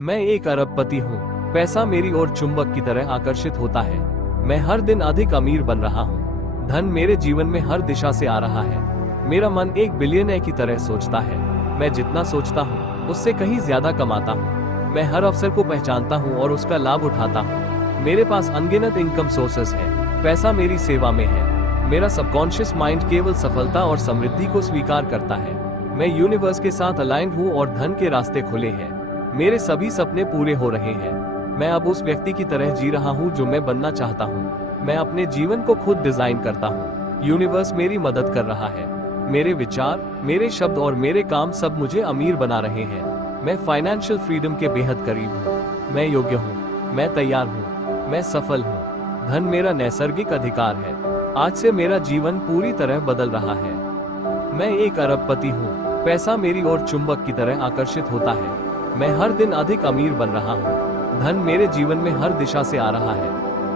मैं एक अरबपति हूँ। पैसा मेरी ओर चुंबक की तरह आकर्षित होता है। मैं हर दिन अधिक अमीर बन रहा हूँ। धन मेरे जीवन में हर दिशा से आ रहा है। मेरा मन एक बिलियनर की तरह सोचता है। मैं जितना सोचता हूँ उससे कहीं ज्यादा कमाता हूँ। मैं हर अवसर को पहचानता हूँ और उसका लाभ उठाता हूँ। मेरे पास अनगिनत इनकम सोर्सेस है। पैसा मेरी सेवा में है। मेरा सबकॉन्शियस माइंड केवल सफलता और समृद्धि को स्वीकार करता है। मैं यूनिवर्स के साथ अलाइन हूँ और धन के रास्ते खुले हैं। मेरे सभी सपने पूरे हो रहे हैं। मैं अब उस व्यक्ति की तरह जी रहा हूँ जो मैं बनना चाहता हूँ। मैं अपने जीवन को खुद डिजाइन करता हूँ। यूनिवर्स मेरी मदद कर रहा है। मेरे विचार, मेरे शब्द और मेरे काम सब मुझे अमीर बना रहे हैं। मैं फाइनेंशियल फ्रीडम के बेहद करीब हूँ। मैं योग्य हूँ। मैं तैयार हूँ। मैं सफल हूँ। धन मेरा नैसर्गिक अधिकार है। आज से मेरा जीवन पूरी तरह बदल रहा है। मैं एक अरबपति हूँ। पैसा मेरी ओर चुंबक की तरह आकर्षित होता है। मैं हर दिन अधिक अमीर बन रहा हूँ। धन मेरे जीवन में हर दिशा से आ रहा है।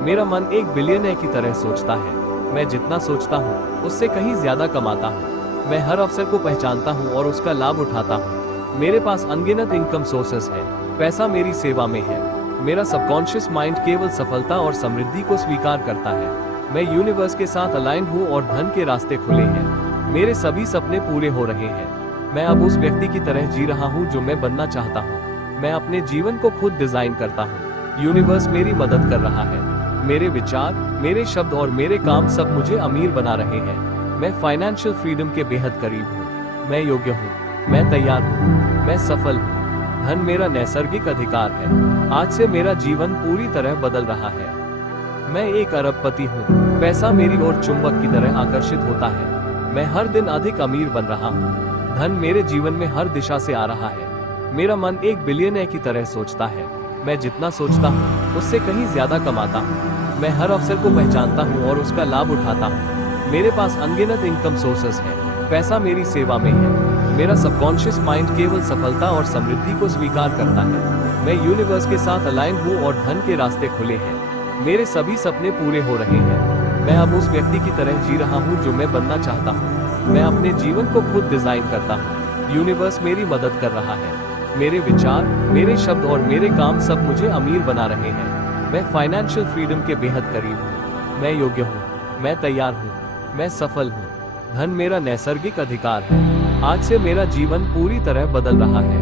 मेरा मन एक बिलियनर की तरह सोचता है। मैं जितना सोचता हूँ उससे कहीं ज्यादा कमाता हूँ। मैं हर अवसर को पहचानता हूँ और उसका लाभ उठाता हूँ। मेरे पास अनगिनत इनकम सोर्सेस है। पैसा मेरी सेवा में है। मेरा सबकॉन्शियस माइंड केवल सफलता और समृद्धि को स्वीकार करता है। मैं यूनिवर्स के साथ अलाइन हूँ और धन के रास्ते खुले हैं। मेरे सभी सपने पूरे हो रहे हैं। मैं अब उस व्यक्ति की तरह जी रहा हूँ जो मैं बनना चाहता हूँ। मैं अपने जीवन को खुद डिजाइन करता हूँ। यूनिवर्स मेरी मदद कर रहा है। मेरे विचार, मेरे शब्द और मेरे काम सब मुझे अमीर बना रहे हैं। मैं फाइनेंशियल फ्रीडम के बेहद करीब हूँ। मैं योग्य हूँ। मैं तैयार हूँ। मैं सफल हूँ। धन मेरा नैसर्गिक अधिकार है। आज से मेरा जीवन पूरी तरह बदल रहा है। मैं एक अरबपति हूँ। पैसा मेरी ओर चुंबक की तरह आकर्षित होता है। मैं हर दिन अधिक अमीर बन रहा हूँ। धन मेरे जीवन में हर दिशा से आ रहा है। मेरा मन एक बिलियनर की तरह सोचता है। मैं जितना सोचता हूँ उससे कहीं ज्यादा कमाता हूँ। मैं हर अवसर को पहचानता हूँ और उसका लाभ उठाता हूँ। मेरे पास अनगिनत इनकम सोर्सेस है। पैसा मेरी सेवा में है। मेरा सबकॉन्शियस माइंड केवल सफलता और समृद्धि को स्वीकार करता है। मैं यूनिवर्स के साथ अलाइन हूँ और धन के रास्ते खुले हैं। मेरे सभी सपने पूरे हो रहे हैं। मैं अब उस व्यक्ति की तरह जी रहा हूँ जो मैं बनना चाहता हूँ। मैं अपने जीवन को खुद डिजाइन करता हूँ। यूनिवर्स मेरी मदद कर रहा है। मेरे विचार, मेरे शब्द और मेरे काम सब मुझे अमीर बना रहे हैं। मैं फाइनेंशियल फ्रीडम के बेहद करीब हूँ। मैं योग्य हूँ। मैं तैयार हूँ। मैं सफल हूँ। धन मेरा नैसर्गिक अधिकार है। आज से मेरा जीवन पूरी तरह बदल रहा है।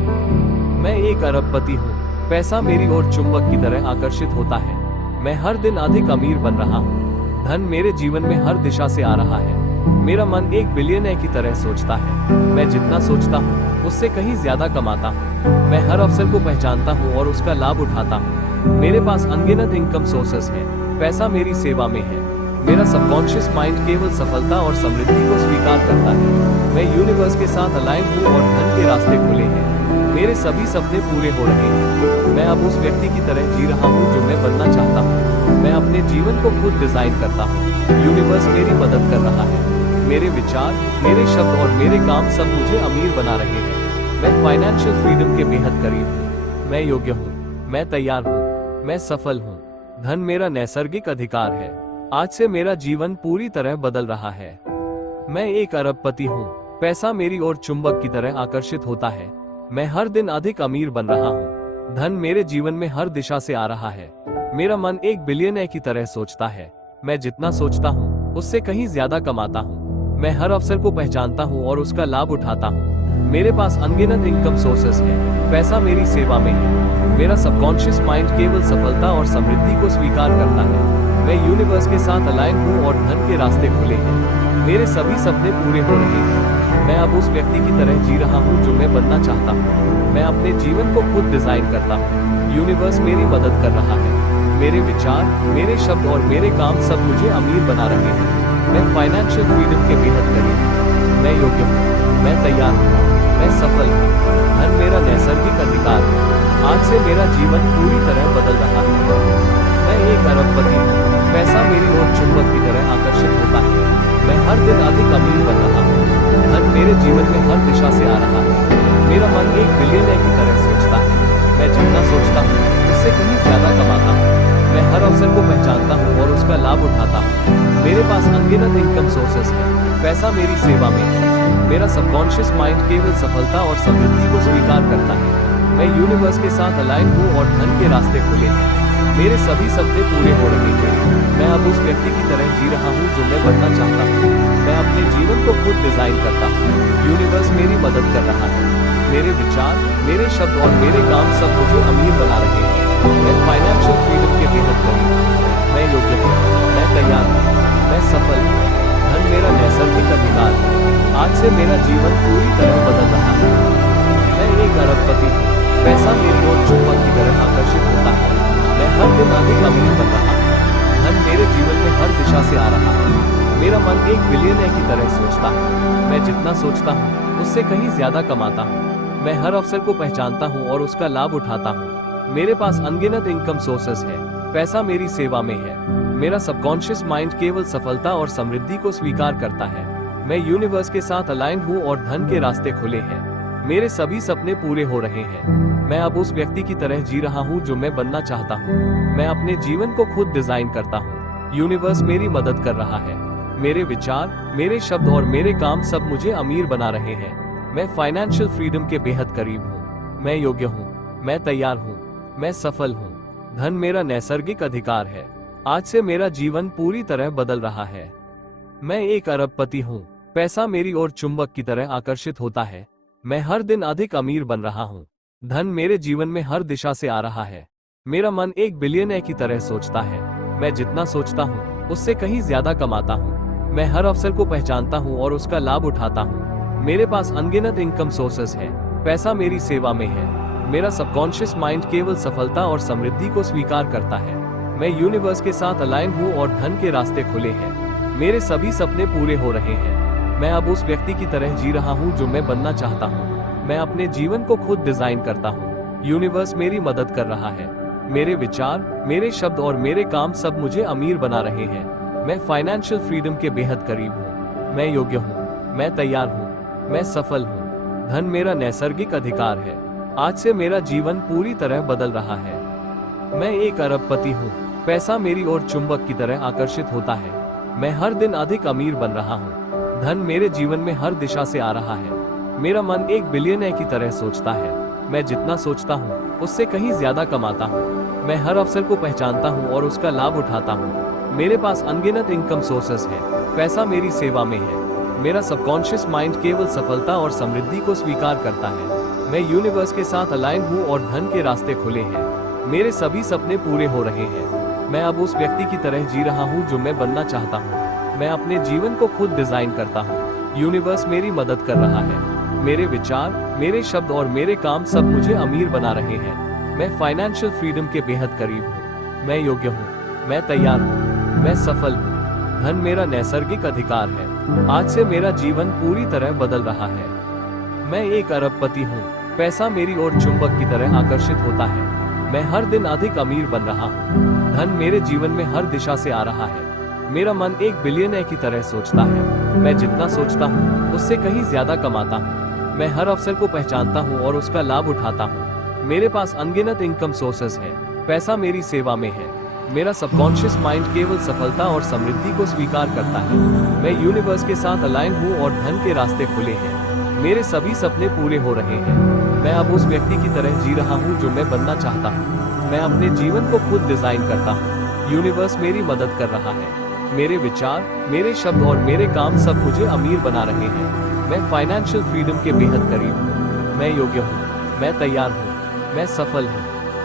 मैं एक अरबपति हूँ। पैसा मेरी ओर चुंबक की तरह आकर्षित होता है। मैं हर दिन अधिक अमीर बन रहा हूँ। धन मेरे जीवन में हर दिशा से आ रहा है। मेरा मन एक बिलियनर की तरह सोचता है। मैं जितना सोचता हूँ उससे कहीं ज्यादा कमाता हूँ। मैं हर अवसर को पहचानता हूँ और उसका लाभ उठाता हूँ। मेरे पास अनगिनत इनकम सोर्सेस है। पैसा मेरी सेवा में है। मेरा सबकॉन्शियस माइंड केवल सफलता और समृद्धि को स्वीकार करता है। मैं यूनिवर्स के साथ अलाइन हूँ और धन के रास्ते खुले हैं। मेरे सभी सपने पूरे हो रहे हैं। मैं अब उस व्यक्ति की तरह जी रहा हूँ जो मैं बनना चाहता हूँ। मैं अपने जीवन को खुद डिजाइन करता हूँ। यूनिवर्स मेरी मदद कर रहा है। मेरे विचार, मेरे शब्द और मेरे काम सब मुझे अमीर बना रहे हैं। मैं फाइनेंशियल फ्रीडम के बेहद करीब हूँ। मैं योग्य हूँ। मैं तैयार हूँ। मैं सफल हूँ। धन मेरा नैसर्गिक अधिकार है। आज से मेरा जीवन पूरी तरह बदल रहा है। मैं एक अरबपति हूँ। पैसा मेरी ओर चुंबक की तरह आकर्षित होता है। मैं हर दिन अधिक अमीर बन रहा हूँ। धन मेरे जीवन में हर दिशा से आ रहा है। मेरा मन एक बिलियनर की तरह सोचता है। मैं जितना सोचता हूँ उससे कहीं ज्यादा कमाता हूँ। मैं हर अवसर को पहचानता हूँ और उसका लाभ उठाता हूँ। मेरे पास अनगिनत इनकम सोर्सेस है। पैसा मेरी सेवा में है। मेरा सबकॉन्शियस माइंड केवल सफलता और समृद्धि को स्वीकार करता है। मैं यूनिवर्स के साथ अलाइन हूँ और धन के रास्ते खुले हैं। मेरे सभी सपने पूरे हो रहे हैं। मैं अब उस व्यक्ति की तरह जी रहा हूँ जो मैं बनना चाहता हूँ। मैं अपने जीवन को खुद डिजाइन करता हूँ। यूनिवर्स मेरी मदद कर रहा है। मेरे विचार, मेरे शब्द और मेरे काम सब मुझे अमीर बना रहे हैं। मैं फाइनेंशियल फ्रीडम के बेहद करीब हूँ। मैं योग्य हूँ। मैं तैयार हूँ। मैं सफल हूँ। धन मेरा नैसर्गिक अधिकार है। आज से मेरा जीवन पूरी तरह बदल रहा है। मैं एक अरबपति हूँ। पैसा मेरी ओर चुंबक की तरह आकर्षित होता है। मैं हर दिन अधिक अमीर बन रहा हूँ। धन मेरे जीवन में हर दिशा से आ रहा है। मेरा मन एक बिलियनर की तरह सोचता है। मैं जितना सोचता हूँ उससे कहीं ज्यादा कमाता हूँ। मैं हर अवसर को पहचानता हूँ और उसका लाभ उठाता हूँ। मेरे पास अनगिनत इनकम सोर्सेस है। पैसा मेरी सेवा में है। मेरा सबकॉन्शियस माइंड केवल सफलता और समृद्धि को स्वीकार करता है। मैं यूनिवर्स के साथ अलाइन हूँ और धन के रास्ते खुले हैं। मेरे सभी सपने पूरे हो रहे हैं। मैं अब उस व्यक्ति की तरह जी रहा हूँ जो मैं बनना चाहता हूँ। मैं अपने जीवन को खुद डिजाइन करता हूँ। यूनिवर्स मेरी मदद कर रहा है। मेरे विचार, मेरे शब्द और मेरे काम सब मुझे अमीर बना रहे हैं। मैं फाइनेंशियल फ्रीडम के बेहद करीब हूँ। मैं योग्य हूँ, मैं तैयार हूँ, मैं सफल हूँ। धन मेरा नैसर्गिक अधिकार है। आज से मेरा जीवन पूरी तरह बदल रहा है। मैं एक अरबपति हूँ। पैसा मेरी ओर चुंबक की तरह आकर्षित होता है। मैं हर दिन अधिक अमीर बन रहा हूँ। धन मेरे जीवन में हर दिशा से आ रहा है। मेरा मन एक बिलियनर की तरह सोचता है। मैं जितना सोचता हूँ उससे कहीं ज्यादा कमाता हूँ। मैं हर अवसर को पहचानता हूँ और उसका लाभ उठाता हूँ। मेरे पास अनगिनत इनकम सोर्सेस है। पैसा मेरी सेवा में है। मेरा सबकॉन्शियस माइंड केवल सफलता और समृद्धि को स्वीकार करता है। मैं यूनिवर्स के साथ अलाइन हूँ और धन के रास्ते खुले हैं। मेरे सभी सपने पूरे हो रहे हैं। मैं अब उस व्यक्ति की तरह जी रहा हूँ जो मैं बनना चाहता हूँ। मैं अपने जीवन को खुद डिजाइन करता हूँ। यूनिवर्स मेरी मदद कर रहा है। मेरे विचार, मेरे शब्द और मेरे काम सब मुझे अमीर बना रहे हैं। मैं फाइनेंशियल फ्रीडम के बेहद करीब हूँ। मैं योग्य हूँ, मैं तैयार हूँ, मैं सफल हूँ। धन मेरा नैसर्गिक अधिकार है। आज से मेरा जीवन पूरी तरह बदल रहा है। मैं एक अरबपति हूँ। पैसा मेरी ओर चुंबक की तरह आकर्षित होता है। मैं हर दिन अधिक अमीर बन रहा हूँ। धन मेरे जीवन में हर दिशा से आ रहा है। मेरा मन एक बिलियनर की तरह सोचता है। मैं जितना सोचता हूँ उससे कहीं ज्यादा कमाता हूँ। मैं हर अवसर को पहचानता हूँ और उसका लाभ उठाता हूँ। मेरे पास अनगिनत इनकम सोर्सेस है। पैसा मेरी सेवा में है। मेरा सबकॉन्शियस माइंड केवल सफलता और समृद्धि को स्वीकार करता है। मैं यूनिवर्स के साथ अलाइन हूँ और धन के रास्ते खुले हैं। मेरे सभी सपने पूरे हो रहे हैं। मैं अब उस व्यक्ति की तरह जी रहा हूँ जो मैं बनना चाहता हूँ। मैं अपने जीवन को खुद डिजाइन करता हूँ। यूनिवर्स मेरी मदद कर रहा है। मेरे विचार, मेरे शब्द और मेरे काम सब मुझे अमीर बना रहे हैं। मैं फाइनेंशियल फ्रीडम के बेहद करीब हूँ। मैं योग्य हूँ, मैं तैयार हूँ, मैं सफल हूँ। धन मेरा नैसर्गिक अधिकार है। आज से मेरा जीवन पूरी तरह बदल रहा है। मैं एक अरबपति हूँ। पैसा मेरी ओर चुंबक की तरह आकर्षित होता है। मैं हर दिन अधिक अमीर बन रहा हूँ। धन मेरे जीवन में हर दिशा से आ रहा है। मेरा मन एक बिलियनर की तरह सोचता है। मैं जितना सोचता हूँ उससे कहीं ज्यादा कमाता हूँ। मैं हर अवसर को पहचानता हूँ और उसका लाभ उठाता हूँ। मेरे पास अनगिनत इनकम सोर्सेस है। पैसा मेरी सेवा में है। मेरा सबकॉन्शियस माइंड केवल सफलता और समृद्धि को स्वीकार करता है। मैं यूनिवर्स के साथ अलाइन हूँ और धन के रास्ते खुले हैं। मेरे सभी सपने पूरे हो रहे हैं। मैं अब उस व्यक्ति की तरह जी रहा हूँ जो मैं बनना चाहता हूँ। मैं अपने जीवन को खुद डिजाइन करता हूँ। यूनिवर्स मेरी मदद कर रहा है। मेरे विचार, मेरे शब्द और मेरे काम सब मुझे अमीर बना रहे हैं। मैं फाइनेंशियल फ्रीडम के बेहद करीब हूँ। मैं योग्य हूँ, मैं तैयार हूँ, मैं सफल हूँ। धन मेरा नैसर्गिक अधिकार है। आज से मेरा जीवन पूरी तरह बदल रहा है। मैं एक अरबपति हूँ। पैसा मेरी ओर चुंबक की तरह आकर्षित होता है। मैं हर दिन अधिक अमीर बन रहा हूँ। धन मेरे जीवन में हर दिशा से आ रहा है। मेरा मन एक बिलियनर की तरह सोचता है। मैं जितना सोचता हूँ उससे कहीं ज्यादा कमाता हूँ। मैं हर अवसर को पहचानता हूँ और उसका लाभ उठाता हूँ। मेरे पास अनगिनत इनकम सोर्सेस है। पैसा मेरी सेवा में है। मेरा सबकॉन्शियस माइंड केवल सफलता और समृद्धि को स्वीकार करता है। मैं यूनिवर्स के साथ अलाइन हूँ और धन के रास्ते खुले हैं। मेरे सभी सपने पूरे हो रहे हैं। मैं अब उस व्यक्ति की तरह जी रहा हूँ जो मैं बनना चाहता हूँ। मैं अपने जीवन को खुद डिजाइन करता हूँ। यूनिवर्स मेरी मदद कर रहा है। मेरे विचार, मेरे शब्द और मेरे काम सब मुझे अमीर बना रहे हैं। मैं फाइनेंशियल फ्रीडम के बेहद करीब हूँ। मैं योग्य हूँ, मैं तैयार हूँ, मैं सफल हूँ।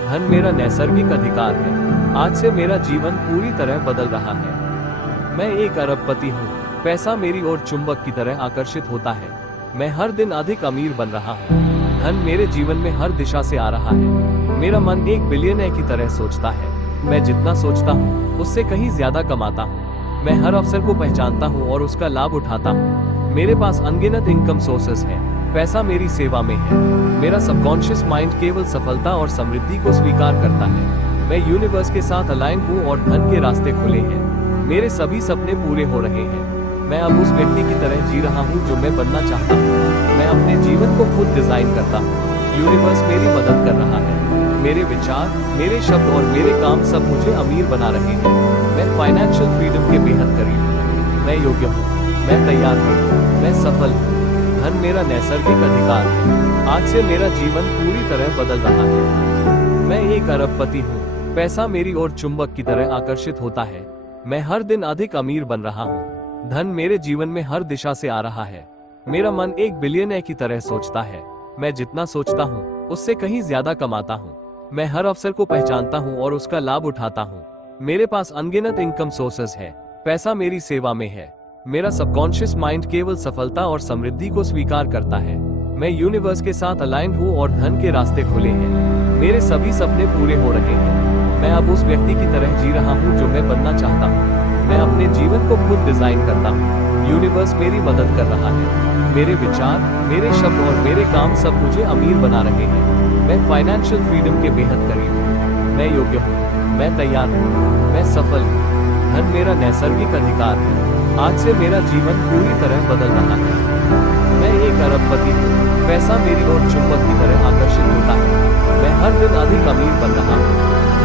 धन मेरा नैसर्गिक अधिकार है। आज से मेरा जीवन पूरी तरह बदल रहा है। मैं एक अरबपति हूँ। पैसा मेरी ओर चुंबक की तरह आकर्षित होता है। मैं हर दिन अधिक अमीर बन रहा हूँ। धन मेरे जीवन में हर दिशा से आ रहा है। मेरा मन एक बिलियनर की तरह सोचता है। मैं जितना सोचता हूँ उससे कहीं ज्यादा कमाता हूँ। मैं हर अवसर को पहचानता हूँ और उसका लाभ उठाता हूँ। मेरे पास अनगिनत इनकम सोर्सेस है। पैसा मेरी सेवा में है। मेरा सबकॉन्शियस माइंड केवल सफलता और समृद्धि को स्वीकार करता है। मैं यूनिवर्स के साथ अलाइन हूँ और धन के रास्ते खुले हैं। मेरे सभी सपने पूरे हो रहे हैं। मैं अब उस व्यक्ति की तरह जी रहा हूँ जो मैं बनना चाहता हूँ। मैं अपने जीवन को खुद डिजाइन करता हूँ। यूनिवर्स मेरी मदद कर रहा है। मेरे विचार, मेरे शब्द और मेरे काम सब मुझे अमीर बना रहे हैं। मैं फाइनेंशियल फ्रीडम के बेहद करीब हूँ। मैं योग्य हूँ, मैं तैयार हूँ, मैं सफल हूँ। धन मेरा नैसर्गिक अधिकार है। आज से मेरा जीवन पूरी तरह बदल रहा है। मैं एक अरबपति हूँ। पैसा मेरी ओर चुंबक की तरह आकर्षित होता है। मैं हर दिन अधिक अमीर बन रहा हूँ। धन मेरे जीवन में हर दिशा से आ रहा है। मेरा मन एक बिलियनर की तरह सोचता है। मैं जितना सोचता हूँ उससे कहीं ज्यादा कमाता हूँ। मैं हर अवसर को पहचानता हूँ और उसका लाभ उठाता हूँ। मेरे पास अनगिनत इनकम सोर्सेस है। पैसा मेरी सेवा में है। मेरा सबकॉन्शियस माइंड केवल सफलता और समृद्धि को स्वीकार करता है। मैं यूनिवर्स के साथ अलाइन हूँ और धन के रास्ते खुले हैं। मेरे सभी सपने पूरे हो रहे हैं। मैं अब उस व्यक्ति की तरह जी रहा हूँ जो मैं बनना चाहता हूँ। मैं अपने जीवन को खुद डिजाइन करता हूँ। यूनिवर्स मेरी मदद कर रहा है। मेरे विचार, मेरे शब्द और मेरे काम सब मुझे अमीर बना रहे हैं। मैं फाइनेंशियल फ्रीडम के बेहद करीब हूँ। मैं योग्य हूँ। मैं तैयार हूँ। मैं सफल हूँ। धन मेरा नैसर्गिक अधिकार है। आज से मेरा जीवन पूरी तरह बदल रहा है। मैं एक अरबपति हूँ। पैसा मेरी ओर चुंबक की तरह आकर्षित होता है। मैं हर दिन अधिक अमीर बन रहा हूँ।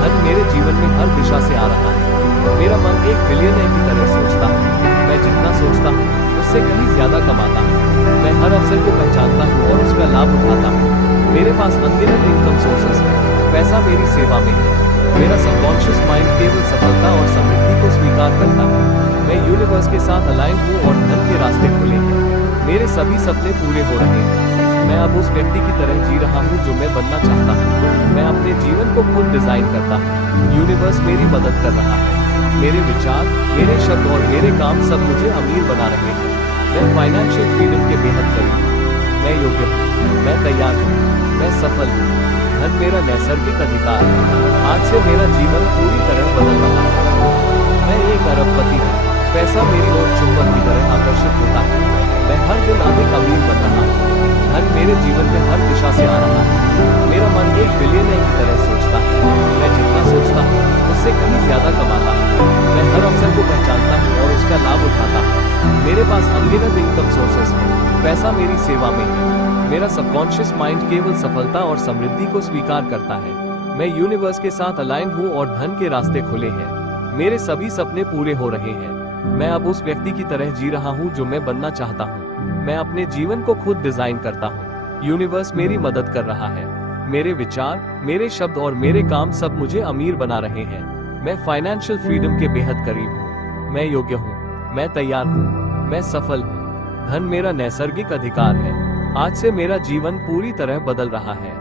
धन मेरे जीवन में हर दिशा से आ रहा है। मेरा मन एक बिलियनर की तरह सोचता है। मैं जितना सोचता हूँ उससे कहीं ज्यादा कमाता हूँ। मैं हर अवसर को पहचानता हूँ और उसका लाभ उठाता हूँ। मेरे पास अनगिनत इनकम सोर्सेस है। पैसा मेरी सेवा में है। मेरा सबकॉन्शियस माइंड केवल सफलता और समृद्धि को स्वीकार करता है। मैं यूनिवर्स के साथ अलाइन हूँ और धन के रास्ते खुले हैं। मेरे सभी सपने पूरे हो रहे हैं। मैं अब उस व्यक्ति की तरह जी रहा हूँ जो मैं बनना चाहता हूँ। मैं अपने जीवन को खुद डिजाइन करता हूँ। यूनिवर्स मेरी मदद कर रहा है। मेरे विचार, मेरे शब्द और मेरे काम सब मुझे अमीर बना रहे हैं। मैं फाइनेंशियल फ्रीडम के बेहद करीब हूँ। मैं योग्य हूँ। मैं तैयार हूँ। मैं सफल हूँ। धन मेरा नैसर्गिक अधिकार है। आज से मेरा जीवन पूरी तरह बदल रहा है। मैं एक अरबपति हूँ। पैसा मेरी ओर चुंबक की तरह आकर्षित होता है। मैं हर दिन अधिक अमीर बन रहा हूँ। धन मेरे जीवन में हर दिशा से आ रहा है। मेरा मन एक बिलियनर की तरह सोचता है। मैं जितना सोचता हूँ उससे कहीं ज्यादा कमाता हूँ। मैं हर अवसर को पहचानता हूँ और उसका लाभ उठाता हूँ। मेरे पास अनगिनत इनकम सोर्सेस हैं। पैसा मेरी सेवा में है। मेरा सबकॉन्शियस माइंड केवल सफलता और समृद्धि को स्वीकार करता है। मैं यूनिवर्स के साथ अलाइन हूँ और धन के रास्ते खुले हैं। मेरे सभी सपने पूरे हो रहे हैं। मैं अब उस व्यक्ति की तरह जी रहा हूँ जो मैं बनना चाहता हूँ। मैं अपने जीवन को खुद डिजाइन करता हूँ। यूनिवर्स मेरी मदद कर रहा है। मेरे विचार, मेरे शब्द और मेरे काम सब मुझे अमीर बना रहे हैं। मैं फाइनेंशियल फ्रीडम के बेहद करीब हूँ। मैं योग्य हूँ। मैं तैयार हूँ। मैं सफल हूँ। धन मेरा नैसर्गिक अधिकार है। आज से मेरा जीवन पूरी तरह बदल रहा है।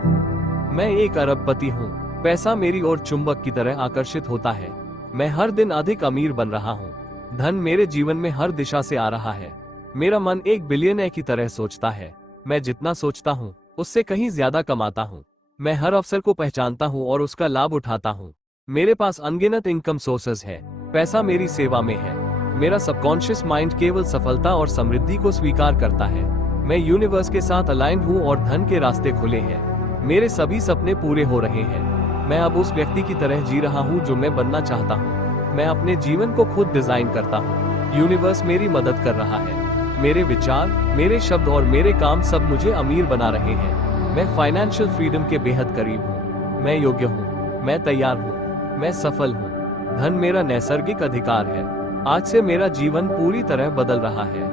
मैं एक अरबपति हूँ। पैसा मेरी ओर चुंबक की तरह आकर्षित होता है। मैं हर दिन अधिक अमीर बन रहा हूँ। धन मेरे जीवन में हर दिशा से आ रहा है। मेरा मन एक बिलियनर की तरह सोचता है। मैं जितना सोचता हूँ उससे कहीं ज्यादा कमाता हूँ। मैं हर अवसर को पहचानता हूँ और उसका लाभ उठाता हूँ। मेरे पास अनगिनत इनकम सोर्सेस है। पैसा मेरी सेवा में है। मेरा सबकॉन्शियस माइंड केवल सफलता और समृद्धि को स्वीकार करता है। मैं यूनिवर्स के साथ अलाइन हूँ और धन के रास्ते खुले हैं। मेरे सभी सपने पूरे हो रहे हैं। मैं अब उस व्यक्ति की तरह जी रहा हूँ जो मैं बनना चाहता हूँ। मैं अपने जीवन को खुद डिजाइन करता हूँ। यूनिवर्स मेरी मदद कर रहा है। मेरे विचार, मेरे शब्द और मेरे काम सब मुझे अमीर बना रहे हैं। मैं फाइनेंशियल फ्रीडम के बेहद करीब हूँ। मैं योग्य हूँ। मैं तैयार हूँ। मैं सफल हूँ। धन मेरा नैसर्गिक अधिकार है। आज से मेरा जीवन पूरी तरह बदल रहा है।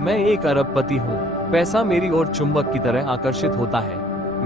मैं एक अरबपति हूँ। पैसा मेरी ओर चुंबक की तरह आकर्षित होता है।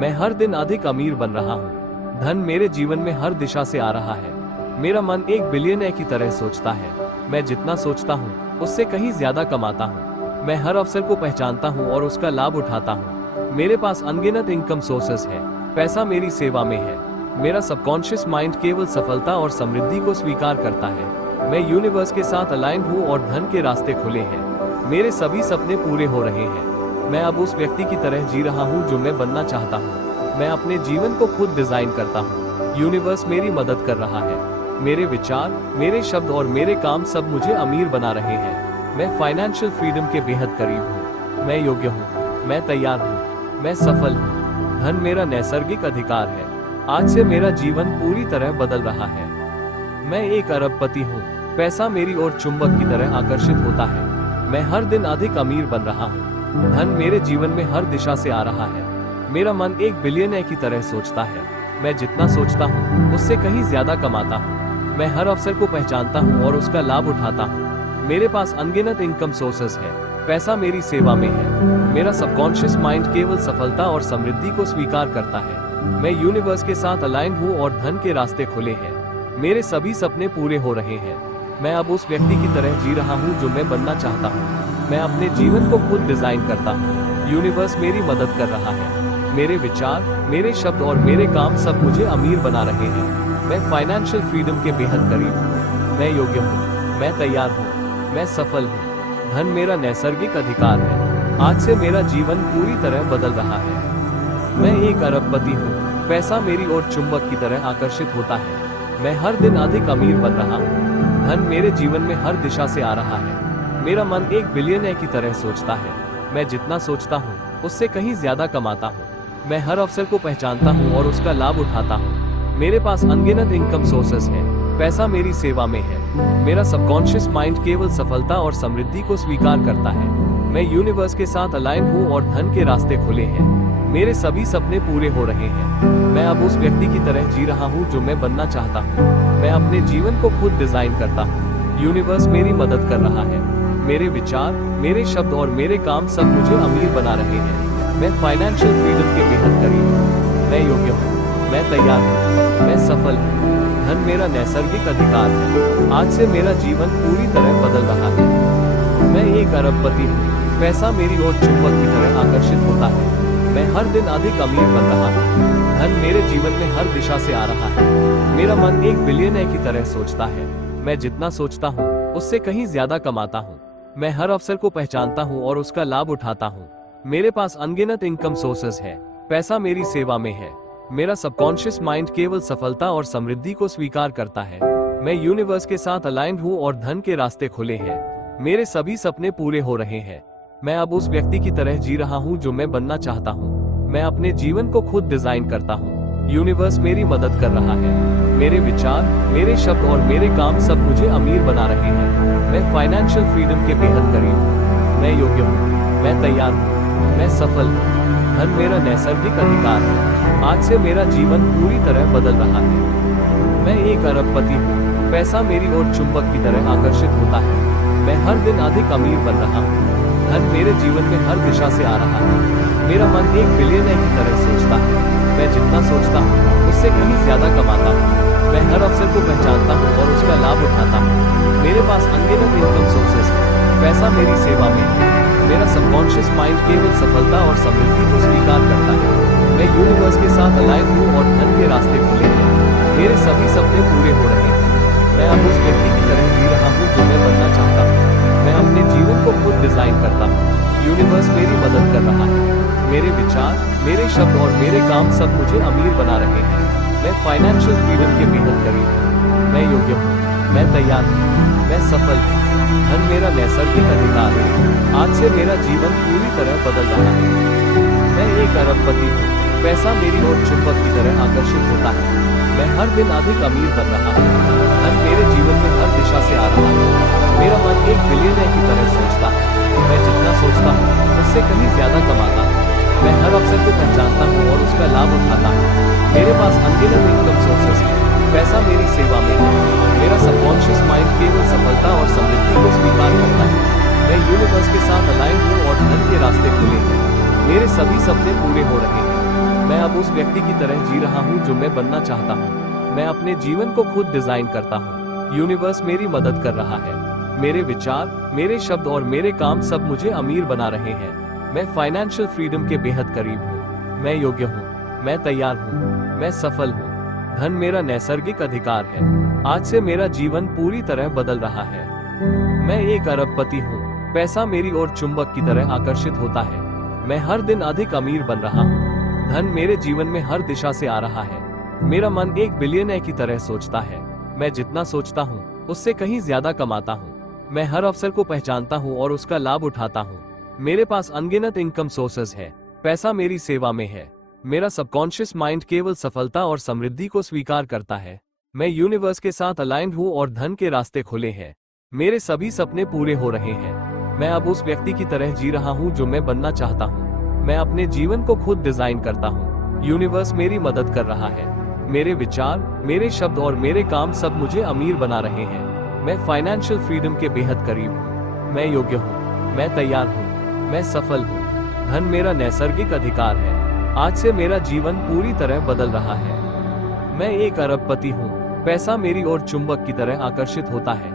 मैं हर दिन अधिक अमीर बन रहा हूँ। धन मेरे जीवन में हर दिशा से आ रहा है। मेरा मन एक बिलियनर की तरह सोचता है। मैं जितना सोचता हूँ उससे कहीं ज्यादा कमाता हूँ। मैं हर अवसर को पहचानता हूँ और उसका लाभ उठाता हूँ। मेरे पास अनगिनत इनकम सोर्सेस है। पैसा मेरी सेवा में है। मेरा सबकॉन्शियस माइंड केवल सफलता और समृद्धि को स्वीकार करता है। मैं यूनिवर्स के साथ अलाइन हूँ और धन के रास्ते खुले हैं। मेरे सभी सपने पूरे हो रहे हैं। मैं अब उस व्यक्ति की तरह जी रहा हूँ जो मैं बनना चाहता हूँ। मैं अपने जीवन को खुद डिजाइन करता हूँ। यूनिवर्स मेरी मदद कर रहा है। मेरे विचार, मेरे शब्द और मेरे काम सब मुझे अमीर बना रहे हैं। मैं फाइनेंशियल फ्रीडम के बेहद करीब हूँ। मैं योग्य हूँ। मैं तैयार हूँ। मैं सफल हूँ। धन मेरा नैसर्गिक अधिकार है। आज से मेरा जीवन पूरी तरह बदल रहा है। मैं एक अरबपति हूँ। पैसा मेरी ओर चुंबक की तरह आकर्षित होता है। मैं हर दिन अधिक अमीर बन रहा हूँ। धन मेरे जीवन में हर दिशा से आ रहा है। मेरा मन एक बिलियनर की तरह सोचता है। मैं जितना सोचता हूँ उससे कहीं ज्यादा कमाता हूँ। मैं हर अवसर को पहचानता हूँ और उसका लाभ उठाता हूँ। मेरे पास अनगिनत इनकम सोर्सेस है। पैसा मेरी सेवा में है। मेरा सबकॉन्शियस माइंड केवल सफलता और समृद्धि को स्वीकार करता है। मैं यूनिवर्स के साथ अलाइन हूँ और धन के रास्ते खुले हैं। मेरे सभी सपने पूरे हो रहे हैं। मैं अब उस व्यक्ति की तरह जी रहा हूँ जो मैं बनना चाहता हूँ। मैं अपने जीवन को खुद डिजाइन करता हूँ। यूनिवर्स मेरी मदद कर रहा है। मेरे विचार, मेरे शब्द और मेरे काम सब मुझे अमीर बना रहे हैं। मैं फाइनेंशियल फ्रीडम के बेहद करीब हूँ। मैं योग्य हूँ, मैं तैयार हूँ, मैं सफल हूँ। धन मेरा नैसर्गिक अधिकार है। आज से मेरा जीवन पूरी तरह बदल रहा है। मैं एक अरबपति हूँ। पैसा मेरी ओर चुंबक की तरह आकर्षित होता है। मैं हर दिन अधिक अमीर बन रहा हूँ। धन मेरे जीवन में हर दिशा से आ रहा है। मेरा मन एक बिलियनर की तरह सोचता है। मैं जितना सोचता हूँ उससे कहीं ज्यादा कमाता हूँ। मैं हर अवसर को पहचानता हूँ और उसका लाभ उठाता हूँ। मेरे पास अनगिनत इनकम सोर्सेस है। पैसा मेरी सेवा में है। मेरा सबकॉन्शियस माइंड केवल सफलता और समृद्धि को स्वीकार करता है। मैं यूनिवर्स के साथ अलाइन हूँ और धन के रास्ते खुले हैं। मेरे सभी सपने पूरे हो रहे हैं। मैं अब उस व्यक्ति की तरह जी रहा हूँ जो मैं बनना चाहता हूँ। मैं अपने जीवन को खुद डिजाइन करता हूँ। यूनिवर्स मेरी मदद कर रहा है। मेरे विचार, मेरे शब्द और मेरे काम सब मुझे अमीर बना रहे हैं। मैं फाइनेंशियल फ्रीडम के बेहद करीब हूँ। मैं योग्य हूँ, मैं तैयार हूँ, मैं सफल हूँ। धन मेरा नैसर्गिक अधिकार है। आज से मेरा जीवन पूरी तरह बदल रहा है। मैं एक अरबपति हूँ। पैसा मेरी ओर चुंबक की तरह आकर्षित होता है। मैं हर दिन अधिक अमीर बन रहा हूँ। धन मेरे जीवन में हर दिशा से आ रहा है। मेरा मन एक बिलियनर की तरह सोचता है। मैं जितना सोचता हूँ उससे कहीं ज्यादा कमाता हूँ। मैं हर अवसर को पहचानता हूँ और उसका लाभ उठाता हूँ। मेरे पास अनगिनत इनकम सोर्सेस है। पैसा मेरी सेवा में है। मेरा सबकॉन्शियस माइंड केवल सफलता और समृद्धि को स्वीकार करता है। मैं यूनिवर्स के साथ अलाइन हूँ और धन के रास्ते खुले हैं। मेरे सभी सपने पूरे हो रहे हैं। मैं अब उस व्यक्ति की तरह जी रहा हूँ जो मैं बनना चाहता हूँ। मैं अपने जीवन को खुद डिजाइन करता हूँ। यूनिवर्स मेरी मदद कर रहा है। मेरे विचार, मेरे शब्द और मेरे काम सब मुझे अमीर बना रहे हैं। मैं फाइनेंशियल फ्रीडम के बेहद करीब हूँ। मैं योग्य हूँ, मैं तैयार हूँ, मैं सफल हूँ। धन मेरा नैसर्गिक अधिकार है। आज से मेरा जीवन पूरी तरह बदल रहा है। मैं एक अरबपति हूँ। पैसा मेरी ओर चुंबक की तरह आकर्षित होता है। मैं हर दिन अधिक अमीर बन रहा हूँ। धन मेरे जीवन में हर दिशा से आ रहा है। मेरा मन एक बिलियनर की तरह सोचता है। मैं जितना सोचता हूँ उससे कहीं ज्यादा कमाता हूँ। मैं हर अवसर को पहचानता हूँ और उसका लाभ उठाता हूँ। मेरे पास अनगिनत इनकम सोर्सेस है। पैसा मेरी सेवा में है। मेरा सबकॉन्शियस माइंड केवल सफलता और समृद्धि को स्वीकार करता है। मैं यूनिवर्स के साथ अलाइन हूँ और धन के रास्ते खुले हैं। मेरे सभी सपने पूरे हो रहे हैं। मैं अब उस व्यक्ति की तरह जी रहा हूँ जो मैं बनना चाहता हूँ। मैं अपने जीवन को खुद डिजाइन करता हूँ। यूनिवर्स मेरी मदद कर रहा है। मेरे विचार, मेरे शब्द और मेरे काम सब मुझे अमीर बना रहे हैं। मैं फाइनेंशियल फ्रीडम के बेहद करीब हूँ। मैं योग्य हूँ, मैं तैयार हूँ, मैं सफल हूँ। धन मेरा नैसर्गिक अधिकार है। आज से मेरा जीवन पूरी तरह बदल रहा है। मैं एक अरबपति हूँ। पैसा मेरी ओर चुंबक की तरह आकर्षित होता है। मैं हर दिन अधिक अमीर बन रहा हूँ। धन मेरे जीवन में हर दिशा से आ रहा है। मेरा मन एक बिलियनर की तरह सोचता है। मैं जितना सोचता हूँ उससे कहीं ज्यादा कमाता हूँ। मैं हर अवसर को पहचानता हूँ और उसका लाभ उठाता हूँ। मेरे पास अनगिनत इनकम सोर्सेस है। पैसा मेरी सेवा में है। मेरा सबकॉन्शियस माइंड केवल सफलता और समृद्धि को स्वीकार करता है। मैं यूनिवर्स के साथ अलाइन हूँ और धन के रास्ते खुले हैं। मेरे सभी सपने पूरे हो रहे हैं। मैं अब उस व्यक्ति की तरह जी रहा हूँ जो मैं बनना चाहता हूँ। मैं अपने जीवन को खुद डिजाइन करता हूँ। यूनिवर्स मेरी मदद कर रहा है। मेरे विचार, मेरे शब्द और मेरे काम सब मुझे अमीर बना रहे हैं। मैं फाइनेंशियल फ्रीडम के बेहद करीब हूँ। मैं योग्य हूँ, मैं तैयार हूँ, मैं सफल हूँ। धन मेरा नैसर्गिक अधिकार है। आज से मेरा जीवन पूरी तरह बदल रहा है। मैं एक अरबपति हूँ। पैसा मेरी ओर चुंबक की तरह आकर्षित होता है। मैं हर दिन अधिक अमीर बन रहा हूँ। धन मेरे जीवन में हर दिशा से आ रहा है। मेरा मन एक बिलियनर की तरह सोचता है। मैं जितना सोचता हूँ उससे कहीं ज्यादा कमाता हूँ। मैं हर अवसर को पहचानता हूँ और उसका लाभ उठाता हूँ। मेरे पास अनगिनत इनकम सोर्सेस है। पैसा मेरी सेवा में है। मेरा सबकॉन्शियस माइंड केवल सफलता और समृद्धि को स्वीकार करता है। मैं यूनिवर्स के साथ अलाइन हूँ और धन के रास्ते खुले हैं। मेरे सभी सपने पूरे हो रहे हैं। मैं अब उस व्यक्ति की तरह जी रहा हूँ जो मैं बनना चाहता हूँ। मैं अपने जीवन को खुद डिजाइन करता हूँ। यूनिवर्स मेरी मदद कर रहा है। मेरे विचार, मेरे शब्द और मेरे काम सब मुझे अमीर बना रहे हैं। मैं फाइनेंशियल फ्रीडम के बेहद करीब हूँ। मैं योग्य हूँ, मैं तैयार हूँ, मैं सफल हूँ। धन मेरा नैसर्गिक अधिकार है। आज से मेरा जीवन पूरी तरह बदल रहा है। मैं एक अरबपति हूँ। पैसा मेरी ओर चुंबक की तरह आकर्षित होता है।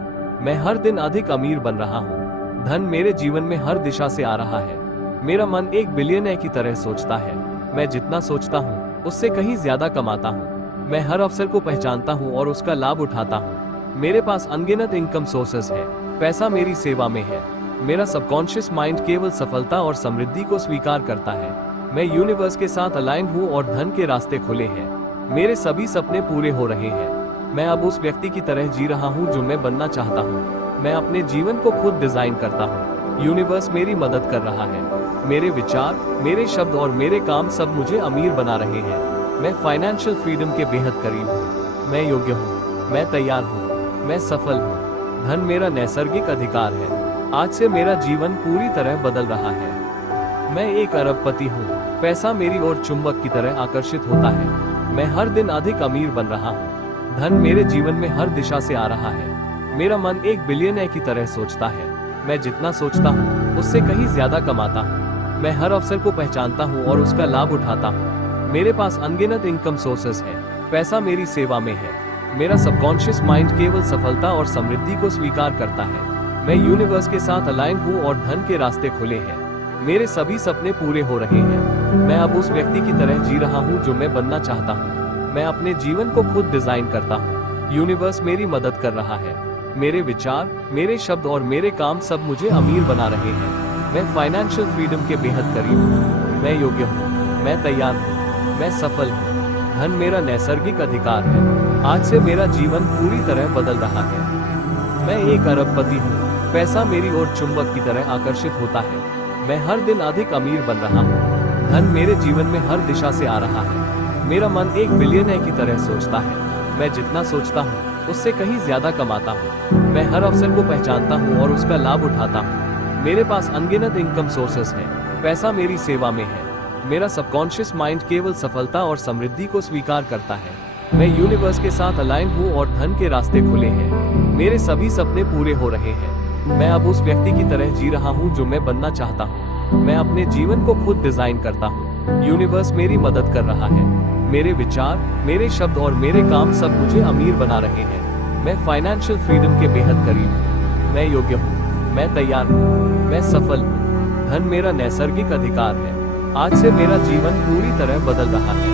मैं हर दिन अधिक अमीर बन रहा हूँ। धन मेरे जीवन में हर दिशा से आ रहा है। मेरा मन एक बिलियनर की तरह सोचता है। मैं जितना सोचता हूँ उससे कहीं ज्यादा कमाता हूँ। मैं हर अवसर को पहचानता हूँ और उसका लाभ उठाता हूँ। मेरे पास अनगिनत इनकम सोर्सेस है। पैसा मेरी सेवा में है। मेरा सबकॉन्शियस माइंड केवल सफलता और समृद्धि को स्वीकार करता है। मैं यूनिवर्स के साथ अलाइन हूँ और धन के रास्ते खुले हैं। मेरे सभी सपने पूरे हो रहे हैं। मैं अब उस व्यक्ति की तरह जी रहा हूँ जो मैं बनना चाहता हूँ। मैं अपने जीवन को खुद डिजाइन करता हूँ। यूनिवर्स मेरी मदद कर रहा है। मेरे विचार, मेरे शब्द और मेरे काम सब मुझे अमीर बना रहे हैं। मैं फाइनेंशियल फ्रीडम के बेहद करीब हूँ। मैं योग्य हूँ, मैं तैयार हूँ, मैं सफल हूँ। धन मेरा नैसर्गिक अधिकार है। आज से मेरा जीवन पूरी तरह बदल रहा है। मैं एक अरबपति हूँ। पैसा मेरी ओर चुंबक की तरह आकर्षित होता है। मैं हर दिन अधिक अमीर बन रहा हूँ। धन मेरे जीवन में हर दिशा से आ रहा है। मेरा मन एक बिलियनर की तरह सोचता है। मैं जितना सोचता हूँ उससे कहीं ज्यादा कमाता हूँ। मैं हर अवसर को पहचानता हूँ और उसका लाभ उठाता हूँ। मेरे पास अनगिनत इनकम सोर्सेस है। पैसा मेरी सेवा में है। मेरा सबकॉन्शियस माइंड केवल सफलता और समृद्धि को स्वीकार करता है। मैं यूनिवर्स के साथ अलाइन हूँ और धन के रास्ते खुले हैं। मेरे सभी सपने पूरे हो रहे हैं। मैं अब उस व्यक्ति की तरह जी रहा हूँ जो मैं बनना चाहता हूँ। मैं अपने जीवन को खुद डिजाइन करता हूँ। यूनिवर्स मेरी मदद कर रहा है। मेरे विचार, मेरे शब्द और मेरे काम सब मुझे अमीर बना रहे हैं। मैं फाइनेंशियल फ्रीडम के बेहद करीब हूँ। मैं योग्य हूँ, मैं तैयार हूँ, मैं सफल हूँ। धन मेरा नैसर्गिक अधिकार है। आज से मेरा जीवन पूरी तरह बदल रहा है। मैं एक अरबपति हूँ। पैसा मेरी ओर चुंबक की तरह आकर्षित होता है। मैं हर दिन अधिक अमीर बन रहा हूँ। धन मेरे जीवन में हर दिशा से आ रहा है। मेरा मन एक बिलियनर की तरह सोचता है। मैं जितना सोचता हूँ उससे कहीं ज्यादा कमाता हूँ। मैं हर अवसर को पहचानता हूँ और उसका लाभ उठाता हूँ। मेरे पास अनगिनत इनकम सोर्सेस है। पैसा मेरी सेवा में है। मेरा सबकॉन्शियस माइंड केवल सफलता और समृद्धि को स्वीकार करता है। मैं यूनिवर्स के साथ अलाइन हूँ और धन के रास्ते खुले हैं। मेरे सभी सपने पूरे हो रहे हैं। मैं अब उस व्यक्ति की तरह जी रहा हूँ जो मैं बनना चाहता हूँ। मैं अपने जीवन को खुद डिजाइन करता हूँ। यूनिवर्स मेरी मदद कर रहा है। मेरे विचार, मेरे शब्द और मेरे काम सब मुझे अमीर बना रहे हैं। मैं फाइनेंशियल फ्रीडम के बेहद करीब हूँ। मैं योग्य हूँ, मैं तैयार हूँ, मैं सफल हूँ। धन मेरा नैसर्गिक अधिकार है। आज से मेरा जीवन पूरी तरह बदल रहा है।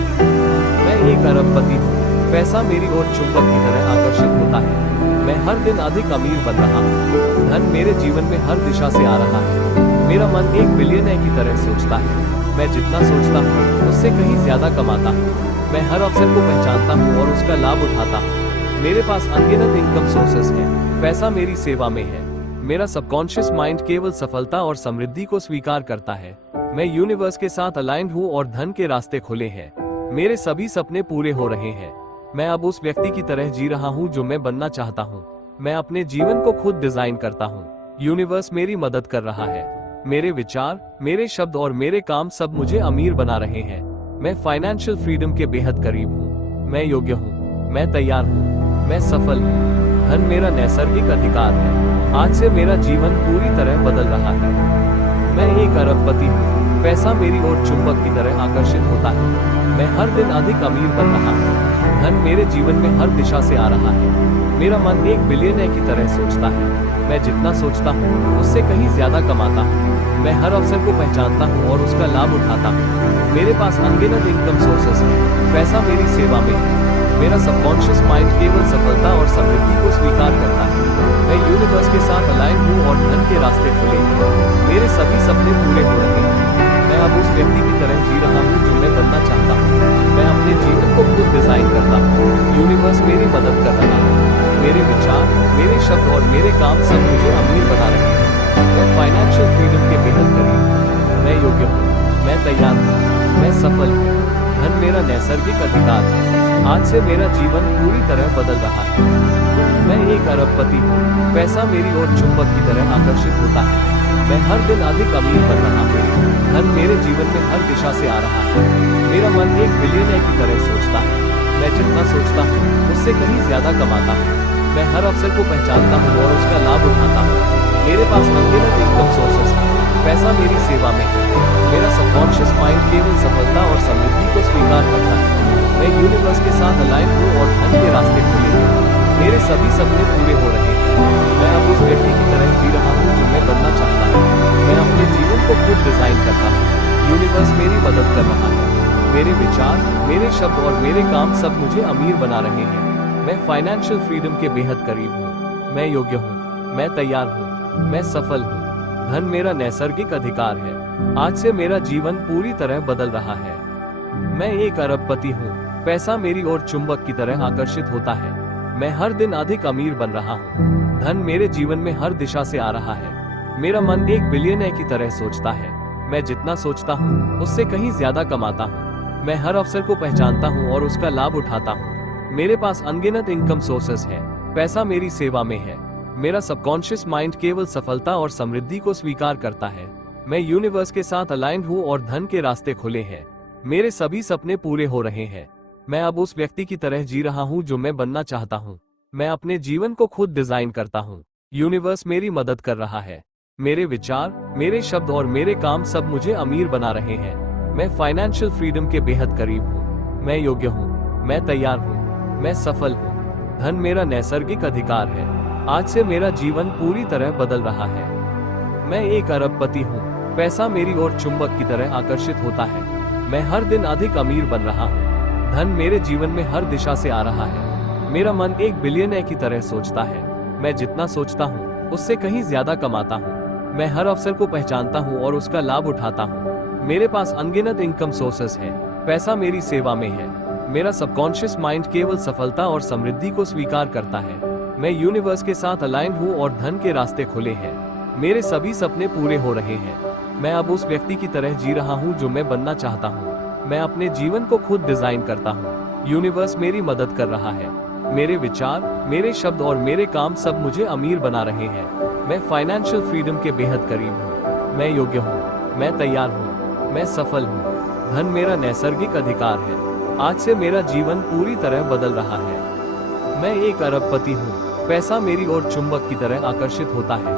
मैं एक अरबपति हूँ। पैसा मेरी ओर चुंबक की तरह आकर्षित होता है। मैं हर दिन अधिक अमीर बन रहा हूँ। धन मेरे जीवन में हर दिशा से आ रहा है। मेरा मन एक बिलियनर की तरह सोचता है। मैं जितना सोचता हूँ उससे कहीं ज्यादा कमाता हूँ। मैं हर अवसर को पहचानता हूँ और उसका लाभ उठाता हूँ। मेरे पास अनगिनत इनकम सोर्सेस है। पैसा मेरी सेवा में है। मेरा सबकॉन्शियस माइंड केवल सफलता और समृद्धि को स्वीकार करता है। मैं यूनिवर्स के साथ अलाइन हूँ और धन के रास्ते खुले हैं। मेरे सभी सपने पूरे हो रहे हैं। मैं अब उस व्यक्ति की तरह जी रहा हूँ जो मैं बनना चाहता हूँ। मैं अपने जीवन को खुद डिजाइन करता हूँ। यूनिवर्स मेरी मदद कर रहा है। मेरे विचार, मेरे शब्द और मेरे काम सब मुझे अमीर बना रहे हैं। मैं फाइनेंशियल फ्रीडम के बेहद करीब हूँ। मैं योग्य हूँ, मैं तैयार हूँ, मैं सफल हूँ। धन मेरा नैसर्गिक अधिकार है। आज से मेरा जीवन पूरी तरह बदल रहा है। मैं एक अरबपति हूँ। पैसा मेरी ओर चुंबक की तरह आकर्षित होता है। मैं हर दिन अधिक अमीर बन रहा हूँ। धन मेरे जीवन में हर दिशा से आ रहा है। मेरा मन एक बिलियनर की तरह सोचता है। मैं जितना सोचता हूँ उससे कहीं ज्यादा कमाता हूँ। मैं हर अवसर को पहचानता हूँ और उसका लाभ उठाता हूँ। मेरे पास अनगिनत इनकम सोर्सेस है। पैसा मेरी सेवा में है। मेरा सबकॉन्शियस माइंड केवल सफलता और समृद्धि को स्वीकार करता है। मैं यूनिवर्स के साथ अलाइन हूँ और धन के रास्ते खुले हैं। मेरे सभी सपने पूरे हो रहे हैं। मैं अब उस व्यक्ति की तरह जी रहा हूँ जो मैं बनना चाहता हूँ। मैं अपने जीवन को खुद डिजाइन करता हूँ। यूनिवर्स मेरी मदद कर रहा है। मेरे विचार, मेरे शब्द और मेरे काम सब मुझे अमीर बना रहे हैं। मैं फाइनेंशियल फ्रीडम के बेहद करीब हूँ। मैं योग्य हूँ, मैं तैयार हूँ, मैं सफल हूँ। धन मेरा नैसर्गिक अधिकार है। आज से मेरा जीवन पूरी तरह बदल रहा है। मैं एक अरबपति हूँ। पैसा मेरी ओर चुंबक की तरह आकर्षित होता है। मैं हर दिन अधिक अमीर बन रहा हूँ। धन मेरे जीवन में हर दिशा से आ रहा है। मेरा मन एक बिलियनर की तरह सोचता है। मैं जितना सोचता हूँ उससे कहीं ज्यादा कमाता हूँ। मैं हर अवसर को पहचानता हूँ और उसका लाभ उठाता हूँ। मेरे पास अनगिनत इनकम सोर्सेस हैं। पैसा मेरी सेवा में है। मेरा सबकॉन्शियस माइंड केवल सफलता और समृद्धि को स्वीकार करता है। मैं यूनिवर्स के साथ अलाइन हूँ और धन के रास्ते खुले हैं। मेरे सभी सपने पूरे हो रहे हैं। मैं अब उस व्यक्ति की तरह जी रहा हूँ जो मैं बनना चाहता हूँ। मैं अपने जीवन को खुद डिजाइन करता हूँ। यूनिवर्स मेरी मदद कर रहा है। मेरे विचार, मेरे शब्द और मेरे काम सब मुझे अमीर बना रहे हैं। मैं फाइनेंशियल फ्रीडम के बेहद करीब हूँ। मैं योग्य हूँ। मैं तैयार हूँ। मैं सफल हूँ। धन मेरा नैसर्गिक अधिकार है। आज से मेरा जीवन पूरी तरह बदल रहा है। मैं एक अरबपति हूँ। पैसा मेरी ओर चुंबक की तरह आकर्षित होता है। मैं हर दिन अधिक अमीर बन रहा हूँ। धन मेरे जीवन में हर दिशा से आ रहा है। मेरा मन एक बिलियनर की तरह सोचता है। मैं जितना सोचता हूँ उससे कहीं ज्यादा कमाता हूँ। मैं हर अवसर को पहचानता हूँ और उसका लाभ उठाता हूँ। मेरे पास अनगिनत इनकम सोर्सेस है। पैसा मेरी सेवा में है। मेरा सबकॉन्शियस माइंड केवल सफलता और समृद्धि को स्वीकार करता है। मैं यूनिवर्स के साथ अलाइन हूँ और धन के रास्ते खुले हैं। मेरे सभी सपने पूरे हो रहे हैं। मैं अब उस व्यक्ति की तरह जी रहा हूँ जो मैं बनना चाहता हूँ। मैं अपने जीवन को खुद डिजाइन करता हूँ। यूनिवर्स मेरी मदद कर रहा है। मेरे विचार, मेरे शब्द और मेरे काम सब मुझे अमीर बना रहे हैं। मैं फाइनेंशियल फ्रीडम के बेहद करीब हूँ। मैं योग्य हूँ। मैं तैयार हूँ। मैं सफल हूँ। धन मेरा नैसर्गिक अधिकार है। आज से मेरा जीवन पूरी तरह बदल रहा है। मैं एक अरबपति हूँ। पैसा मेरी ओर चुंबक की तरह आकर्षित होता है। मैं हर दिन अधिक अमीर बन रहा हूँ। धन मेरे जीवन में हर दिशा से आ रहा है। मेरा मन एक बिलियनर की तरह सोचता है। मैं जितना सोचता हूँ उससे कहीं ज्यादा कमाता हूँ। मैं हर अवसर को पहचानता हूँ और उसका लाभ उठाता हूँ। मेरे पास अनगिनत इनकम सोर्सेस हैं। पैसा मेरी सेवा में है। मेरा सबकॉन्शियस माइंड केवल सफलता और समृद्धि को स्वीकार करता है। मैं यूनिवर्स के साथ अलाइन हूँ और धन के रास्ते खुले हैं। मेरे सभी सपने पूरे हो रहे हैं। मैं अब उस व्यक्ति की तरह जी रहा हूँ जो मैं बनना चाहता हूँ। मैं अपने जीवन को खुद डिजाइन करता हूँ। यूनिवर्स मेरी मदद कर रहा है। मेरे विचार, मेरे शब्द और मेरे काम सब मुझे अमीर बना रहे हैं। मैं फाइनेंशियल फ्रीडम के बेहद करीब हूँ। मैं योग्य हूँ। मैं तैयार हूँ। मैं सफल हूँ। धन मेरा नैसर्गिक अधिकार है। आज से मेरा जीवन पूरी तरह बदल रहा है। मैं एक अरबपति हूँ। पैसा मेरी ओर चुंबक की तरह आकर्षित होता है।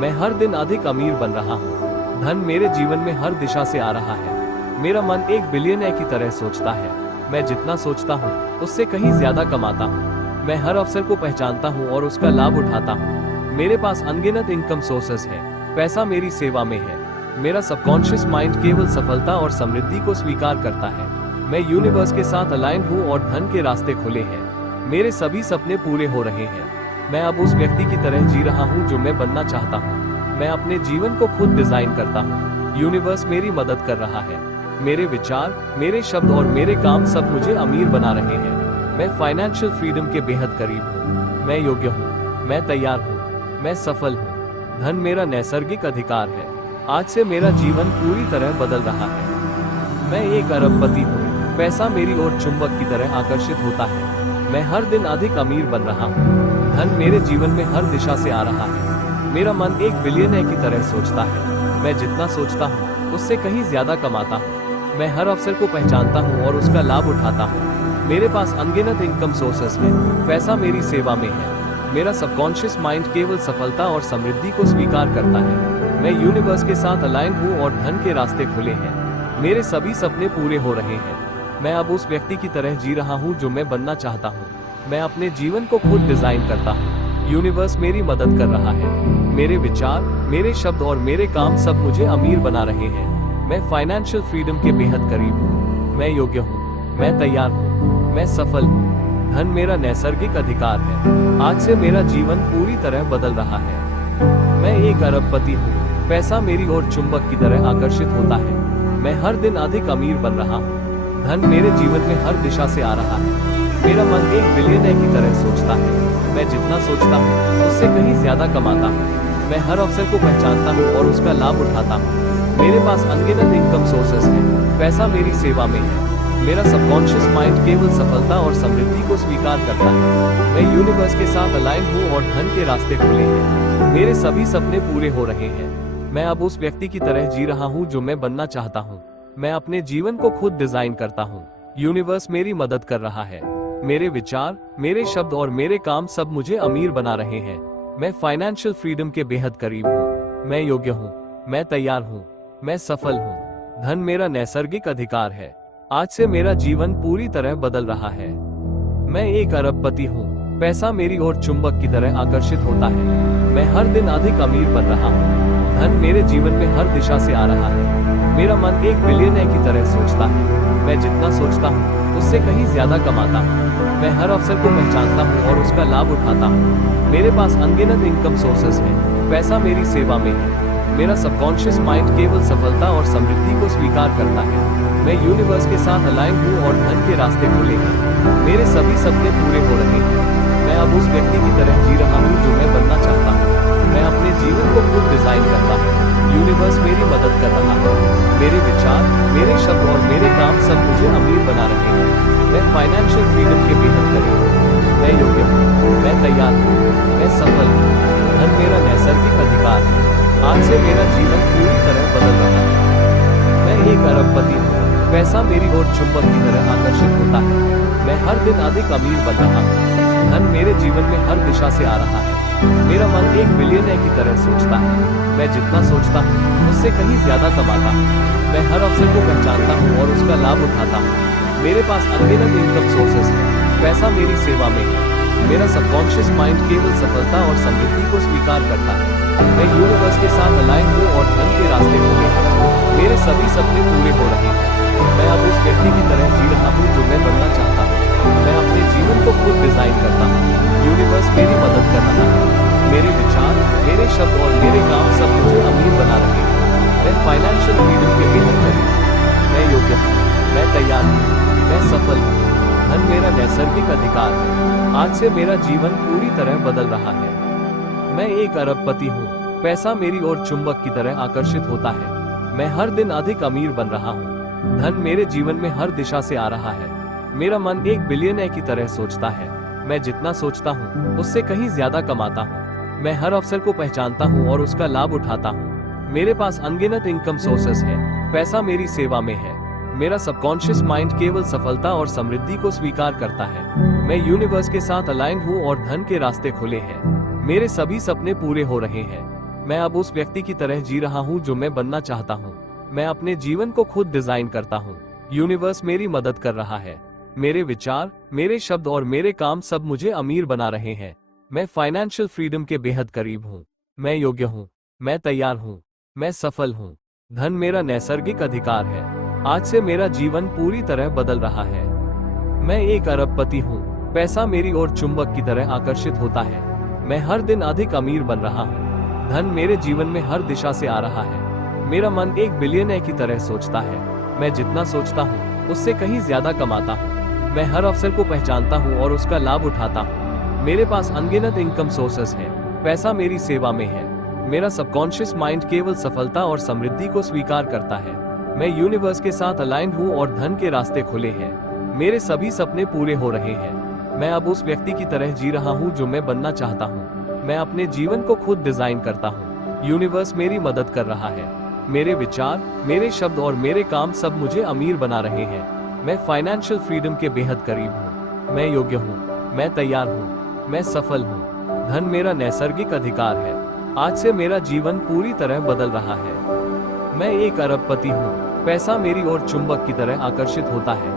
मैं हर दिन अधिक अमीर बन रहा हूँ। धन मेरे जीवन में हर दिशा से आ रहा है। मेरा मन एक बिलियनर की तरह सोचता है। मैं जितना सोचता हूँ उससे कहीं ज्यादा कमाता हूँ। मैं हर अवसर को पहचानता हूँ और उसका लाभ उठाता हूँ। मेरे पास अनगिनत इनकम सोर्सेस है। पैसा मेरी सेवा में है। मेरा सबकॉन्शियस माइंड केवल सफलता और समृद्धि को स्वीकार करता है। मैं यूनिवर्स के साथ अलाइन हूँ और धन के रास्ते खुले हैं। मेरे सभी सपने पूरे हो रहे हैं। मैं अब उस व्यक्ति की तरह जी रहा हूँ जो मैं बनना चाहता हूँ। मैं अपने जीवन को खुद डिजाइन करता हूँ। यूनिवर्स मेरी मदद कर रहा है। मेरे विचार, मेरे शब्द और मेरे काम सब मुझे अमीर बना रहे हैं। मैं फाइनेंशियल फ्रीडम के बेहद करीब हूँ। मैं योग्य हूँ। मैं तैयार हूँ। मैं सफल हूँ। धन मेरा नैसर्गिक अधिकार है। आज से मेरा जीवन पूरी तरह बदल रहा है। मैं एक अरबपति हूँ। पैसा मेरी ओर चुंबक की तरह आकर्षित होता है। मैं हर दिन अधिक अमीर बन रहा हूँ। धन मेरे जीवन में हर दिशा से आ रहा है। मेरा मन एक बिलियनर की तरह सोचता है। मैं जितना सोचता हूँ उससे कहीं ज्यादा कमाता हूँ। मैं हर अवसर को पहचानता हूँ और उसका लाभ उठाता हूँ। मेरे पास अनगिनत इनकम सोर्सेस हैं। पैसा मेरी सेवा में है। मेरा सबकॉन्शियस माइंड केवल सफलता और समृद्धि को स्वीकार करता है। मैं यूनिवर्स के साथ अलाइन हूँ और धन के रास्ते खुले हैं। मेरे सभी सपने पूरे हो रहे हैं। मैं अब उस व्यक्ति की तरह जी रहा हूँ जो मैं बनना चाहता हूँ। मैं अपने जीवन को खुद डिजाइन करता हूँ। यूनिवर्स मेरी मदद कर रहा है। मेरे विचार, मेरे शब्द और मेरे काम सब मुझे अमीर बना रहे हैं। मैं फाइनेंशियल फ्रीडम के बेहद करीब हूँ। मैं योग्य हूँ। मैं तैयार हूँ। मैं सफल हूँ। धन मेरा नैसर्गिक अधिकार है। आज से मेरा जीवन पूरी तरह बदल रहा है। मैं एक अरबपति हूँ। पैसा मेरी ओर चुंबक की तरह आकर्षित होता है। मैं हर दिन अधिक अमीर बन रहा हूँ। धन मेरे जीवन में हर दिशा से आ रहा है। मेरा मन एक बिलियनर की तरह सोचता है। मैं जितना सोचता हूँ उससे कहीं ज्यादा कमाता हूँ। मैं हर अवसर को पहचानता हूँ और उसका लाभ उठाता हूँ। मेरे पास अनगिनत इनकम सोर्सेस हैं। पैसा मेरी सेवा में है। मेरा सबकॉन्शियस माइंड केवल सफलता और समृद्धि को स्वीकार करता है। मैं यूनिवर्स के साथ अलाइन हूँ और धन के रास्ते खुले हैं। मेरे सभी सपने पूरे हो रहे हैं। मैं अब उस व्यक्ति की तरह जी रहा हूँ जो मैं बनना चाहता हूँ। मैं अपने जीवन को खुद डिजाइन करता हूँ। यूनिवर्स मेरी मदद कर रहा है। मेरे विचार, मेरे शब्द और मेरे काम सब मुझे अमीर बना रहे हैं। मैं फाइनेंशियल फ्रीडम के बेहद करीब हूँ। मैं योग्य हूँ, मैं तैयार हूँ, मैं सफल हूँ। धन मेरा नैसर्गिक अधिकार है। आज से मेरा जीवन पूरी तरह बदल रहा है। मैं एक अरबपति हूँ। पैसा मेरी ओर चुंबक की तरह आकर्षित होता है। मैं हर दिन अधिक अमीर बन रहा हूँ। धन मेरे जीवन में हर दिशा से आ रहा है। मेरा मन एक बिलियनर की तरह सोचता है। मैं जितना सोचता हूँ उससे कहीं ज्यादा कमाता हूँ। मैं हर अवसर को पहचानता हूँ और उसका लाभ उठाता हूँ। मेरे पास अनगिनत इनकम सोर्सेस हैं। पैसा मेरी सेवा में है। मेरा सबकॉन्शियस माइंड केवल सफलता और समृद्धि को स्वीकार करता है। मैं यूनिवर्स के साथ अलाइन हूँ और धन के रास्ते खुले हैं। मेरे सभी सपने पूरे हो रहे हैं। मैं अब उस व्यक्ति की तरह जी रहा हूँ जो मैं बनना चाहता हूँ। मैं अपने जीवन को खुद डिजाइन करता हूँ। यूनिवर्स मेरी मदद कर रहा है। मेरे विचार, मेरे शब्द और मेरे काम सब मुझे अमीर बना रहे हैं। मैं फाइनेंशियल फ्रीडम के बेहद करीब हूँ। मैं योग्य हूँ, मैं तैयार हूँ, मैं सफल हूँ। धन मेरा नैसर्गिक अधिकार है। आज से मेरा जीवन पूरी तरह बदल रहा है। मैं एक अरबपति हूँ। पैसा मेरी ओर चुंबक की तरह आकर्षित होता है। मैं हर दिन अधिक अमीर बन रहा हूँ। धन मेरे जीवन में हर दिशा से आ रहा है। मेरा मन एक बिलियनर की तरह सोचता है। मैं जितना सोचता हूँ उससे कहीं ज्यादा कमाता हूँ। मैं हर अवसर को पहचानता हूँ और उसका लाभ उठाता हूँ। मेरे पास अनगिनत इनकम सोर्सेस हैं। पैसा मेरी सेवा में है। मेरा सबकॉन्शियस माइंड केवल सफलता और समृद्धि को स्वीकार करता है। मैं यूनिवर्स के साथ अलाइन हूँ और धन के रास्ते खुले हैं। मेरे सभी सपने पूरे हो रहे हैं। मैं अब उस व्यक्ति की तरह जी रहा हूँ जो मैं बनना चाहता हूँ। मैं अपने जीवन को खुद डिजाइन करता हूँ। यूनिवर्स मेरी मदद कर रहा है। मेरे विचार, मेरे शब्द और मेरे काम सब मुझे अमीर बना रहे हैं। मैं फाइनेंशियल फ्रीडम के बेहद करीब हूँ। मैं योग्य हूँ, मैं तैयार हूँ, मैं सफल हूँ। धन मेरा नैसर्गिक अधिकार है। आज से मेरा जीवन पूरी तरह बदल रहा है। मैं एक अरबपति हूँ। पैसा मेरी ओर चुंबक की तरह आकर्षित होता है। मैं हर दिन अधिक अमीर बन रहा हूँ। धन मेरे जीवन में हर दिशा से आ रहा है। मेरा मन एक बिलियनर की तरह सोचता है। मैं जितना सोचता हूँ उससे कहीं ज्यादा कमाता हूँ। मैं हर अवसर को पहचानता हूँ और उसका लाभ उठाता हूँ। मेरे पास अनगिनत इनकम सोर्सेस हैं। पैसा मेरी सेवा में है। मेरा सबकॉन्शियस माइंड केवल सफलता और समृद्धि को स्वीकार करता है। मैं यूनिवर्स के साथ अलाइन हूँ और धन के रास्ते खुले हैं। मेरे सभी सपने पूरे हो रहे हैं। मैं अब उस व्यक्ति की तरह जी रहा हूँ जो मैं बनना चाहता हूँ। मैं अपने जीवन को खुद डिजाइन करता हूँ। यूनिवर्स मेरी मदद कर रहा है। मेरे विचार, मेरे शब्द और मेरे काम सब मुझे अमीर बना रहे हैं। मैं फाइनेंशियल फ्रीडम के बेहद करीब हूँ। मैं योग्य हूँ, मैं तैयार हूँ, मैं सफल हूँ। धन मेरा नैसर्गिक अधिकार है। आज से मेरा जीवन पूरी तरह बदल रहा है। मैं एक अरबपति हूँ। पैसा मेरी ओर चुंबक की तरह आकर्षित होता है। मैं हर दिन अधिक अमीर बन रहा हूँ। धन मेरे जीवन में हर दिशा से आ रहा है। मेरा मन एक बिलियनर की तरह सोचता है। मैं जितना सोचता हूँ उससे कहीं ज्यादा कमाता हूँ। मैं हर अवसर को पहचानता हूँ और उसका लाभ उठाता हूँ। मेरे पास अनगिनत इनकम सोर्सेस हैं। पैसा मेरी सेवा में है। मेरा सबकॉन्शियस माइंड केवल सफलता और समृद्धि को स्वीकार करता है। मैं यूनिवर्स के साथ अलाइन हूँ और धन के रास्ते खुले हैं। मेरे सभी सपने पूरे हो रहे हैं। मैं अब उस व्यक्ति की तरह जी रहा हूँ जो मैं बनना चाहता हूँ। मैं अपने जीवन को खुद डिजाइन करता हूँ। यूनिवर्स मेरी मदद कर रहा है। मेरे विचार, मेरे शब्द और मेरे काम सब मुझे अमीर बना रहे हैं। मैं फाइनेंशियल फ्रीडम के बेहद करीब हूँ। मैं योग्य हूँ, मैं तैयार हूँ, मैं सफल हूँ। धन मेरा नैसर्गिक अधिकार है। आज से मेरा जीवन पूरी तरह बदल रहा है। मैं एक अरबपति हूँ। पैसा मेरी ओर चुंबक की तरह आकर्षित होता है।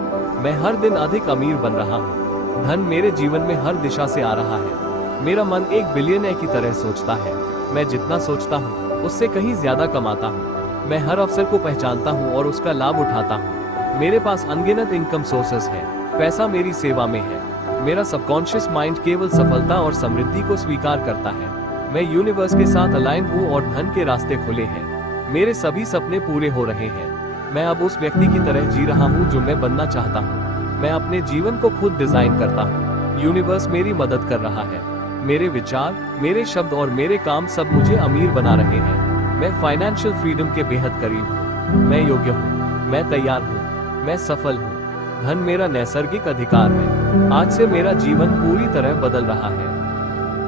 मैं हर दिन अधिक अमीर बन रहा हूँ। धन मेरे जीवन में हर दिशा से आ रहा है। मेरा मन एक बिलियनर की तरह सोचता है। मैं जितना सोचता हूँ उससे कहीं ज्यादा कमाता हूँ। मैं हर अवसर को पहचानता हूँ और उसका लाभ उठाता हूँ। मेरे पास अनगिनत इनकम सोर्सेस हैं। पैसा मेरी सेवा में है। मेरा सबकॉन्शियस माइंड केवल सफलता और समृद्धि को स्वीकार करता है। मैं यूनिवर्स के साथ अलाइन हूँ और धन के रास्ते खुले हैं। मेरे सभी सपने पूरे हो रहे हैं। मैं अब उस व्यक्ति की तरह जी रहा हूँ जो मैं बनना चाहता हूँ। मैं अपने जीवन को खुद डिजाइन करता हूँ। यूनिवर्स मेरी मदद कर रहा है। मेरे विचार, मेरे शब्द और मेरे काम सब मुझे अमीर बना रहे हैं। मैं फाइनेंशियल फ्रीडम के बेहद करीब हूँ। मैं योग्य हूँ, मैं तैयार हूँ, मैं सफल हूँ। धन मेरा नैसर्गिक अधिकार है। आज से मेरा जीवन पूरी तरह बदल रहा है।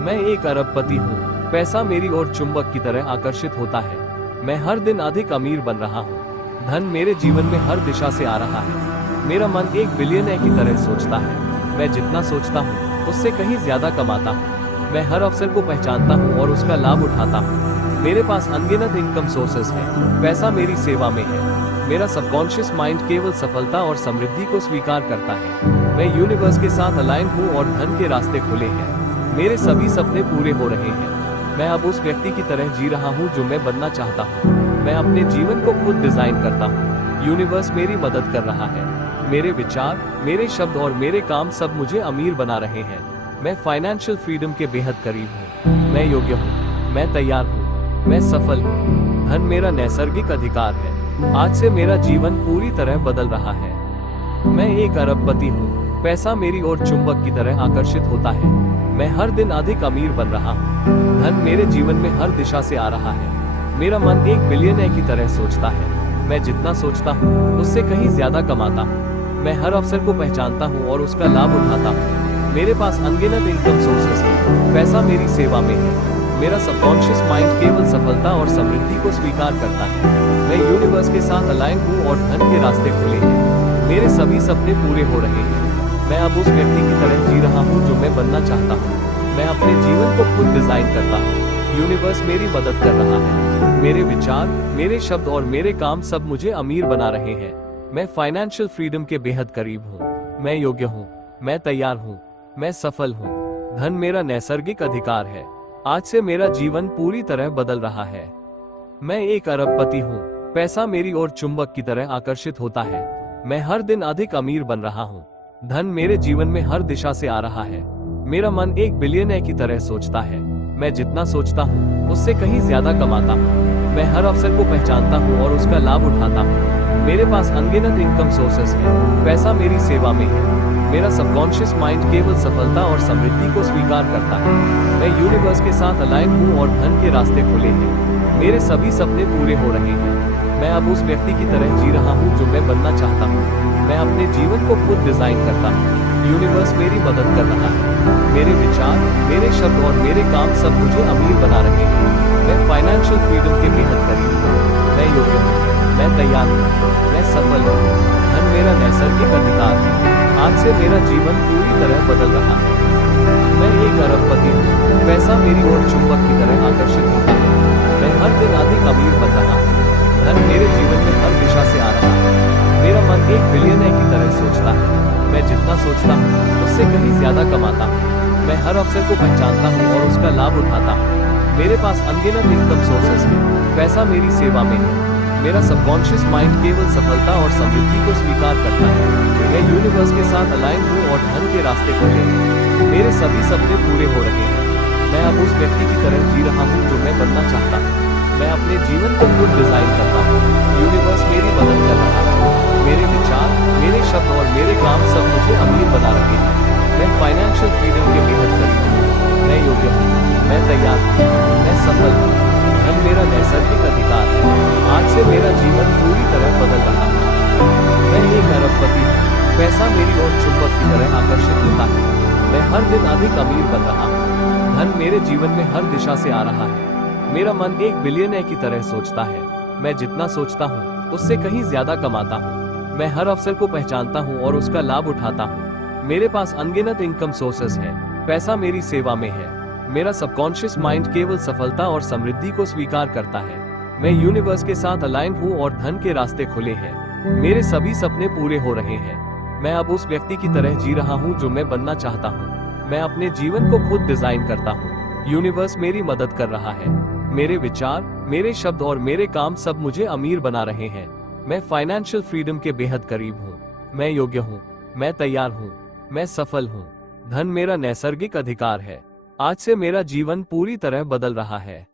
मैं एक अरबपति हूँ। पैसा मेरी ओर चुंबक की तरह आकर्षित होता है। मैं हर दिन अधिक अमीर बन रहा हूँ। धन मेरे जीवन में हर दिशा से आ रहा है। मेरा मन एक बिलियनर की तरह सोचता है। मैं जितना सोचता हूँ उससे कहीं ज्यादा कमाता हूँ। मैं हर अवसर को पहचानता हूँ और उसका लाभ उठाता हूँ। मेरे पास अनगिनत इनकम सोर्सेस हैं। पैसा मेरी सेवा में है। मेरा सबकॉन्शियस माइंड केवल सफलता और समृद्धि को स्वीकार करता है। मैं यूनिवर्स के साथ अलाइन हूँ और धन के रास्ते खुले हैं। मेरे सभी सपने पूरे हो रहे हैं। मैं अब उस व्यक्ति की तरह जी रहा हूँ जो मैं बनना चाहता हूँ। मैं अपने जीवन को खुद डिजाइन करता हूँ। यूनिवर्स मेरी मदद कर रहा है। मेरे विचार, मेरे शब्द और मेरे काम सब मुझे अमीर बना रहे हैं। मैं फाइनेंशियल फ्रीडम के बेहद करीब हूँ। मैं योग्य हूँ। मैं तैयार हूँ। मैं सफल हूँ। धन मेरा नैसर्गिक अधिकार है। आज से मेरा जीवन पूरी तरह बदल रहा है। मैं एक अरबपति हूँ। पैसा मेरी ओर चुंबक की तरह आकर्षित होता है। मैं हर दिन अधिक अमीर बन रहा हूँ। धन मेरे जीवन में हर दिशा से आ रहा है। मेरा मन एक बिलियनर की तरह सोचता है। मैं जितना सोचता हूँ उससे कहीं ज्यादा कमाता हूँ। मैं हर अवसर को पहचानता हूँ और उसका लाभ उठाता हूँ। मेरे पास अनगिनत इनकम सोर्सेस हैं। पैसा मेरी सेवा में है। मेरा सबकॉन्शियस माइंड केवल सफलता और समृद्धि को स्वीकार करता है। मैं यूनिवर्स के साथ अलाइन हूँ और धन के रास्ते खुले हैं। मेरे सभी सपने पूरे हो रहे हैं। मैं अब उस व्यक्ति की तरह जी रहा हूँ जो मैं बनना चाहता हूँ। मैं अपने जीवन को खुद डिजाइन करता हूँ। यूनिवर्स मेरी मदद कर रहा है। मेरे विचार, मेरे शब्द और मेरे काम सब मुझे अमीर बना रहे हैं। मैं फाइनेंशियल फ्रीडम के बेहद करीब हूँ। मैं योग्य हूँ। मैं तैयार हूँ। मैं सफल हूँ। धन मेरा नैसर्गिक अधिकार है। आज से मेरा जीवन पूरी तरह बदल रहा है। मैं एक अरबपति हूँ। पैसा मेरी ओर चुंबक की तरह आकर्षित होता है। मैं हर दिन अधिक अमीर बन रहा हूँ। धन मेरे जीवन में हर दिशा से आ रहा है। मेरा मन एक बिलियनर की तरह सोचता है। मैं जितना सोचता हूँ उससे कहीं ज्यादा कमाता हूँ। मैं हर अवसर को पहचानता हूँ और उसका लाभ उठाता हूँ। मेरे पास अनगिनत इनकम सोर्सेस हैं। पैसा मेरी सेवा में है। मेरा सबकॉन्शियस माइंड केवल सफलता और समृद्धि को स्वीकार करता है। मैं यूनिवर्स के साथ अलाइन हूँ और धन के रास्ते खुले हैं। मेरे सभी सपने पूरे हो रहे हैं। मैं अब उस व्यक्ति की तरह जी रहा हूँ जो मैं बनना चाहता हूँ। मैं अपने जीवन को खुद डिजाइन करता हूँ। यूनिवर्स मेरी मदद कर रहा है। मेरे विचार, मेरे शब्द और मेरे काम सब मुझे अमीर बना रहे हैं। मैं फाइनेंशियल फ्रीडम के बेहद करीब हूँ। मैं योग्य हूँ। मैं तैयार हूँ। मैं सफल हूँ। धन मेरा नैसर्गिक अधिकार है। आज से मेरा जीवन पूरी तरह बदल रहा है। मैं एक अरबपति हूँ। पैसा मेरी ओर चुंबक की तरह आकर्षित होता है। मैं हर दिन अधिक अमीर बन रहा हूँ। धन मेरे जीवन में हर दिशा से आ रहा है। मेरा मन एक बिलियनर की तरह सोचता है। मैं जितना सोचता हूँ उससे कहीं ज्यादा कमाता हूँ। मैं हर अवसर को पहचानता हूँ और उसका लाभ उठाता हूँ। मेरे पास अनगिनत इनकम सोर्सेस हैं। पैसा मेरी सेवा में है। मेरा सबकॉन्शियस माइंड केवल सफलता और समृद्धि को स्वीकार करता है। मैं यूनिवर्स के साथ अलाइन हूँ और धन के रास्ते खुले हैं। मेरे सभी सपने पूरे हो रहे हैं। मैं अब उस व्यक्ति की तरह जी रहा हूँ जो मैं बनना चाहता हूँ। मैं अपने जीवन को खुद डिजाइन करता हूँ। यूनिवर्स मेरी मदद कर रहा है। मेरे विचार, मेरे शब्द और मेरे काम सब मुझे अमीर बना रहे हैं। मैं फाइनेंशियल फ्रीडम के बेहद करीब हूँ। मैं योग्य हूँ। मैं तैयार हूँ। मैं सफल हूँ। धन मेरा नैसर्गिक अधिकार है। आज से मेरा जीवन पूरी तरह बदल रहा है। मैं एक अरबपति हूँ। पैसा मेरी ओर चुंबक की तरह आकर्षित होता है। मैं हर दिन अधिक अमीर बन रहा हूँ। धन मेरे जीवन में हर दिशा से आ रहा है। मेरा मन एक बिलियनर की तरह सोचता है। मैं जितना सोचता हूँ उससे कहीं ज्यादा कमाता हूँ। मैं हर अवसर को पहचानता हूँ और उसका लाभ उठाता हूँ। मेरे पास अनगिनत इनकम सोर्सेस हैं। पैसा मेरी सेवा में है। मेरा सबकॉन्शियस माइंड केवल सफलता और समृद्धि को स्वीकार करता है। मैं यूनिवर्स के साथ अलाइन हूँ और धन के रास्ते खुले हैं। मेरे सभी सपने पूरे हो रहे हैं। मैं अब उस व्यक्ति की तरह जी रहा हूँ जो मैं बनना चाहता हूँ। मैं अपने जीवन को खुद डिजाइन करता हूँ। यूनिवर्स मेरी मदद कर रहा है। मेरे विचार, मेरे शब्द और मेरे काम सब मुझे अमीर बना रहे हैं। मैं फाइनेंशियल फ्रीडम के बेहद करीब हूँ। मैं योग्य हूँ। मैं तैयार हूँ। मैं सफल हूँ। धन मेरा नैसर्गिक अधिकार है। आज से मेरा जीवन पूरी तरह बदल रहा है।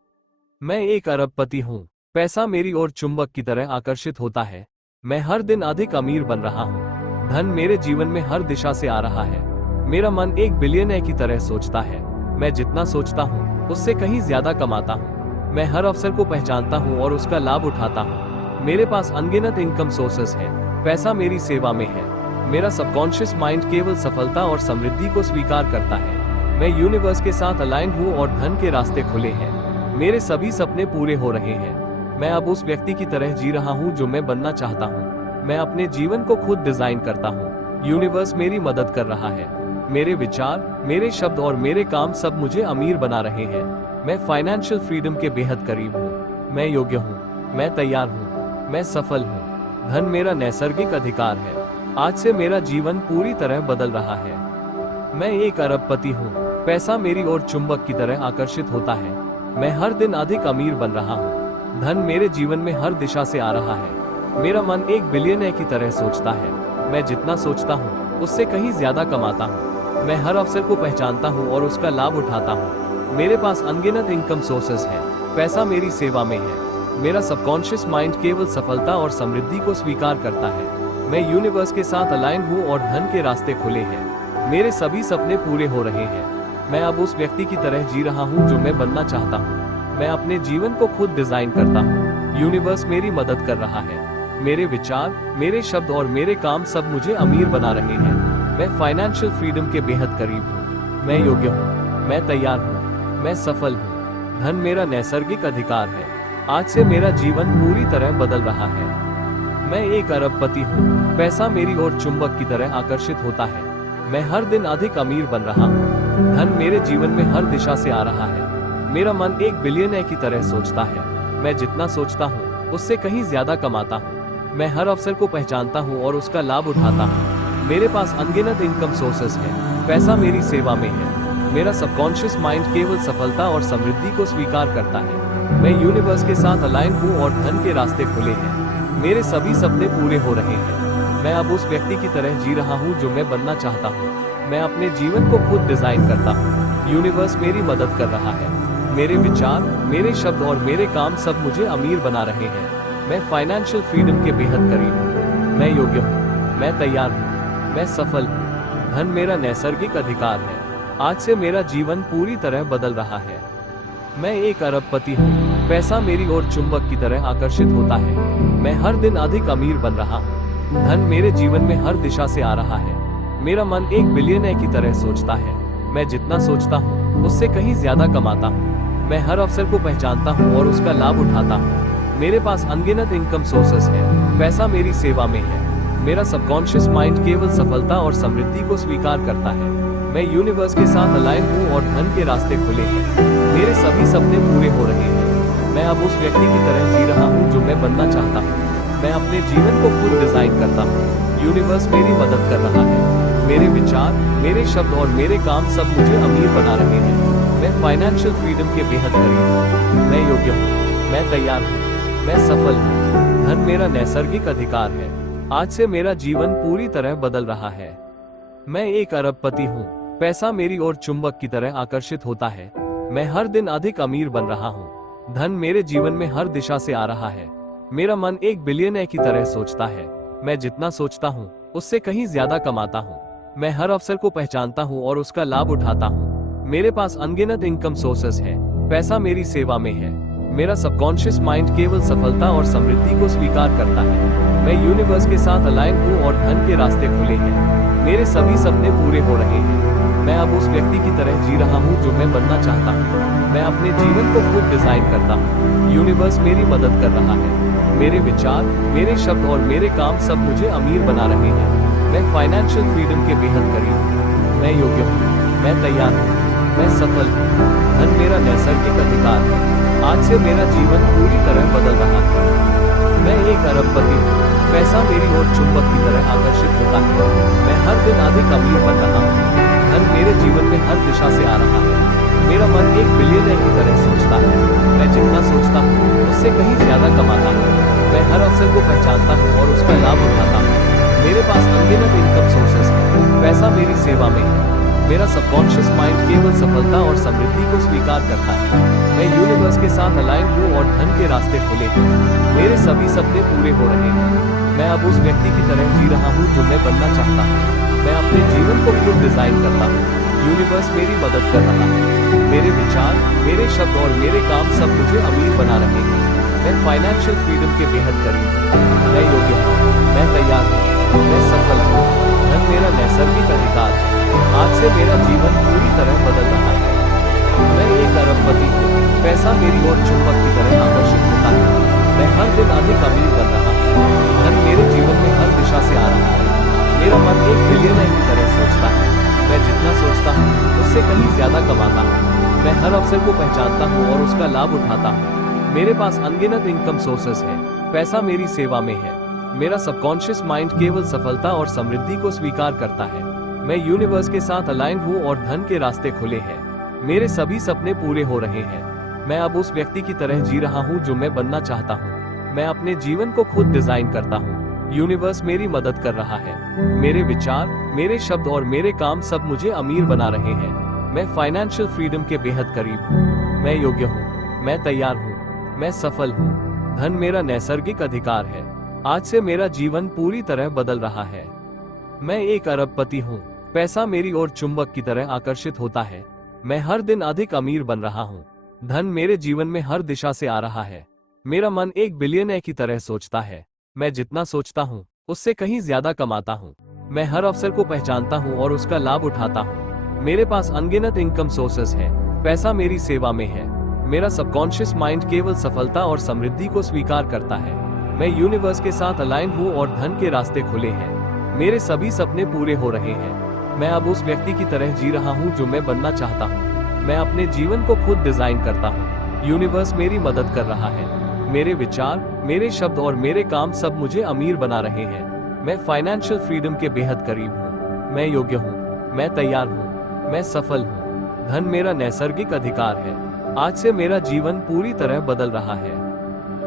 मैं एक अरबपति हूँ। पैसा मेरी ओर चुंबक की तरह आकर्षित होता है। मैं हर दिन अधिक अमीर बन रहा हूँ। धन मेरे जीवन में हर दिशा से आ रहा है। मेरा मन एक बिलियनर की तरह सोचता है। मैं जितना सोचता हूँ उससे कहीं ज्यादा कमाता हूँ। मैं हर अवसर को पहचानता हूँ और उसका लाभ उठाता हूँ। मेरे पास अनगिनत इनकम सोर्सेस हैं। पैसा मेरी सेवा में है। मेरा सबकॉन्शियस माइंड केवल सफलता और समृद्धि को स्वीकार करता है। मैं यूनिवर्स के साथ अलाइन हूँ और धन के रास्ते खुले हैं। मेरे सभी सपने पूरे हो रहे हैं। मैं अब उस व्यक्ति की तरह जी रहा हूँ जो मैं बनना चाहता हूँ। मैं अपने जीवन को खुद डिजाइन करता हूँ। यूनिवर्स मेरी मदद कर रहा है। मेरे विचार, मेरे शब्द और मेरे काम सब मुझे अमीर बना रहे हैं। मैं फाइनेंशियल फ्रीडम के बेहद करीब हूँ। मैं योग्य हूँ, मैं तैयार हूँ, मैं सफल हूँ। धन मेरा नैसर्गिक अधिकार है। आज से मेरा जीवन पूरी तरह बदल रहा है। मैं एक अरबपति हूँ। पैसा मेरी ओर चुंबक की तरह आकर्षित होता है। मैं हर दिन अधिक अमीर बन रहा हूँ। धन मेरे जीवन में हर दिशा से आ रहा है। मेरा मन एक बिलियनर की तरह सोचता है। मैं जितना सोचता हूँ उससे कहीं ज्यादा कमाता हूँ। मैं हर अवसर को पहचानता हूँ और उसका लाभ उठाता हूँ। मेरे पास अनगिनत इनकम सोर्सेस हैं। पैसा मेरी सेवा में है। मेरा सबकॉन्शियस माइंड केवल सफलता और समृद्धि को स्वीकार करता है। मैं यूनिवर्स के साथ अलाइन हूँ और धन के रास्ते खुले हैं। मेरे सभी सपने पूरे हो रहे हैं। मैं अब उस व्यक्ति की तरह जी रहा हूँ जो मैं बनना चाहता हूँ। मैं अपने जीवन को खुद डिजाइन करता हूँ। यूनिवर्स मेरी मदद कर रहा है। मेरे विचार, मेरे शब्द और मेरे काम सब मुझे अमीर बना रहे हैं। मैं फाइनेंशियल फ्रीडम के बेहद करीब हूँ। मैं योग्य हूँ, मैं तैयार हूँ, मैं सफल हूँ। धन मेरा नैसर्गिक अधिकार है। आज से मेरा जीवन पूरी तरह बदल रहा है। मैं एक अरबपति हूँ। पैसा मेरी ओर चुंबक की तरह आकर्षित होता है। मैं हर दिन अधिक अमीर बन रहा हूँ। धन मेरे जीवन में हर दिशा से आ रहा है। मेरा मन एक बिलियनर की तरह सोचता है। मैं जितना सोचता हूँ उससे कहीं ज्यादा कमाता हूँ। मैं हर अवसर को पहचानता हूँ और उसका लाभ उठाता हूँ। मेरे पास अनगिनत इनकम सोर्सेस हैं। पैसा मेरी सेवा में है। मेरा सबकॉन्शियस माइंड केवल सफलता और समृद्धि को स्वीकार करता है। मैं यूनिवर्स के साथ अलाइन हूँ और धन के रास्ते खुले हैं। मेरे सभी सपने पूरे हो रहे हैं। मैं अब उस व्यक्ति की तरह जी रहा हूँ जो मैं बनना चाहता हूँ। मैं अपने जीवन को खुद डिजाइन करता हूँ। यूनिवर्स मेरी मदद कर रहा है। मेरे विचार, मेरे शब्द और मेरे काम सब मुझे अमीर बना रहे हैं। मैं फाइनेंशियल फ्रीडम के बेहद करीब हूँ। मैं योग्य हूँ, मैं तैयार हूँ, मैं सफल हूँ। धन मेरा नैसर्गिक अधिकार है। आज से मेरा जीवन पूरी तरह बदल रहा है। मैं एक अरबपति हूँ। पैसा मेरी ओर चुंबक की तरह आकर्षित होता है। मैं हर दिन अधिक अमीर बन रहा हूँ। धन मेरे जीवन में हर दिशा से आ रहा है। मेरा मन एक बिलियनर की तरह सोचता है। मैं जितना सोचता हूँ उससे कहीं ज्यादा कमाता हूँ। मैं हर अवसर को पहचानता हूँ और उसका लाभ उठाता हूँ। मेरे पास अनगिनत इनकम सोर्सेस हैं। पैसा मेरी सेवा में है। मेरा सबकॉन्शियस माइंड केवल सफलता और समृद्धि को स्वीकार करता है। मैं यूनिवर्स के साथ अलाइन हूँ और धन के रास्ते खुले हैं। मेरे सभी सपने पूरे हो रहे हैं। मैं अब उस व्यक्ति की तरह जी रहा हूँ जो मैं बनना चाहता हूँ। मैं अपने जीवन को खुद डिजाइन करता हूँ। यूनिवर्स मेरी मदद कर रहा है। मेरे विचार, मेरे शब्द और मेरे काम सब मुझे अमीर बना रहे हैं। मैं फाइनेंशियल फ्रीडम के बेहद करीब हूँ। मैं योग्य हूँ, मैं तैयार हूँ, मैं सफल हूँ। धन मेरा नैसर्गिक अधिकार है। आज से मेरा जीवन पूरी तरह बदल रहा है। मैं एक अरबपति हूँ। पैसा मेरी ओर चुंबक की तरह आकर्षित होता है। मैं हर दिन अधिक अमीर बन रहा हूँ। धन मेरे जीवन में हर दिशा से आ रहा है। मेरा मन एक बिलियनर की तरह सोचता है। मैं जितना सोचता हूँ उससे कहीं ज्यादा कमाता हूँ। मैं हर अवसर को पहचानता हूँ और उसका लाभ उठाता हूँ। मेरे पास अनगिनत इनकम सोर्सेस हैं। पैसा मेरी सेवा में है। मेरा सबकॉन्शियस माइंड केवल सफलता और समृद्धि को स्वीकार करता है। मैं यूनिवर्स के साथ अलाइन हूँ और धन के रास्ते खुले हैं। मेरे सभी सपने पूरे हो रहे हैं। मैं अब उस व्यक्ति की तरह जी रहा हूँ जो मैं बनना चाहता हूँ। मैं अपने जीवन को खुद डिजाइन करता हूँ। यूनिवर्स मेरी मदद कर रहा है। मेरे विचार, मेरे शब्द और मेरे काम सब मुझे अमीर बना रहे हैं। मैं फाइनेंशियल फ्रीडम के बेहद करीब हूँ। मैं योग्य हूँ, मैं तैयार हूँ, मैं सफल हूँ। धन मेरा नैसर्गिक अधिकार है। आज से मेरा जीवन पूरी तरह बदल रहा है। मैं एक अरबपति हूँ। पैसा मेरी ओर चुंबक की तरह आकर्षित होता है। मैं हर दिन अधिक अमीर बन रहा हूँ। धन मेरे जीवन में हर दिशा से आ रहा है। मेरा मन एक बिलियनर की तरह सोचता है। मैं जितना सोचता हूँ उससे कहीं ज्यादा कमाता हूँ। मैं हर अवसर को पहचानता हूँ और उसका लाभ उठाता हूँ। मेरे पास अनगिनत इनकम सोर्सेस हैं। पैसा मेरी सेवा में है। मेरा सबकॉन्शियस माइंड केवल सफलता और समृद्धि को स्वीकार करता है। मैं यूनिवर्स के साथ अलाइन हूँ और धन के रास्ते खुले हैं। मेरे सभी सपने पूरे हो रहे हैं। मैं अब उस व्यक्ति की तरह जी रहा हूँ जो मैं बनना चाहता हूँ। मैं अपने जीवन को खुद डिजाइन करता हूँ। यूनिवर्स मेरी मदद कर रहा है। मेरे विचार, मेरे शब्द और मेरे काम सब मुझे अमीर बना रहे हैं। मैं फाइनेंशियल फ्रीडम के बेहद करीब हूँ। मैं योग्य हूँ, मैं तैयार हूँ, मैं सफल हूँ। धन मेरा नैसर्गिक अधिकार है। आज से मेरा जीवन पूरी तरह बदल रहा है। मैं एक अरबपति हूँ। पैसा मेरी ओर चुंबक की तरह आकर्षित होता है। मैं हर दिन अधिक अमीर बन रहा हूँ। धन मेरे जीवन में हर दिशा से आ रहा है। मेरा मन एक बिलियनर की तरह सोचता है। मैं सोचता हूँ उससे कहीं ज्यादा कमाता हूँ। मैं हर अवसर को पहचानता हूँ और उसका लाभ उठाता हूँ। मेरे पास अनगिनत इनकम सोर्सेस है। पैसा मेरी सेवा में है। मेरा सबकॉन्शियस माइंड केवल सफलता और समृद्धि को स्वीकार करता है। मैं यूनिवर्स के साथ अलाइन हूँ और धन के रास्ते खुले हैं। मेरे सभी सपने पूरे हो रहे हैं। मैं अब उस व्यक्ति की तरह जी रहा हूँ जो मैं बनना चाहता हूँ। मैं अपने जीवन को खुद डिजाइन करता हूँ। यूनिवर्स मेरी मदद कर रहा है। मेरे विचार, मेरे शब्द और मेरे काम सब मुझे अमीर बना रहे हैं। मैं फाइनेंशियल फ्रीडम के बेहद करीब हूँ। मैं योग्य हूँ। मैं तैयार हूँ। मैं सफल हूँ। धन मेरा नैसर्गिक अधिकार है। आज से मेरा जीवन पूरी तरह बदल रहा है। मैं एक अरबपति हूँ। पैसा मेरी ओर चुंबक की तरह आकर्षित होता है। मैं हर दिन अधिक अमीर बन रहा हूँ। धन मेरे जीवन में हर दिशा से आ रहा है। मेरा मन एक बिलियनर की तरह सोचता है। मैं जितना सोचता हूँ उससे कहीं ज्यादा कमाता हूँ। मैं हर अवसर को पहचानता हूँ और उसका लाभ उठाता हूँ। मेरे पास अनगिनत इनकम सोर्सेस है। पैसा मेरी सेवा में है। मेरा सबकॉन्शियस माइंड केवल सफलता और समृद्धि को स्वीकार करता है। मैं यूनिवर्स के साथ अलाइन हूँ और धन के रास्ते खुले हैं। मेरे सभी सपने पूरे हो रहे हैं। मैं अब उस व्यक्ति की तरह जी रहा हूँ जो मैं बनना चाहता हूँ। मैं अपने जीवन को खुद डिजाइन करता हूँ। यूनिवर्स मेरी मदद कर रहा है। मेरे विचार, मेरे शब्द और मेरे काम सब मुझे अमीर बना रहे हैं। मैं फाइनेंशियल फ्रीडम के बेहद करीब हूँ। मैं योग्य हूँ। मैं तैयार हूँ। मैं सफल हूँ। धन मेरा नैसर्गिक अधिकार है। आज से मेरा जीवन पूरी तरह बदल रहा है।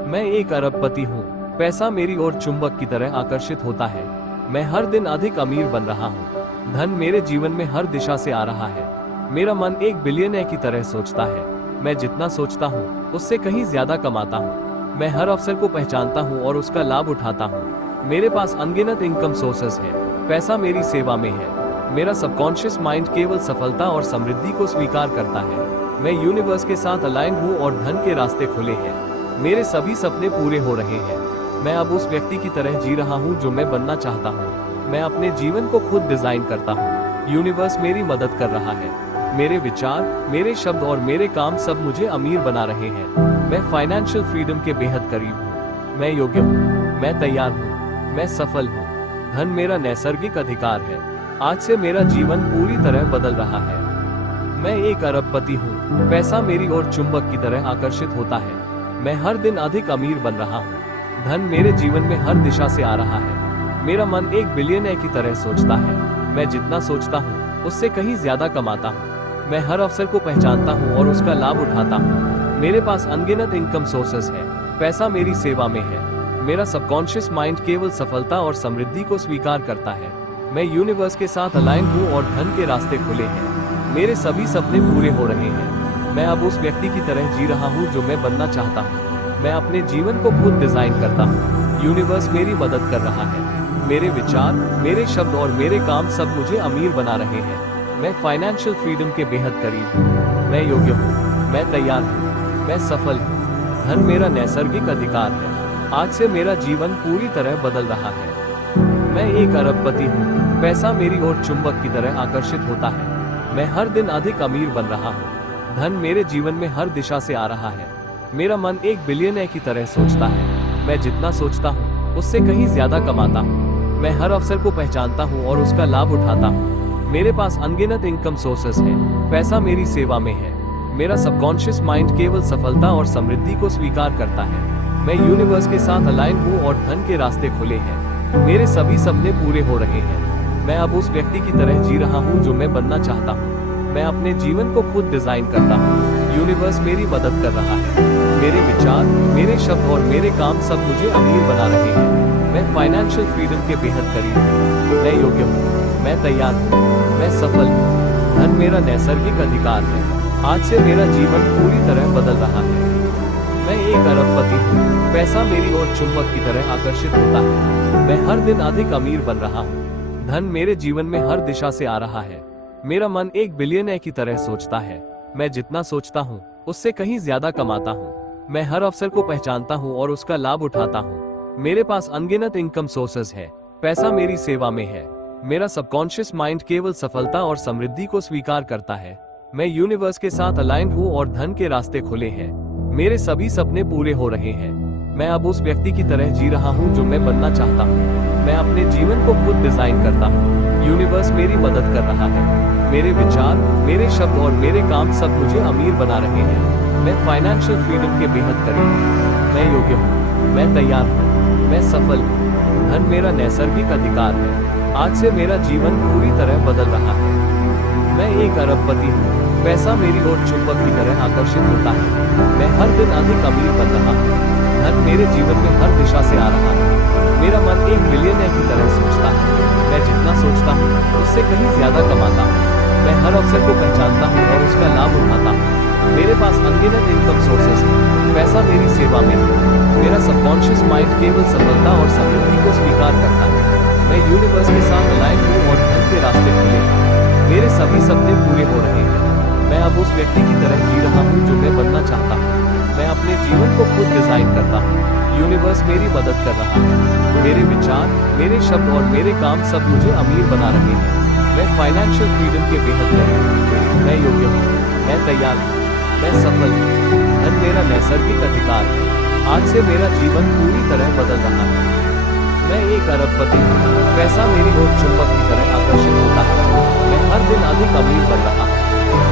मैं एक अरबपति हूँ। पैसा मेरी ओर चुंबक की तरह आकर्षित होता है। मैं हर दिन अधिक अमीर बन रहा हूँ। धन मेरे जीवन में हर दिशा से आ रहा है। मेरा मन एक बिलियनर की तरह सोचता है। मैं जितना सोचता हूँ उससे कहीं ज्यादा कमाता हूँ। मैं हर अवसर को पहचानता हूँ और उसका लाभ उठाता हूँ। मेरे पास अनगिनत इनकम सोर्सेस है। पैसा मेरी सेवा में है। मेरा सबकॉन्शियस माइंड केवल सफलता और समृद्धि को स्वीकार करता है। मैं यूनिवर्स के साथ अलाइन हूँ और धन के रास्ते खुले हैं। मेरे सभी सपने पूरे हो रहे हैं। मैं अब उस व्यक्ति की तरह जी रहा हूँ जो मैं बनना चाहता हूँ। मैं अपने जीवन को खुद डिजाइन करता हूँ। यूनिवर्स मेरी मदद कर रहा है। मेरे विचार, मेरे शब्द और मेरे काम सब मुझे अमीर बना रहे हैं। मैं फाइनेंशियल फ्रीडम के बेहद करीब हूँ। मैं योग्य हूँ। मैं तैयार हूँ। मैं सफल हूँ। धन मेरा नैसर्गिक अधिकार है। आज से मेरा जीवन पूरी तरह बदल रहा है। मैं एक अरबपति हूँ। पैसा मेरी ओर चुंबक की तरह आकर्षित होता है। मैं हर दिन अधिक अमीर बन रहा हूँ। धन मेरे जीवन में हर दिशा से आ रहा है। मेरा मन एक बिलियनर की तरह सोचता है। मैं जितना सोचता हूँ उससे कहीं ज्यादा कमाता हूँ। मैं हर अवसर को पहचानता हूँ और उसका लाभ उठाता हूँ। मेरे पास अनगिनत इनकम सोर्सेस है। पैसा मेरी सेवा में है। मेरा सबकॉन्शियस माइंड केवल सफलता और समृद्धि को स्वीकार करता है। मैं यूनिवर्स के साथ अलाइन हूँ और धन के रास्ते खुले हैं। मेरे सभी सपने पूरे हो रहे हैं। मैं अब उस व्यक्ति की तरह जी रहा हूँ जो मैं बनना चाहता हूँ। मैं अपने जीवन को खुद डिजाइन करता हूँ। यूनिवर्स मेरी मदद कर रहा है। मेरे विचार, मेरे शब्द और मेरे काम सब मुझे अमीर बना रहे हैं। मैं फाइनेंशियल फ्रीडम के बेहद करीब हूँ। मैं योग्य हूँ। मैं तैयार हूँ। मैं सफल हूँ। धन मेरा नैसर्गिक अधिकार है। आज से मेरा जीवन पूरी तरह बदल रहा है। मैं एक अरबपति हूँ। पैसा मेरी ओर चुंबक की तरह आकर्षित होता है। मैं हर दिन अधिक अमीर बन रहा हूँ। धन मेरे जीवन में हर दिशा से आ रहा है। मेरा मन एक बिलियनर की तरह सोचता है। मैं जितना सोचता हूँ उससे कहीं ज्यादा कमाता हूँ। मैं हर अवसर को पहचानता हूँ और उसका लाभ उठाता हूँ। मेरे पास अनगिनत इनकम सोर्सेस है। पैसा मेरी सेवा में है। मेरा सबकॉन्शियस माइंड केवल सफलता और समृद्धि को स्वीकार करता है। मैं यूनिवर्स के साथ अलाइन हूँ और धन के रास्ते खुले हैं। मेरे सभी सपने पूरे हो रहे हैं। मैं अब उस व्यक्ति की तरह जी रहा हूँ जो मैं बनना चाहता हूँ। मैं अपने जीवन को खुद डिजाइन करता हूँ। यूनिवर्स मेरी मदद कर रहा है। मेरे विचार, मेरे शब्द और मेरे काम सब मुझे अमीर बना रहे हैं। मैं फाइनेंशियल फ्रीडम के बेहद करीब हूँ। मैं योग्य हूँ। मैं तैयार हूँ। मैं सफल हूँ। धन मेरा नैसर्गिक अधिकार है। आज से मेरा जीवन पूरी तरह बदल रहा है। मैं एक अरबपति हूँ। पैसा मेरी ओर चुंबक की तरह आकर्षित होता है। मैं हर दिन अधिक अमीर बन रहा हूँ। धन मेरे जीवन में हर दिशा से आ रहा है। मेरा मन एक बिलियनर की तरह सोचता है। मैं जितना सोचता हूँ उससे कहीं ज्यादा कमाता हूँ। मैं हर अवसर को पहचानता हूँ और उसका लाभ उठाता हूँ। मेरे पास अनगिनत इनकम सोर्सेस है। पैसा मेरी सेवा में है। मेरा सबकॉन्शियस माइंड केवल सफलता और समृद्धि को स्वीकार करता है। मैं यूनिवर्स के साथ अलाइन हूँ और धन के रास्ते खुले हैं। मेरे सभी सपने पूरे हो रहे हैं। मैं अब उस व्यक्ति की तरह जी रहा हूँ जो मैं बनना चाहता हूँ। मैं अपने जीवन को खुद डिजाइन करता हूँ। यूनिवर्स मेरी मदद कर रहा है। मेरे विचार, मेरे शब्द और मेरे काम सब मुझे अमीर बना रहे हैं। मैं फाइनेंशियल फ्रीडम के बेहद करीब हूँ। मैं योग्य हूँ, मैं तैयार हूँ, मैं सफल हूँ। धन मेरा नैसर्गिक अधिकार है। आज से मेरा जीवन पूरी तरह बदल रहा है। मैं एक अरबपति हूँ। पैसा मेरी ओर चुंबक की तरह आकर्षित होता है। मैं हर दिन अधिक अमीर बन रहा हूँ। धन मेरे जीवन में हर दिशा से आ रहा है। मेरा मन एक बिलियनर की तरह सोचता है। मैं जितना सोचता हूँ उससे कहीं ज्यादा कमाता हूँ। मैं हर अवसर को पहचानता हूँ और उसका लाभ उठाता हूँ। मेरे पास अनगिनत इनकम सोर्सेस हैं। पैसा मेरी सेवा में है। मेरा सबकॉन्शियस माइंड केवल सफलता और समृद्धि को स्वीकार करता है। मैं यूनिवर्स के साथ अलाइन हूँ और धन के रास्ते खुले हैं। मेरे सभी सपने पूरे हो रहे हैं। मैं अब उस व्यक्ति की तरह जी रहा हूँ जो मैं बनना चाहता हूँ। मैं अपने जीवन को खुद डिजाइन करता हूँ। यूनिवर्स मेरी मदद कर रहा है। मेरे विचार, मेरे शब्द और मेरे काम सब मुझे अमीर बना रहे हैं। मैं फाइनेंशियल फ्रीडम के बेहद करीब हूँ। मैं योग्य हूँ, मैं तैयार हूँ, मैं सफल हूँ। धन मेरा नैसर्गिक अधिकार है। आज से मेरा जीवन पूरी तरह बदल रहा है। मैं एक अरबपति हूँ। पैसा मेरी ओर चुंबक की तरह आकर्षित होता है। मैं हर दिन अधिक अमीर बन रहा हूँ।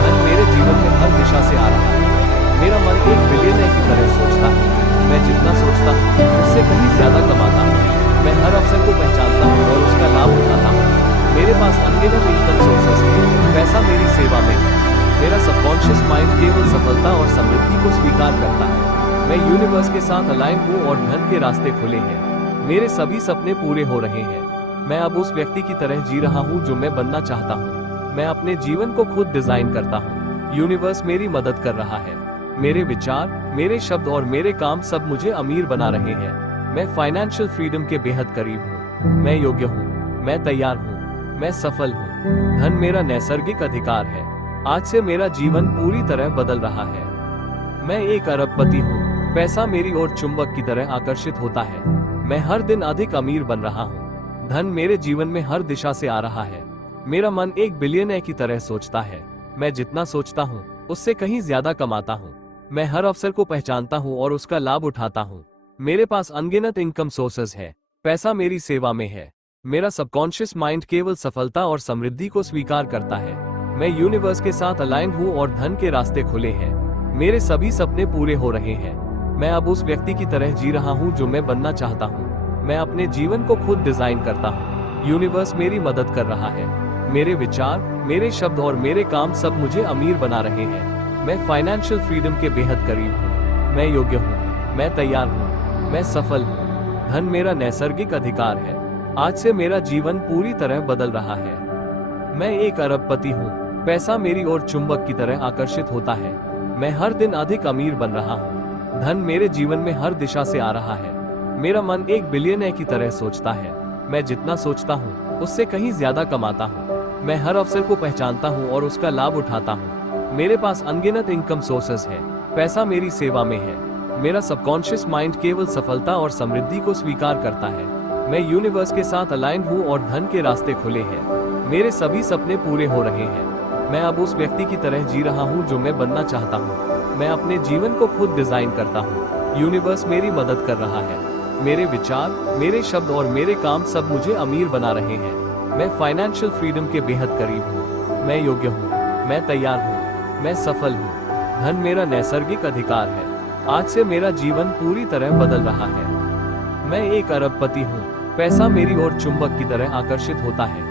धन मेरे जीवन में हर दिशा से आ रहा है। मेरा मन एक बिलियनर की तरह सोचता है। मैं जितना सोचता हूँ उससे कहीं ज्यादा कमाता हूँ। मैं हर अवसर को पहचानता हूँ और उसका लाभ उठाता हूँ। मेरे पास अनगिनत इनकम सोर्सेस हैं। पैसा मेरी सेवा में है। मेरा सबकॉन्शियस माइंड केवल सफलता और समृद्धि को स्वीकार करता है। मैं यूनिवर्स के साथ अलाइन हूँ और धन के रास्ते खुले हैं। मेरे सभी सपने पूरे हो रहे हैं। मैं अब उस व्यक्ति की तरह जी रहा हूँ जो मैं बनना चाहता हूँ। मैं अपने जीवन को खुद डिजाइन करता हूँ। यूनिवर्स मेरी मदद कर रहा है। मेरे विचार, मेरे शब्द और मेरे काम सब मुझे अमीर बना रहे हैं। मैं फाइनेंशियल फ्रीडम के बेहद करीब हूँ। मैं योग्य हूँ, मैं तैयार हूँ, मैं सफल हूँ। धन मेरा नैसर्गिक अधिकार है। आज से मेरा जीवन पूरी तरह बदल रहा है। मैं एक अरबपति हूँ। पैसा मेरी ओर चुंबक की तरह आकर्षित होता है। मैं हर दिन अधिक अमीर बन रहा हूँ। धन मेरे जीवन में हर दिशा से आ रहा है। मेरा मन एक बिलियनर की तरह सोचता है। मैं जितना सोचता हूँ उससे कहीं ज्यादा कमाता हूँ। मैं हर अवसर को पहचानता हूँ और उसका लाभ उठाता हूँ। मेरे पास अनगिनत इनकम सोर्सेस है। पैसा मेरी सेवा में है। मेरा सबकॉन्शियस माइंड केवल सफलता और समृद्धि को स्वीकार करता है। मैं यूनिवर्स के साथ अलाइन हूँ और धन के रास्ते खुले हैं। मेरे सभी सपने पूरे हो रहे हैं। मैं अब उस व्यक्ति की तरह जी रहा हूँ जो मैं बनना चाहता हूँ। मैं अपने जीवन को खुद डिजाइन करता हूँ। यूनिवर्स मेरी मदद कर रहा है। मेरे विचार, मेरे शब्द और मेरे काम सब मुझे अमीर बना रहे हैं। मैं फाइनेंशियल फ्रीडम के बेहद करीब हूँ। मैं योग्य हूँ, मैं तैयार हूँ, मैं सफल हूँ। धन मेरा नैसर्गिक अधिकार है। आज से मेरा जीवन पूरी तरह बदल रहा है। मैं एक अरबपति हूँ। पैसा मेरी ओर चुंबक की तरह आकर्षित होता है। मैं हर दिन अधिक अमीर बन रहा हूँ। धन मेरे जीवन में हर दिशा से आ रहा है। मेरा मन एक बिलियनर की तरह सोचता है। मैं जितना सोचता हूँ उससे कहीं ज्यादा कमाता हूँ। मैं हर अवसर को पहचानता हूँ और उसका लाभ उठाता हूँ। मेरे पास अनगिनत इनकम सोर्सेस है। पैसा मेरी सेवा में है। मेरा सबकॉन्शियस माइंड केवल सफलता और समृद्धि को स्वीकार करता है। मैं यूनिवर्स के साथ अलाइन हूँ और धन के रास्ते खुले हैं। मेरे सभी सपने पूरे हो रहे हैं। मैं अब उस व्यक्ति की तरह जी रहा हूँ जो मैं बनना चाहता हूँ। मैं अपने जीवन को खुद डिजाइन करता हूँ। यूनिवर्स मेरी मदद कर रहा है। मेरे विचार, मेरे शब्द और मेरे काम सब मुझे अमीर बना रहे हैं। मैं फाइनेंशियल फ्रीडम के बेहद करीब हूँ। मैं योग्य हूँ, मैं तैयार हूँ, मैं सफल हूँ। धन मेरा नैसर्गिक अधिकार है। आज से मेरा जीवन पूरी तरह बदल रहा है। मैं एक अरबपति हूँ। पैसा मेरी ओर चुंबक की तरह आकर्षित होता है।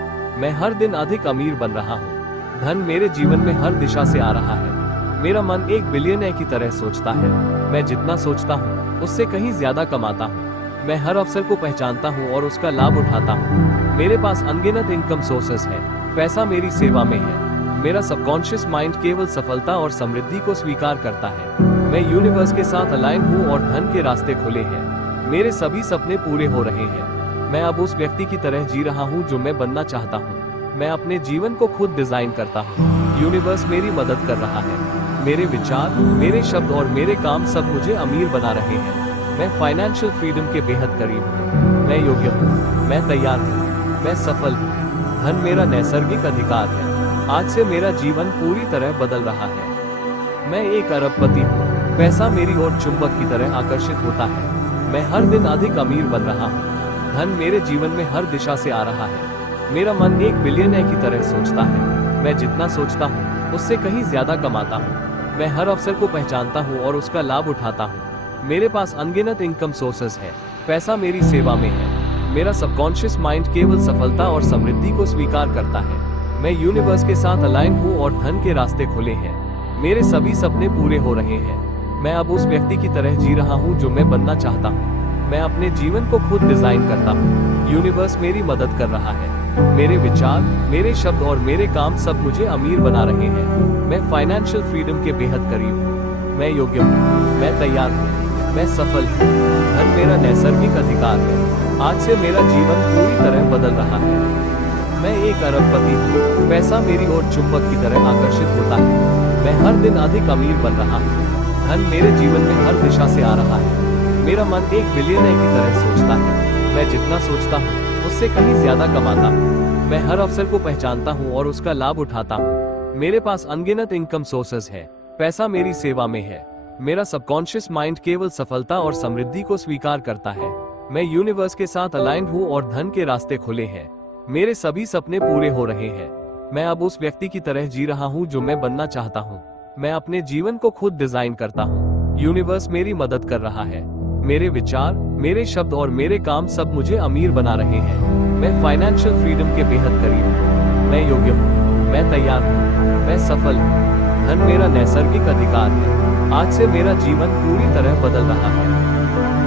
मैं हर दिन अधिक अमीर बन रहा हूँ। धन मेरे जीवन में हर दिशा से आ रहा है। मेरा मन एक बिलियनर की तरह सोचता है। मैं जितना सोचता हूँ उससे कहीं ज्यादा कमाता हूँ। मैं हर अवसर को पहचानता हूँ और उसका लाभ उठाता हूँ। मेरे पास अनगिनत इनकम सोर्सेस है। पैसा मेरी सेवा में है। मेरा सबकॉन्शियस माइंड केवल सफलता और समृद्धि को स्वीकार करता है। मैं यूनिवर्स के साथ अलाइन हूँ और धन के रास्ते खुले हैं। मेरे सभी सपने पूरे हो रहे हैं। मैं अब उस व्यक्ति की तरह जी रहा हूँ जो मैं बनना चाहता हूँ। मैं अपने जीवन को खुद डिजाइन करता हूँ। यूनिवर्स मेरी मदद कर रहा है। मेरे विचार, मेरे शब्द और मेरे काम सब मुझे अमीर बना रहे हैं। मैं फाइनेंशियल फ्रीडम के बेहद करीब हूँ। मैं योग्य हूँ, मैं तैयार हूँ, मैं सफल हूँ। धन मेरा नैसर्गिक अधिकार है। आज से मेरा जीवन पूरी तरह बदल रहा है। मैं एक अरबपति हूँ। पैसा मेरी ओर चुंबक की तरह आकर्षित होता है। मैं हर दिन अधिक अमीर बन रहा हूँ। धन मेरे जीवन में हर दिशा से आ रहा है। मेरा मन एक बिलियनर की तरह सोचता है। मैं जितना सोचता हूँ उससे कहीं ज्यादा कमाता हूँ। मैं हर अवसर को पहचानता हूँ और उसका लाभ उठाता हूँ। मेरे पास अनगिनत इनकम सोर्सेस है। पैसा मेरी सेवा में है। मेरा सबकॉन्शियस माइंड केवल सफलता और समृद्धि को स्वीकार करता है। मैं यूनिवर्स के साथ अलाइन हूँ और धन के रास्ते खुले हैं। मेरे सभी सपने पूरे हो रहे हैं। मैं अब उस व्यक्ति की तरह जी रहा हूँ जो मैं बनना चाहता हूँ। मैं अपने जीवन को खुद डिजाइन करता हूँ। यूनिवर्स मेरी मदद कर रहा है। मेरे विचार, मेरे शब्द और मेरे काम सब मुझे अमीर बना रहे हैं। मैं फाइनेंशियल फ्रीडम के बेहद करीब हूँ। मैं योग्य हूँ। मैं तैयार हूँ। मैं सफल हूँ। धन मेरा नैसर्गिक अधिकार है। आज से मेरा जीवन पूरी तरह बदल रहा है। मैं एक अरबपति हूँ। पैसा मेरी ओर चुंबक की तरह आकर्षित होता है। मैं हर दिन अधिक अमीर बन रहा हूँ। धन मेरे जीवन में हर दिशा से आ रहा है। मेरा मन एक बिलियनर की तरह सोचता है। मैं जितना सोचता हूँ उससे कहीं ज्यादा कमाता हूँ। मैं हर अवसर को पहचानता हूँ और उसका लाभ उठाता हूँ। मेरे पास अनगिनत इनकम सोर्सेस है। पैसा मेरी सेवा में है। मेरा सबकॉन्शियस माइंड केवल सफलता और समृद्धि को स्वीकार करता है। मैं यूनिवर्स के साथ अलाइन हूँ और धन के रास्ते खुले हैं। मेरे सभी सपने पूरे हो रहे हैं। मैं अब उस व्यक्ति की तरह जी रहा हूँ जो मैं बनना चाहता हूँ। मैं अपने जीवन को खुद डिजाइन करता हूँ। यूनिवर्स मेरी मदद कर रहा है। मेरे विचार, मेरे शब्द और मेरे काम सब मुझे अमीर बना रहे हैं। मैं फाइनेंशियल फ्रीडम के बेहद करीब हूँ। मैं योग्य हूँ। मैं तैयार हूँ। मैं सफल हूँ। धन मेरा नैसर्गिक अधिकार है। आज से मेरा जीवन पूरी तरह बदल रहा है।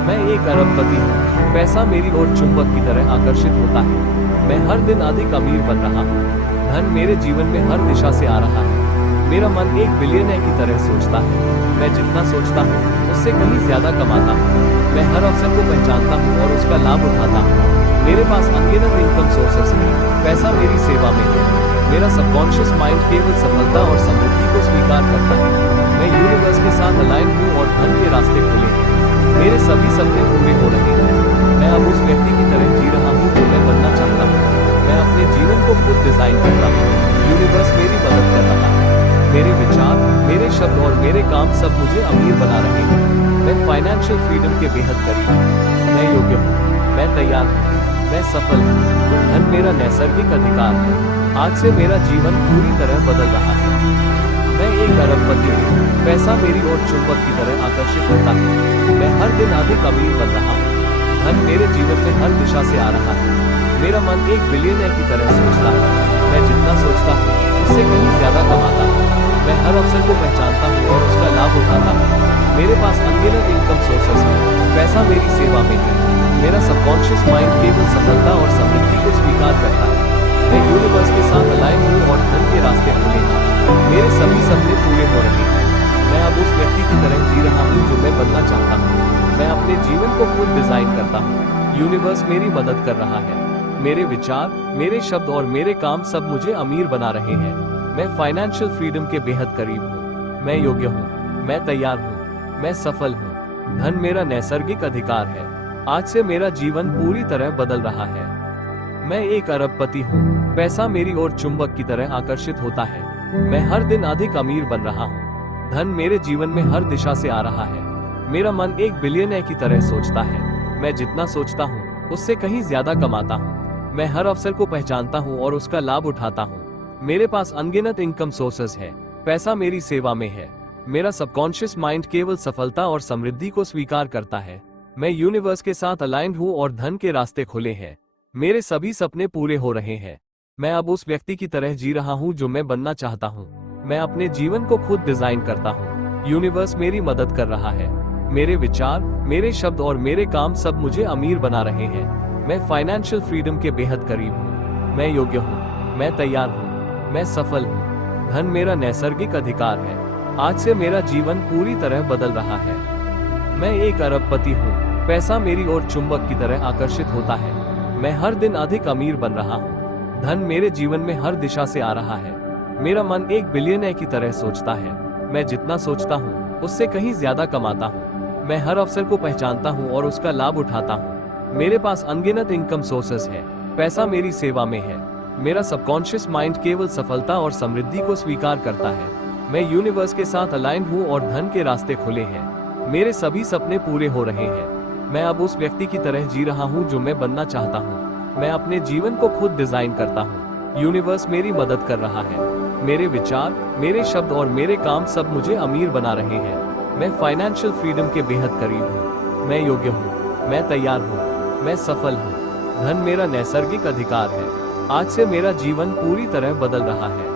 मैं एक अरबपति हूँ। पैसा मेरी ओर चुंबक की तरह आकर्षित होता है। मैं हर दिन अधिक अमीर बन रहा हूँ। धन मेरे जीवन में हर दिशा से आ रहा है। मेरा मन एक बिलियनर की तरह सोचता है। मैं जितना सोचता हूँ उससे कहीं ज्यादा कमाता हूँ। मैं हर अवसर को पहचानता हूँ और उसका लाभ उठाता हूँ। मेरे पास अनगिनत इनकम सोर्सेस है। पैसा मेरी सेवा में है। मेरा सबकॉन्शियस माइंड केवल सफलता और समृद्धि को स्वीकार करता है। मैं यूनिवर्स के साथ अलाइन हूँ और धन के रास्ते खुले हैं। मेरे सभी सपने पूरे हो रहे हैं। मैं अब उस व्यक्ति की तरह जी रहा हूँ जो मैं बनना चाहता हूँ। मैं अपने जीवन को खुद डिजाइन करता हूँ। यूनिवर्स मेरी मदद कर रहा है। मेरे विचार, मेरे शब्द और मेरे काम सब मुझे अमीर बना रहे हैं। मैं फाइनेंशियल फ्रीडम के बेहद करीब हूँ। मैं योग्य हूँ। मैं तैयार हूँ। मैं सफल हूँ। धन मेरा नैसर्गिक अधिकार है। आज से मेरा जीवन पूरी तरह बदल रहा है। मैं एक अरबपति हूँ। पैसा मेरी ओर चुंबक की तरह आकर्षित होता है। मैं हर दिन अधिक अमीर बन रहा हूँ। धन मेरे जीवन में हर दिशा से आ रहा है। मेरा मन एक बिलियनर की तरह सोचता है। मैं जितना सोचता हूँ उससे कहीं ज्यादा कमाता हूँ। मैं हर अवसर को पहचानता हूँ और उसका लाभ उठाता हूँ। मेरे पास अनगिनत इनकम सोर्सेस है। पैसा मेरी सेवा में है। मेरा सबकॉन्शियस माइंड केवल सफलता और समृद्धि को स्वीकार करता है। मैं यूनिवर्स के साथ अलाइन हूँ और धन के रास्ते खुले हैं। मेरे सभी सपने पूरे हो रहे हैं। मैं अब उस व्यक्ति की तरह जी रहा हूँ जो मैं बनना चाहता हूँ। मैं अपने जीवन को खुद डिजाइन करता हूँ। यूनिवर्स मेरी मदद कर रहा है। मेरे विचार, मेरे शब्द और मेरे काम सब मुझे अमीर बना रहे हैं। मैं फाइनेंशियल फ्रीडम के बेहद करीब हूँ। मैं योग्य हूँ। मैं तैयार हूँ। मैं सफल हूँ। धन मेरा नैसर्गिक अधिकार है। आज से मेरा जीवन पूरी तरह बदल रहा है। मैं एक अरबपति हूँ। पैसा मेरी ओर चुंबक की तरह आकर्षित होता है। मैं हर दिन अधिक अमीर बन रहा हूँ। धन मेरे जीवन में हर दिशा से आ रहा है। मेरा मन एक बिलियनर की तरह सोचता है। मैं जितना सोचता हूँ उससे कहीं ज्यादा कमाता हूँ। मैं हर अवसर को पहचानता हूँ और उसका लाभ उठाता हूँ। मेरे पास अनगिनत इनकम सोर्सेस है। पैसा मेरी सेवा में है। मेरा सबकॉन्शियस माइंड केवल सफलता और समृद्धि को स्वीकार करता है। मैं यूनिवर्स के साथ अलाइन हूँ और धन के रास्ते खुले हैं। मेरे सभी सपने पूरे हो रहे हैं। मैं अब उस व्यक्ति की तरह जी रहा हूँ जो मैं बनना चाहता हूँ। मैं अपने जीवन को खुद डिजाइन करता हूँ। यूनिवर्स मेरी मदद कर रहा है। मेरे विचार, मेरे शब्द और मेरे काम सब मुझे अमीर बना रहे हैं। मैं फाइनेंशियल फ्रीडम के बेहद करीब हूँ। मैं योग्य हूँ। मैं तैयार हूँ। मैं सफल हूँ। धन मेरा नैसर्गिक अधिकार है। आज से मेरा जीवन पूरी तरह बदल रहा है। मैं एक अरबपति हूँ। पैसा मेरी ओर चुंबक की तरह आकर्षित होता है। मैं हर दिन अधिक अमीर बन रहा हूँ। धन मेरे जीवन में हर दिशा से आ रहा है। मेरा मन एक बिलियनर की तरह सोचता है। मैं जितना सोचता हूँ उससे कहीं ज्यादा कमाता हूँ। मैं हर अवसर को पहचानता हूँ और उसका लाभ उठाता हूँ। मेरे पास अनगिनत इनकम सोर्सेस है। पैसा मेरी सेवा में है। मेरा सबकॉन्शियस माइंड केवल सफलता और समृद्धि को स्वीकार करता है। मैं यूनिवर्स के साथ अलाइन हूँ और धन के रास्ते खुले हैं। मेरे सभी सपने पूरे हो रहे हैं। मैं अब उस व्यक्ति की तरह जी रहा हूँ जो मैं बनना चाहता हूँ। मैं अपने जीवन को खुद डिजाइन करता हूँ। यूनिवर्स मेरी मदद कर रहा है। मेरे विचार, मेरे शब्द और मेरे काम सब मुझे अमीर बना रहे हैं। मैं फाइनेंशियल फ्रीडम के बेहद करीब हूँ। मैं योग्य हूँ, मैं तैयार हूँ, मैं सफल हूँ। धन मेरा नैसर्गिक अधिकार है। आज से मेरा जीवन पूरी तरह बदल रहा है।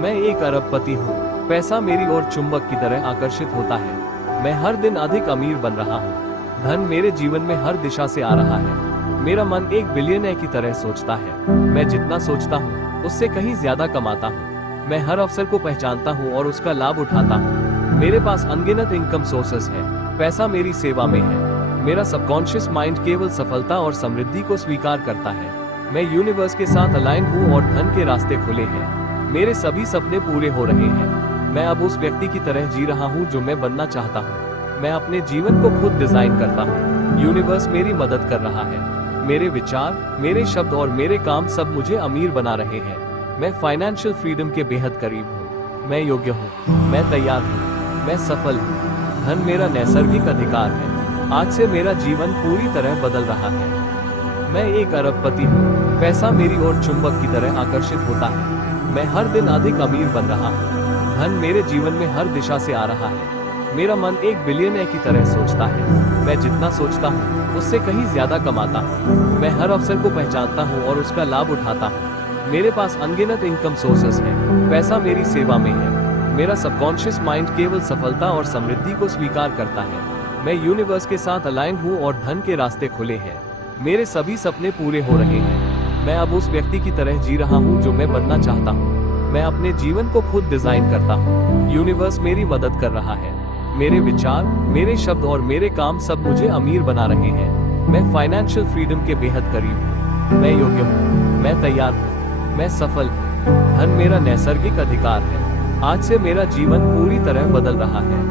मैं एक अरबपति हूँ। पैसा मेरी ओर चुंबक की तरह आकर्षित होता है। मैं हर दिन अधिक अमीर बन रहा हूँ। धन मेरे जीवन में हर दिशा से आ रहा है। मेरा मन एक बिलियनर की तरह सोचता है। मैं जितना सोचता हूँ उससे कहीं ज्यादा कमाता हूँ। मैं हर अवसर को पहचानता हूँ और उसका लाभ उठाता हूँ। मेरे पास अनगिनत इनकम सोर्सेस है। पैसा मेरी सेवा में है। मेरा सबकॉन्शियस माइंड केवल सफलता और समृद्धि को स्वीकार करता है। मैं यूनिवर्स के साथ अलाइन हूँ और धन के रास्ते खुले हैं। मेरे सभी सपने पूरे हो रहे हैं। मैं अब उस व्यक्ति की तरह जी रहा हूँ जो मैं बनना चाहता हूँ। मैं अपने जीवन को खुद डिजाइन करता हूँ। यूनिवर्स मेरी मदद कर रहा है। मेरे विचार, मेरे शब्द और मेरे काम सब मुझे अमीर बना रहे हैं। मैं फाइनेंशियल फ्रीडम के बेहद करीब हूँ। मैं योग्य हूँ, मैं तैयार हूँ, मैं सफल हूँ। धन मेरा नैसर्गिक अधिकार है। आज से मेरा जीवन पूरी तरह बदल रहा है। मैं एक अरबपति हूँ। पैसा मेरी ओर चुंबक की तरह आकर्षित होता है। मैं हर दिन अधिक अमीर बन रहा हूँ। धन मेरे जीवन में हर दिशा से आ रहा है। मेरा मन एक बिलियनर की तरह सोचता है। मैं जितना सोचता हूँ उससे कहीं ज्यादा कमाता हूँ। मैं हर अवसर को पहचानता हूँ और उसका लाभ उठाता हूँ। मेरे पास अनगिनत इनकम सोर्सेस है। पैसा मेरी सेवा में है। मेरा सबकॉन्शियस माइंड केवल सफलता और समृद्धि को स्वीकार करता है। मैं यूनिवर्स के साथ अलाइन हूँ और धन के रास्ते खुले हैं। मेरे सभी सपने पूरे हो रहे हैं। मैं अब उस व्यक्ति की तरह जी रहा हूँ जो मैं बनना चाहता हूँ। मैं अपने जीवन को खुद डिजाइन करता हूँ। यूनिवर्स मेरी मदद कर रहा है। मेरे विचार, मेरे शब्द और मेरे काम सब मुझे अमीर बना रहे हैं। मैं फाइनेंशियल फ्रीडम के बेहद करीब हूँ। मैं योग्य हूँ, मैं तैयार हूँ, मैं सफल हूँ। धन मेरा नैसर्गिक अधिकार है। आज से मेरा जीवन पूरी तरह बदल रहा है।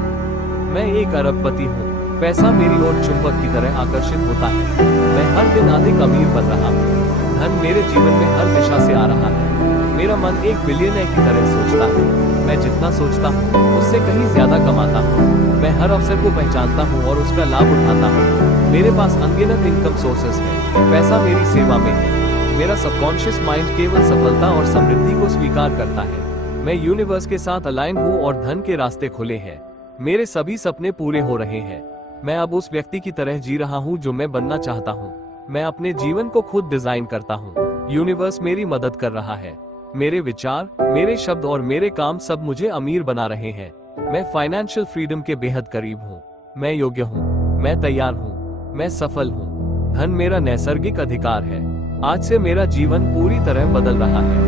मैं एक अरबपति हूँ। पैसा मेरी ओर चुंबक की तरह आकर्षित होता है। मैं हर दिन अधिक अमीर बन रहा हूँ। धन मेरे जीवन में हर दिशा से आ रहा है। मेरा मन एक बिलियनर की तरह सोचता है। मैं जितना सोचता हूँ उससे कहीं ज्यादा कमाता हूँ। मैं हर अवसर को पहचानता हूँ और उसका लाभ उठाता हूँ। मेरे पास अनगिनत इनकम सोर्सेस है। पैसा मेरी सेवा में है। मेरा सबकॉन्शियस माइंड केवल सफलता और समृद्धि को स्वीकार करता है। मैं यूनिवर्स के साथ अलाइन हूँ और धन के रास्ते खुले हैं। मेरे सभी सपने पूरे हो रहे हैं। मैं अब उस व्यक्ति की तरह जी रहा हूँ जो मैं बनना चाहता हूँ। मैं अपने जीवन को खुद डिजाइन करता हूँ। यूनिवर्स मेरी मदद कर रहा है। मेरे विचार, मेरे शब्द और मेरे काम सब मुझे अमीर बना रहे हैं। मैं फाइनेंशियल फ्रीडम के बेहद करीब हूँ। मैं योग्य हूँ, मैं तैयार हूँ, मैं सफल हूँ। धन मेरा नैसर्गिक अधिकार है। आज से मेरा जीवन पूरी तरह बदल रहा है।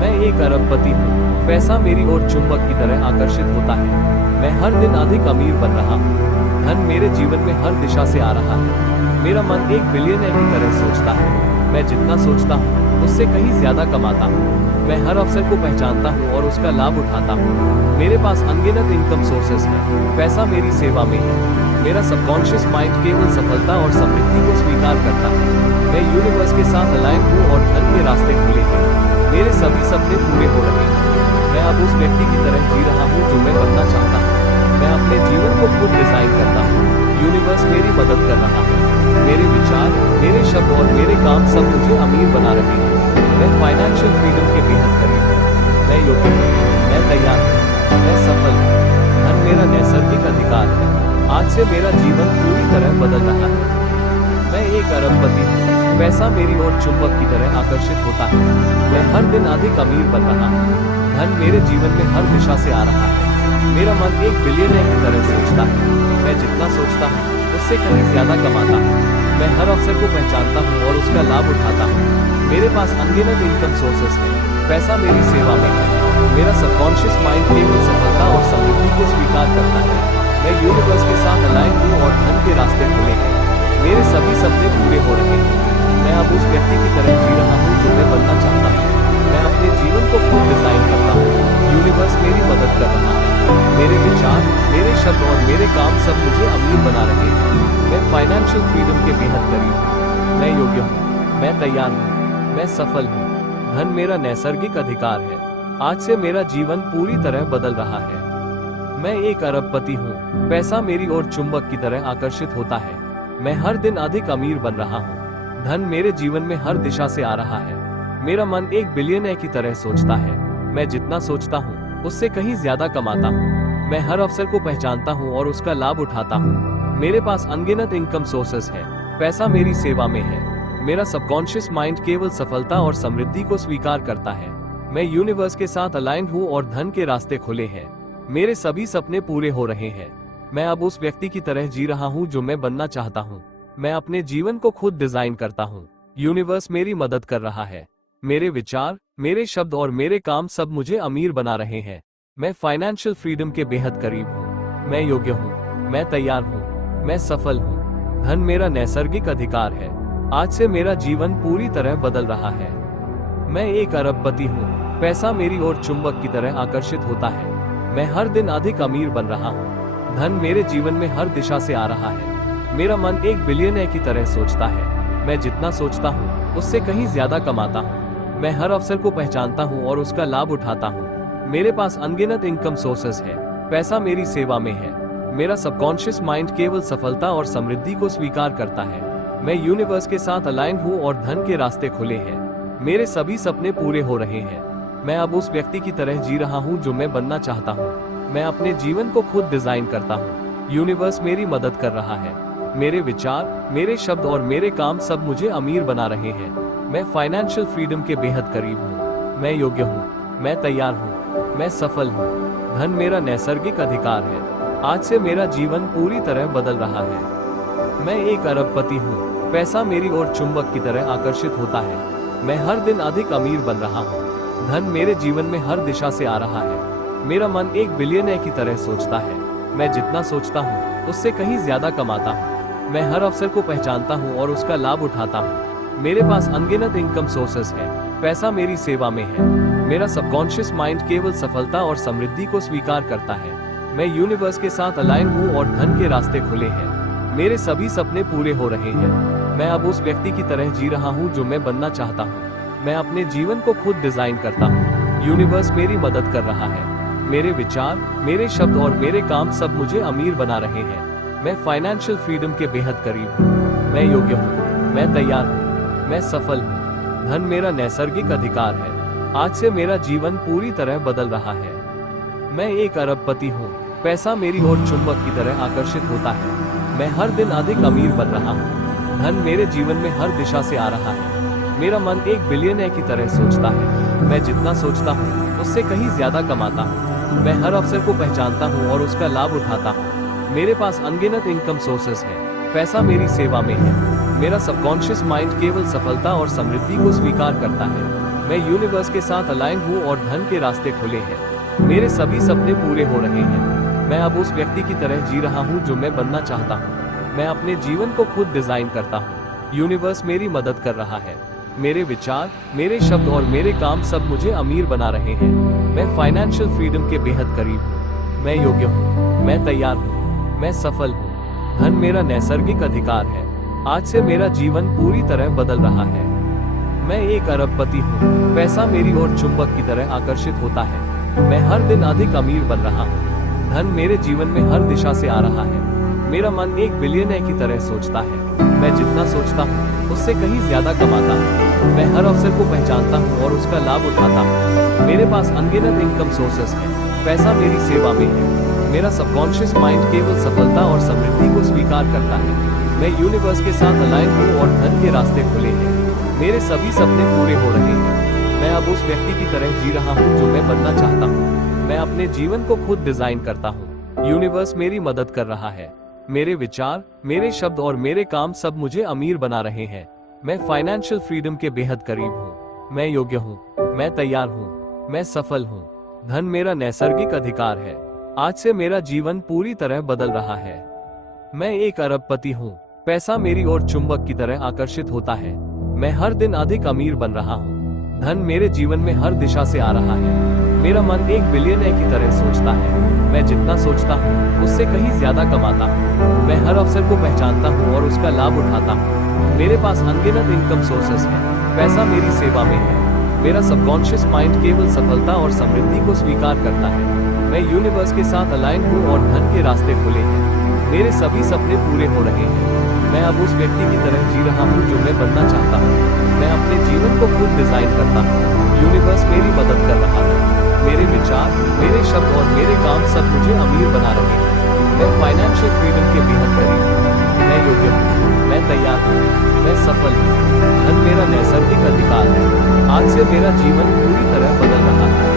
मैं एक अरबपति हूँ। पैसा मेरी ओर चुंबक की तरह आकर्षित होता है। मैं हर दिन अधिक अमीर बन रहा हूँ। धन मेरे जीवन में हर दिशा से आ रहा है। मेरा मन एक बिलियनर की तरह सोचता है। मैं जितना सोचता हूँ उससे कहीं ज्यादा कमाता हूँ। मैं हर अवसर को पहचानता हूँ और उसका लाभ उठाता हूँ। मेरे पास अनगिनत इनकम सोर्सेस है। पैसा मेरी सेवा में है। मेरा सबकॉन्शियस माइंड केवल सफलता और समृद्धि को स्वीकार करता है। मैं यूनिवर्स के साथ अलाइन हूँ और धन के रास्ते खुले हैं। मेरे सभी सपने पूरे हो रहे हैं। मैं अब उस व्यक्ति की तरह जी रहा हूँ जो मैं बनना चाहता हूँ। मैं अपने जीवन को खुद डिजाइन करता हूँ। यूनिवर्स मेरी मदद कर रहा है। मेरे विचार, मेरे शब्द और मेरे काम सब मुझे अमीर बना रहे हैं। मैं फाइनेंशियल फ्रीडम के बेहद करीब हूँ। मैं योग्य हूँ, मैं तैयार हूँ, मैं सफल हूँ। धन मेरा नैसर्गिक अधिकार है। आज से मेरा जीवन पूरी तरह बदल रहा है। मैं एक अरबपति हूँ। पैसा मेरी ओर चुंबक की तरह आकर्षित होता है। मैं हर दिन अधिक अमीर बन रहा हूँ। धन मेरे जीवन में हर दिशा से आ रहा है। मेरा मन एक बिलियनर की तरह सोचता है। मैं जितना सोचता हूँ उससे कहीं ज्यादा कमाता हूँ। मैं हर अवसर को पहचानता हूँ और उसका लाभ उठाता हूँ। मेरे पास अनगिनत इनकम सोर्सेस है। पैसा मेरी सेवा में है। मेरा सबकॉन्शियस माइंड केवल सफलता और समृद्धि को स्वीकार करता है। मैं यूनिवर्स के साथ अलाइन हूँ और धन के रास्ते खुले हैं। मेरे सभी सपने पूरे हो रहे हैं। मैं अब उस व्यक्ति की तरह जी रहा हूँ जो मैं बनना चाहता हूँ। मैं अपने जीवन को खुद डिजाइन करता हूँ। यूनिवर्स मेरी मदद कर रहा है। मेरे विचार, मेरे शब्द और मेरे काम सब मुझे अमीर बना रहे हैं। मैं फाइनेंशियल फ्रीडम के बेहद करीब हूँ। मैं योग्य हूँ, मैं तैयार हूँ, मैं सफल हूँ। धन मेरा नैसर्गिक अधिकार है। आज से मेरा जीवन पूरी तरह बदल रहा है। मैं एक अरबपति हूँ। पैसा मेरी ओर चुंबक की तरह आकर्षित होता है। मैं हर दिन अधिक अमीर बन रहा हूँ। धन मेरे जीवन में हर दिशा से आ रहा है। मेरा मन एक बिलियनर की तरह सोचता है। मैं जितना सोचता हूँ उससे कहीं ज्यादा कमाता हूँ। मैं हर अवसर को पहचानता हूँ और उसका लाभ उठाता हूँ। मेरे पास अनगिनत इनकम सोर्सेस है। पैसा मेरी सेवा में है। मेरा सबकॉन्शियस माइंड केवल सफलता और समृद्धि को स्वीकार करता है। मैं यूनिवर्स के साथ अलाइंड हूँ और धन के रास्ते खुले हैं। मेरे सभी सपने पूरे हो रहे हैं। मैं अब उस व्यक्ति की तरह जी रहा हूँ जो मैं बनना चाहता हूँ। मैं अपने जीवन को खुद डिजाइन करता हूँ। यूनिवर्स मेरी मदद कर रहा है। मेरे विचार, मेरे शब्द और मेरे काम सब मुझे अमीर बना रहे हैं। मैं फाइनेंशियल फ्रीडम के बेहद करीब हूँ। मैं योग्य हूँ। मैं तैयार हूँ। मैं सफल हूँ। धन मेरा नैसर्गिक अधिकार है। आज से मेरा जीवन पूरी तरह बदल रहा है। मैं एक अरबपति हूँ। पैसा मेरी ओर चुंबक की तरह आकर्षित होता है। मैं हर दिन अधिक अमीर बन रहा हूँ। धन मेरे जीवन में हर दिशा से आ रहा है। मेरा मन एक बिलियनर की तरह सोचता है। मैं जितना सोचता हूँ उससे कहीं ज्यादा कमाता हूँ। मैं हर अवसर को पहचानता हूँ और उसका लाभ उठाता हूँ। मेरे पास अनगिनत इनकम सोर्सेस है। पैसा मेरी सेवा में है। मेरा सबकॉन्शियस माइंड केवल सफलता और समृद्धि को स्वीकार करता है। मैं यूनिवर्स के साथ अलाइन हूँ और धन के रास्ते खुले हैं। मेरे सभी सपने पूरे हो रहे हैं। मैं अब उस व्यक्ति की तरह जी रहा हूँ जो मैं बनना चाहता हूँ। मैं अपने जीवन को खुद डिजाइन करता हूँ। यूनिवर्स मेरी मदद कर रहा है। मेरे विचार, मेरे शब्द और मेरे काम सब मुझे अमीर बना रहे हैं। मैं फाइनेंशियल फ्रीडम के बेहद करीब हूँ। मैं योग्य हूँ। मैं तैयार हूँ। मैं सफल हूँ। धन मेरा नैसर्गिक अधिकार है। आज से मेरा जीवन पूरी तरह बदल रहा है। मैं एक अरबपति हूँ। पैसा मेरी ओर चुंबक की तरह आकर्षित होता है। मैं हर दिन अधिक अमीर बन रहा हूँ। धन मेरे जीवन में हर दिशा से आ रहा है। मेरा मन एक बिलियनर की तरह सोचता है। मैं जितना सोचता हूँ उससे कहीं ज्यादा कमाता हूँ। मैं हर अवसर को पहचानता हूँ और उसका लाभ उठाता हूँ। मेरे पास अनगिनत इनकम सोर्सेस है। पैसा मेरी सेवा में है। मेरा सबकॉन्शियस माइंड केवल सफलता और समृद्धि को स्वीकार करता है। मैं यूनिवर्स के साथ अलाइन हूँ और धन के रास्ते खुले हैं। मेरे सभी सपने पूरे हो रहे हैं। मैं अब उस व्यक्ति की तरह जी रहा हूँ जो मैं बनना चाहता हूँ। मैं अपने जीवन को खुद डिजाइन करता हूँ। यूनिवर्स मेरी मदद कर रहा है। मेरे विचार, मेरे शब्द और मेरे काम सब मुझे अमीर बना रहे हैं। मैं फाइनेंशियल फ्रीडम के बेहद करीब हूँ। मैं योग्य हूँ। मैं तैयार हूँ। मैं सफल हूँ। धन मेरा नैसर्गिक अधिकार है। आज से मेरा जीवन पूरी तरह बदल रहा है। मैं एक अरबपति हूँ। पैसा मेरी ओर चुंबक की तरह आकर्षित होता है। मैं हर दिन अधिक अमीर बन रहा हूँ। धन मेरे जीवन में हर दिशा से आ रहा है। मेरा मन एक बिलियनर की तरह सोचता है। मैं जितना सोचता हूँ उससे कहीं ज्यादा कमाता हूँ। मैं हर अवसर को पहचानता हूँ और उसका लाभ उठाता हूँ। मेरे पास अनगिनत इनकम सोर्सेस है। पैसा मेरी सेवा में है। मेरा सबकॉन्शियस माइंड केवल सफलता और समृद्धि को स्वीकार करता है। मैं यूनिवर्स के साथ अलाइन हूँ और धन के रास्ते खुले हैं। मेरे सभी सपने पूरे हो रहे हैं। मैं अब उस व्यक्ति की तरह जी रहा हूँ जो मैं बनना चाहता हूँ। मैं अपने जीवन को खुद डिजाइन करता हूँ। यूनिवर्स मेरी मदद कर रहा है। मेरे विचार, मेरे शब्द और मेरे काम सब मुझे अमीर बना रहे हैं। मैं फाइनेंशियल फ्रीडम के बेहद करीब हूँ। मैं योग्य हूँ। मैं तैयार हूँ। मैं सफल हूँ। धन मेरा नैसर्गिक अधिकार है। आज से मेरा जीवन पूरी तरह बदल रहा है। मैं एक अरबपति हूँ। पैसा मेरी ओर चुंबक की तरह आकर्षित होता है। मैं हर दिन अधिक अमीर बन रहा हूँ। धन मेरे जीवन में हर दिशा से आ रहा है। मेरा मन एक बिलियनर की तरह सोचता है। मैं जितना सोचता हूँ उससे कहीं ज्यादा कमाता हूँ। मैं हर अवसर को पहचानता हूँ और उसका लाभ उठाता हूँ। मेरे पास अनगिनत इनकम सोर्सेस है। पैसा मेरी सेवा में है। मेरा सबकॉन्शियस माइंड केवल सफलता और समृद्धि को स्वीकार करता है। मैं यूनिवर्स के साथ अलाइन हूँ और धन के रास्ते खुले हैं। मेरे सभी सपने पूरे हो रहे हैं। मैं अब उस व्यक्ति की तरह जी रहा हूँ जो मैं बनना चाहता हूँ। मैं अपने जीवन को खुद डिजाइन करता हूँ। यूनिवर्स मेरी मदद कर रहा है। मेरे विचार, मेरे शब्द और मेरे काम सब मुझे अमीर बना रहे हैं। मैं फाइनेंशियल फ्रीडम के बेहद करीब हूँ। मैं योग्य हूँ। मैं तैयार हूँ। मैं सफल हूँ। धन मेरा नैसर्गिक अधिकार है। आज से मेरा जीवन पूरी तरह बदल रहा है। मैं एक अरबपति हूँ। पैसा मेरी ओर चुंबक की तरह आकर्षित होता है। मैं हर दिन अधिक अमीर बन रहा हूँ। धन मेरे जीवन में हर दिशा से आ रहा है। मेरा मन एक बिलियनर की तरह सोचता है। मैं जितना सोचता हूँ उससे कहीं ज्यादा कमाता हूँ। मैं हर अवसर को पहचानता हूँ और उसका लाभ उठाता हूँ। मेरे पास अनगिनत इनकम सोर्सेस है। पैसा मेरी सेवा में है। मेरा सबकॉन्शियस माइंड केवल सफलता और समृद्धि को स्वीकार करता है। मैं यूनिवर्स के साथ अलाइन हूँ और धन के रास्ते खुले हैं। मेरे सभी सपने पूरे हो रहे हैं। मैं अब उस व्यक्ति की तरह जी रहा हूँ जो मैं बनना चाहता हूँ। मैं अपने जीवन को खुद डिजाइन करता हूँ। यूनिवर्स मेरी मदद कर रहा है। मेरे विचार, मेरे शब्द और मेरे काम सब मुझे अमीर बना रहे हैं। मैं फाइनेंशियल फ्रीडम के बेहद करीब हूँ। मैं योग्य हूँ, मैं तैयार हूँ, मैं सफल हूँ। धन मेरा नैसर्गिक अधिकार है। आज से मेरा जीवन पूरी तरह बदल रहा है।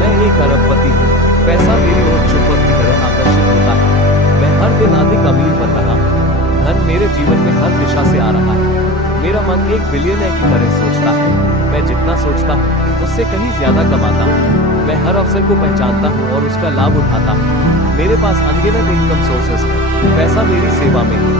मैं एक अरबपति हूँ। पैसा मेरी ओर चुंबक की तरह आकर्षित होता है। मैं हर दिन अधिक अमीर बन रहा हूँ। धन मेरे जीवन में हर दिशा से आ रहा है। मेरा मन एक बिलियनर की तरह सोचता है। मैं जितना सोचता हूँ उससे कहीं ज्यादा कमाता हूँ। मैं हर अवसर को पहचानता हूँ और उसका लाभ उठाता हूँ। मेरे पास अनगिनत इनकम सोर्सेस है। पैसा मेरी सेवा में है।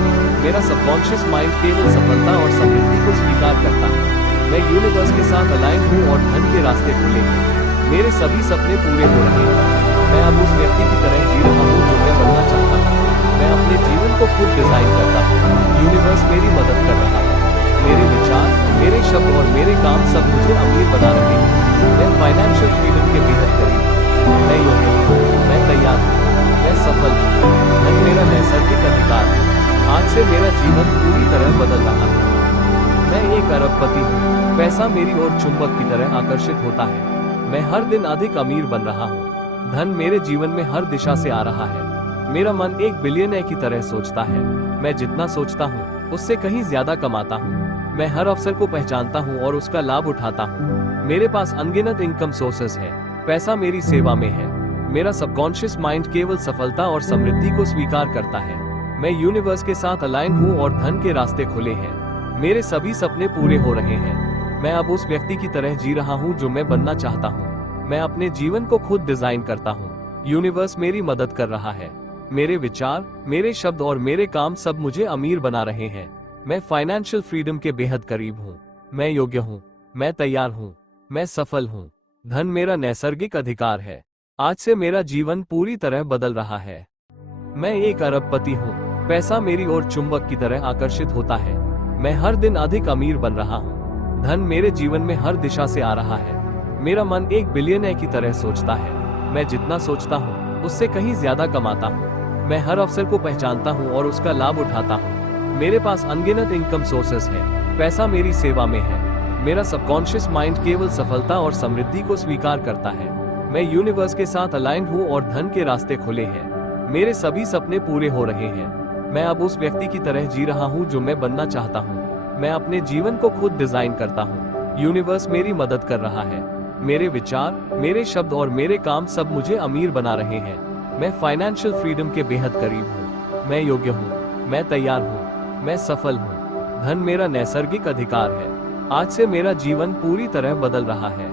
मेरा सबकॉन्शियस माइंड केवल सफलता और समृद्धि को स्वीकार करता है। मैं यूनिवर्स के साथ अलाइन हूँ और धन के रास्ते खुले हैं। मेरे सभी सपने पूरे हो रहे हैं। मैं अब उस व्यक्ति की तरह जी रहा हूँ जो मैं बनना चाहता हूँ। मैं अपने जीवन को खुद डिजाइन करता हूँ। यूनिवर्स मेरी मदद कर रहा है। मेरे विचार, मेरे शब्द और मेरे काम सब मुझे अमीर बना रहे हैं। मैं फाइनेंशियल फ्रीडम के बेहद करीब हूँ। मैं योग्य हूँ, मैं तैयार हूँ, मैं सफल हूँ। धन मेरा नैसर्गिक अधिकार है। आज से मेरा जीवन पूरी तरह बदल रहा है। मैं एक अरबपति हूँ। पैसा मेरी ओर चुंबक की तरह आकर्षित होता है। मैं हर दिन अधिक अमीर बन रहा हूँ। धन मेरे जीवन में हर दिशा से आ रहा है। मेरा मन एक बिलियनर की तरह सोचता है। मैं जितना सोचता हूँ उससे कहीं ज्यादा कमाता हूँ। मैं हर अवसर को पहचानता हूँ और उसका लाभ उठाता हूँ। मेरे पास अनगिनत इनकम सोर्सेस है। पैसा मेरी सेवा में है। मेरा सबकॉन्शियस माइंड केवल सफलता और समृद्धि को स्वीकार करता है। मैं यूनिवर्स के साथ अलाइन हूँ और धन के रास्ते खुले हैं। मेरे सभी सपने पूरे हो रहे हैं। मैं अब उस व्यक्ति की तरह जी रहा हूँ जो मैं बनना चाहता हूँ। मैं अपने जीवन को खुद डिजाइन करता हूँ। यूनिवर्स मेरी मदद कर रहा है। मेरे विचार, मेरे शब्द और मेरे काम सब मुझे अमीर बना रहे हैं। मैं फाइनेंशियल फ्रीडम के बेहद करीब हूँ। मैं योग्य हूँ, मैं तैयार हूँ, मैं सफल हूँ। धन मेरा नैसर्गिक अधिकार है। आज से मेरा जीवन पूरी तरह बदल रहा है। मैं एक अरबपति हूँ। पैसा मेरी ओर चुंबक की तरह आकर्षित होता है। मैं हर दिन अधिक अमीर बन रहा हूँ। धन मेरे जीवन में हर दिशा से आ रहा है। मेरा मन एक बिलियनर की तरह सोचता है। मैं जितना सोचता हूँ उससे कहीं ज्यादा कमाता हूँ। मैं हर अवसर को पहचानता हूँ और उसका लाभ उठाता हूँ। मेरे पास अनगिनत इनकम सोर्सेस है। पैसा मेरी सेवा में है। मेरा सबकॉन्शियस माइंड केवल सफलता और समृद्धि को स्वीकार करता है। मैं यूनिवर्स के साथ अलाइन हूँ और धन के रास्ते खुले हैं। मेरे सभी सपने पूरे हो रहे हैं। मैं अब उस व्यक्ति की तरह जी रहा हूँ जो मैं बनना चाहता हूँ। मैं अपने जीवन को खुद डिजाइन करता हूँ। यूनिवर्स मेरी मदद कर रहा है। मेरे विचार, मेरे शब्द और मेरे काम सब मुझे अमीर बना रहे हैं। मैं फाइनेंशियल फ्रीडम के बेहद करीब हूँ। मैं योग्य हूँ, मैं तैयार हूँ, मैं सफल हूँ। धन मेरा नैसर्गिक अधिकार है। आज से मेरा जीवन पूरी तरह बदल रहा है।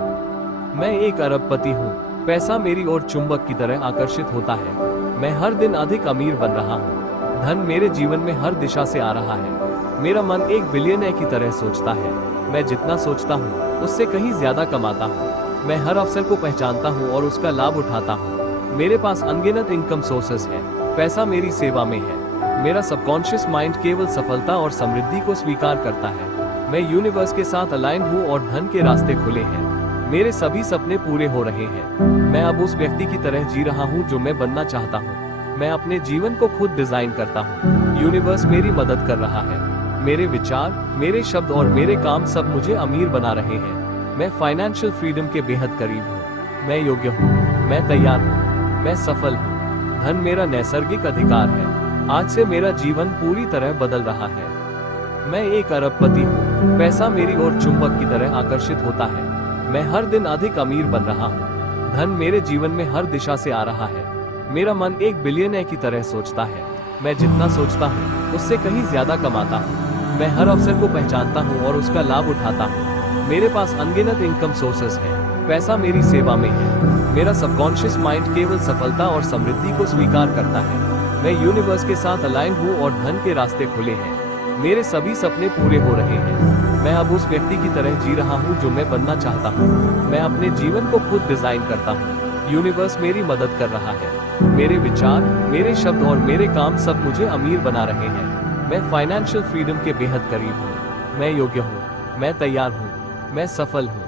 मैं एक अरबपति हूँ। पैसा मेरी ओर चुंबक की तरह आकर्षित होता है। मैं हर दिन अधिक अमीर बन रहा हूँ। धन मेरे जीवन में हर दिशा से आ रहा है। मेरा मन एक बिलियनर की तरह सोचता है। मैं जितना सोचता हूँ उससे कहीं ज्यादा कमाता हूँ। मैं हर अवसर को पहचानता हूँ और उसका लाभ उठाता हूँ। मेरे पास अनगिनत इनकम सोर्सेस है। पैसा मेरी सेवा में है। मेरा सबकॉन्शियस माइंड केवल सफलता और समृद्धि को स्वीकार करता है। मैं यूनिवर्स के साथ अलाइन हूँ और धन के रास्ते खुले हैं। मेरे सभी सपने पूरे हो रहे हैं। मैं अब उस व्यक्ति की तरह जी रहा हूँ जो मैं बनना चाहता हूँ। मैं अपने जीवन को खुद डिजाइन करता हूँ। यूनिवर्स मेरी मदद कर रहा है। मेरे विचार, मेरे शब्द और मेरे काम सब मुझे अमीर बना रहे हैं। मैं फाइनेंशियल फ्रीडम के बेहद करीब हूँ। मैं योग्य हूँ, मैं तैयार हूँ, मैं सफल हूँ। धन मेरा नैसर्गिक अधिकार है। आज से मेरा जीवन पूरी तरह बदल रहा है। मैं एक अरबपति हूँ। पैसा मेरी ओर चुंबक की तरह आकर्षित होता है। मैं हर दिन अधिक अमीर बन रहा हूँ। धन मेरे जीवन में हर दिशा से आ रहा है। मेरा मन एक बिलियनर की तरह सोचता है। मैं जितना सोचता हूँ उससे कहीं ज्यादा कमाता हूँ। मैं हर अवसर को पहचानता हूँ और उसका लाभ उठाता हूँ। मेरे पास अनगिनत इनकम सोर्सेस है। पैसा मेरी सेवा में है। मेरा सबकॉन्शियस माइंड केवल सफलता और समृद्धि को स्वीकार करता है। मैं यूनिवर्स के साथ अलाइन हूँ और धन के रास्ते खुले हैं। मेरे सभी सपने पूरे हो रहे हैं। मैं अब उस व्यक्ति की तरह जी रहा हूँ जो मैं बनना चाहता हूँ। मैं अपने जीवन को खुद डिजाइन करता हूँ। यूनिवर्स मेरी मदद कर रहा है। मेरे विचार, मेरे शब्द और मेरे काम सब मुझे अमीर बना रहे हैं। मैं फाइनेंशियल फ्रीडम के बेहद करीब हूँ। मैं योग्य हूँ, मैं तैयार हूँ, मैं सफल हूँ।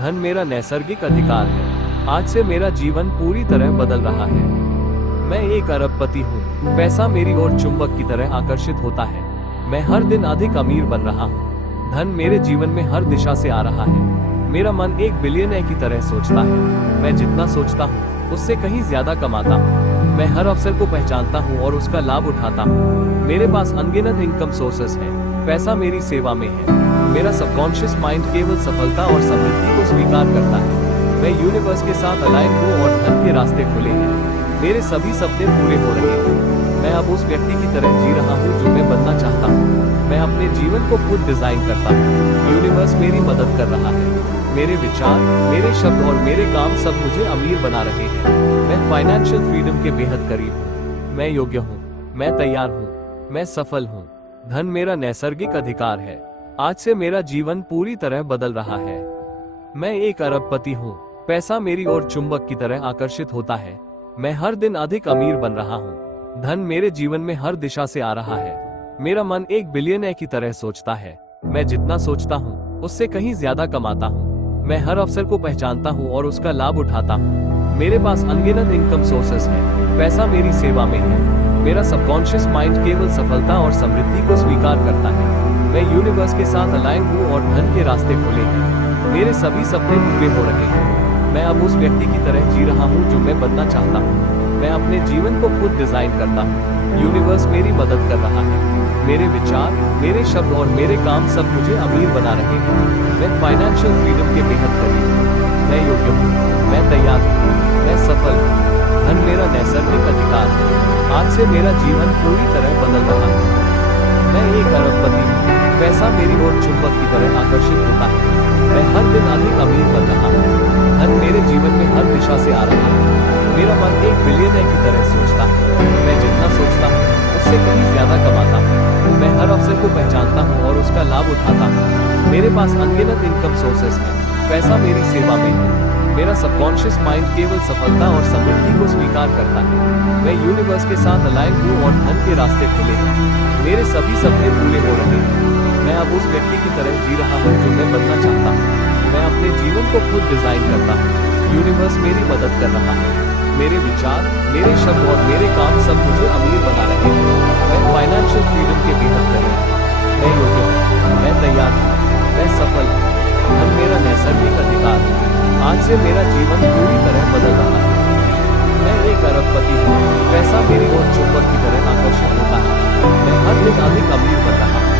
धन मेरा नैसर्गिक अधिकार है। आज से मेरा जीवन पूरी तरह बदल रहा है। मैं एक अरबपति हूँ। पैसा मेरी ओर चुंबक की तरह आकर्षित होता है। मैं हर दिन अधिक अमीर बन रहा हूँ। धन मेरे जीवन में हर दिशा से आ रहा है। मेरा मन एक बिलियनर की तरह सोचता है। मैं जितना सोचता हूँ उससे कहीं ज्यादा कमाता हूँ। मैं हर अवसर को पहचानता हूँ और उसका लाभ उठाता हूँ। मेरे पास अनगिनत इनकम सोर्सेस है। पैसा मेरी सेवा में है। मेरा सबकॉन्शियस माइंड केवल सफलता और समृद्धि को स्वीकार करता है। मैं यूनिवर्स के साथ अलाइन हूँ और धन के रास्ते खुले हैं। मेरे सभी सपने पूरे हो रहे हैं। मैं अब उस व्यक्ति की तरह जी रहा हूँ जो मैं बनना चाहता हूँ। मैं अपने जीवन को खुद डिजाइन करता हूँ। यूनिवर्स मेरी मदद कर रहा है। मेरे विचार, मेरे शब्द और मेरे काम सब मुझे अमीर बना रहे हैं। मैं फाइनेंशियल फ्रीडम के बेहद करीब हूँ। मैं योग्य हूँ। मैं तैयार हूँ। मैं सफल हूँ। धन मेरा नैसर्गिक अधिकार है। आज से मेरा जीवन पूरी तरह बदल रहा है। मैं एक अरबपति हूँ। पैसा मेरी ओर चुंबक की तरह आकर्षित होता है। मैं हर दिन अधिक अमीर बन रहा हूँ। धन मेरे जीवन में हर दिशा से आ रहा है। मेरा मन एक बिलियनर की तरह सोचता है। मैं जितना सोचता हूँ उससे कहीं ज्यादा कमाता हूँ। मैं हर अवसर को पहचानता हूँ और उसका लाभ उठाता हूँ। मेरे पास अनगिनत इनकम सोर्सेस है। पैसा मेरी सेवा में है। मेरा सबकॉन्शियस माइंड केवल सफलता और समृद्धि को स्वीकार करता है। मैं यूनिवर्स के साथ अलाइन हूँ और धन के रास्ते खुले हैं। मेरे सभी सपने पूरे हो रहे हैं। मैं अब उस व्यक्ति की तरह जी रहा हूँ जो मैं बनना चाहता हूँ। मैं अपने जीवन को खुद डिजाइन करता हूँ। यूनिवर्स मेरी मदद कर रहा है। मेरे विचार, मेरे शब्द और मेरे काम सब मुझे अमीर बना रहे हैं। मैं फाइनेंशियल फ्रीडम के बेहद करीब हूँ। मैं योग्य हूँ। मैं तैयार हूँ। मैं सफल हूँ। धन मेरा नैसर्गिक अधिकार है। आज से मेरा जीवन पूरी तरह बदल रहा है। मैं एक अरबपति हूँ। पैसा मेरी ओर चुंबक की तरह आकर्षित होता है। मैं हर दिन अधिक अमीर बन रहा हूँ। धन मेरे जीवन में हर दिशा से आ रहा है। मेरा मन एक बिलियनर की तरह सोचता है। मैं जितना सोचता हूँ उससे कहीं ज्यादा कमाता हूँ। मैं हर अवसर को पहचानता हूँ और उसका लाभ उठाता हूँ। मेरे पास अनगिनत इनकम सोर्सेस है। पैसा मेरी सेवा में है। मेरा सबकॉन्शियस माइंड केवल सफलता और समृद्धि को स्वीकार करता है। मैं यूनिवर्स के साथ अलाइन हूँ और धन के रास्ते खुले हैं। मेरे सभी सपने पूरे हो रहे हैं। मैं अब उस व्यक्ति की तरह जी रहा हूँ जो मैं बनना चाहता हूँ। मैं अपने जीवन को खुद डिजाइन करता हूँ। यूनिवर्स मेरी मदद कर रहा है। मेरे विचार, मेरे शब्द और मेरे काम सब मुझे अमीर बना रहे हैं। मैं फाइनेंशियल फ्रीडम के बेहद करीब हूँ। मैं योग्य हूँ। मैं तैयार हूँ। मैं सफल हूँ। धन मेरा नैसर्गिक अधिकार है। आज से मेरा जीवन पूरी तरह बदल रहा है। मैं एक अरबपति हूँ। पैसा मेरी ओर चुंबक की तरह आकर्षित होता है। मैं हर दिन अधिक अमीर बन रहा हूँ।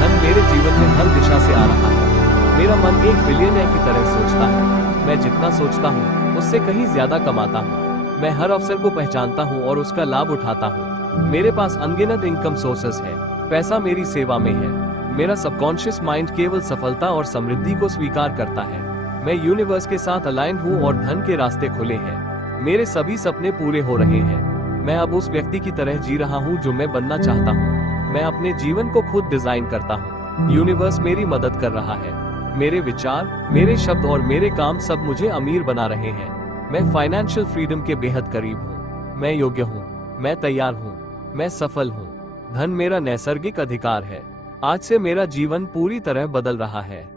धन मेरे जीवन में हर दिशा से आ रहा है। मेरा मन एक बिलियनर की तरह सोचता है। मैं जितना सोचता हूँ उससे कहीं ज्यादा कमाता हूँ। मैं हर अवसर को पहचानता हूँ और उसका लाभ उठाता हूँ। मेरे पास अनगिनत इनकम सोर्सेस है। पैसा मेरी सेवा में है। मेरा सबकॉन्शियस माइंड केवल सफलता और समृद्धि को स्वीकार करता है। मैं यूनिवर्स के साथ अलाइन हूँ और धन के रास्ते खुले हैं। मेरे सभी सपने पूरे हो रहे हैं। मैं अब उस व्यक्ति की तरह जी रहा हूँ जो मैं बनना चाहता हूँ। मैं अपने जीवन को खुद डिजाइन करता हूँ। यूनिवर्स मेरी मदद कर रहा है। मेरे विचार, मेरे शब्द और मेरे काम सब मुझे अमीर बना रहे हैं। मैं फाइनेंशियल फ्रीडम के बेहद करीब हूँ। मैं योग्य हूँ। मैं तैयार हूँ। मैं सफल हूँ। धन मेरा नैसर्गिक अधिकार है। आज से मेरा जीवन पूरी तरह बदल रहा है।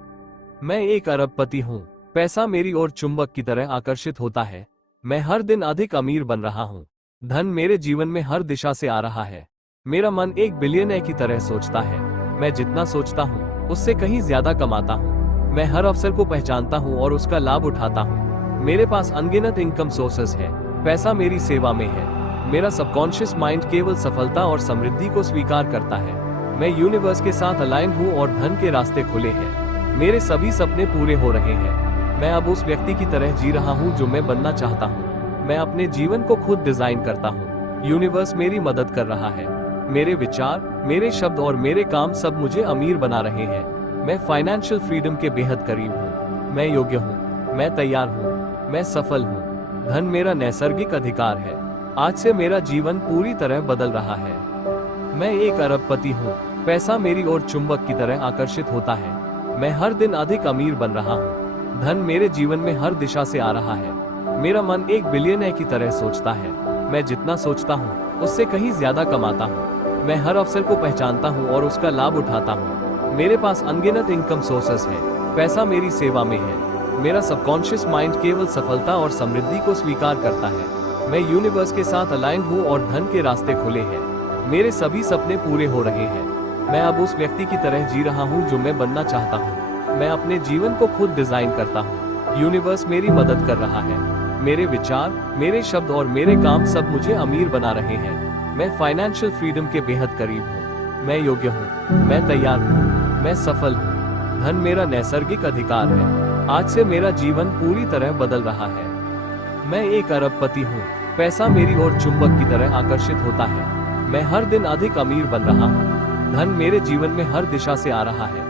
मैं एक अरबपति हूँ। पैसा मेरी ओर चुंबक की तरह आकर्षित होता है। मैं हर दिन अधिक अमीर बन रहा हूँ। धन मेरे जीवन में हर दिशा से आ रहा है। मेरा मन एक बिलियनर की तरह सोचता है। मैं जितना सोचता हूँ उससे कहीं ज्यादा कमाता हूँ। मैं हर अवसर को पहचानता हूँ और उसका लाभ उठाता हूँ। मेरे पास अनगिनत इनकम सोर्सेस है। पैसा मेरी सेवा में है। मेरा सबकॉन्शियस माइंड केवल सफलता और समृद्धि को स्वीकार करता है। मैं यूनिवर्स के साथ अलाइन हूँ और धन के रास्ते खुले हैं। मेरे सभी सपने पूरे हो रहे हैं। मैं अब उस व्यक्ति की तरह जी रहा हूँ जो मैं बनना चाहता हूँ। मैं अपने जीवन को खुद डिजाइन करता हूँ। यूनिवर्स मेरी मदद कर रहा है। मेरे विचार, मेरे शब्द और मेरे काम सब मुझे अमीर बना रहे हैं। मैं फाइनेंशियल फ्रीडम के बेहद करीब हूँ। मैं योग्य हूँ। मैं तैयार हूँ। मैं सफल हूँ। धन मेरा नैसर्गिक अधिकार है। आज से मेरा जीवन पूरी तरह बदल रहा है। मैं एक अरबपति हूँ। पैसा मेरी ओर चुंबक की तरह आकर्षित होता है। मैं हर दिन अधिक अमीर बन रहा हूँ। धन मेरे जीवन में हर दिशा से आ रहा है। मेरा मन एक बिलियनर की तरह सोचता है। मैं जितना सोचता हूँ उससे कहीं ज्यादा कमाता हूँ। मैं हर अवसर को पहचानता हूँ और उसका लाभ उठाता हूँ। मेरे पास अनगिनत इनकम सोर्सेस है। पैसा मेरी सेवा में है। मेरा सबकॉन्शियस माइंड केवल सफलता और समृद्धि को स्वीकार करता है। मैं यूनिवर्स के साथ अलाइन हूँ और धन के रास्ते खुले हैं। मेरे सभी सपने पूरे हो रहे हैं। मैं अब उस व्यक्ति की तरह जी रहा हूँ जो मैं बनना चाहता हूँ। मैं अपने जीवन को खुद डिजाइन करता हूँ। यूनिवर्स मेरी मदद कर रहा है। मेरे विचार, मेरे शब्द और मेरे काम सब मुझे अमीर बना रहे हैं। मैं फाइनेंशियल फ्रीडम के बेहद करीब हूँ। मैं योग्य हूँ। मैं तैयार हूँ। मैं सफल हूँ। धन मेरा नैसर्गिक अधिकार है। आज से मेरा जीवन पूरी तरह बदल रहा है। मैं एक अरबपति हूँ। पैसा मेरी ओर चुंबक की तरह आकर्षित होता है। मैं हर दिन अधिक अमीर बन रहा हूँ। धन मेरे जीवन में हर दिशा से आ रहा है।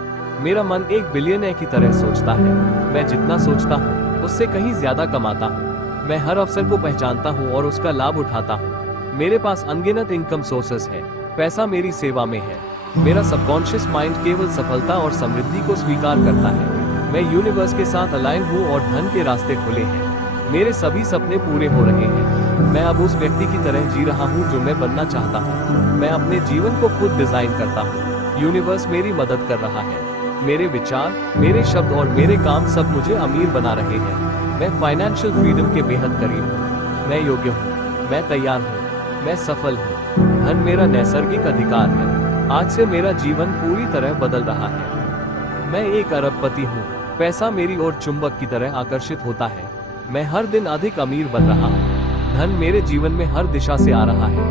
मेरा मन एक बिलियनर की तरह सोचता है। मैं जितना सोचता हूँ उससे कहीं ज्यादा कमाता हूँ। मैं हर अवसर को पहचानता हूँ और उसका लाभ उठाता हूँ। मेरे पास अनगिनत इनकम सोर्सेस है। पैसा मेरी सेवा में है। मेरा सबकॉन्शियस माइंड केवल सफलता और समृद्धि को स्वीकार करता है। मैं यूनिवर्स के साथ अलाइन हूँ और धन के रास्ते खुले हैं। मेरे सभी सपने पूरे हो रहे हैं। मैं अब उस व्यक्ति की तरह जी रहा हूँ जो मैं बनना चाहता हूँ। मैं अपने जीवन को खुद डिजाइन करता हूँ। यूनिवर्स मेरी मदद कर रहा है। मेरे विचार, मेरे शब्द और मेरे काम सब मुझे अमीर बना रहे हैं। मैं फाइनेंशियल फ्रीडम के बेहद करीब हूँ। मैं योग्य हूँ। मैं तैयार हूँ। मैं सफल हूँ। धन मेरा नैसर्गिक अधिकार है। आज से मेरा जीवन पूरी तरह बदल रहा है। मैं एक अरबपति हूँ। पैसा मेरी ओर चुंबक की तरह आकर्षित होता है। मैं हर दिन अधिक अमीर बन रहा हूँ। धन मेरे जीवन में हर दिशा से आ रहा है।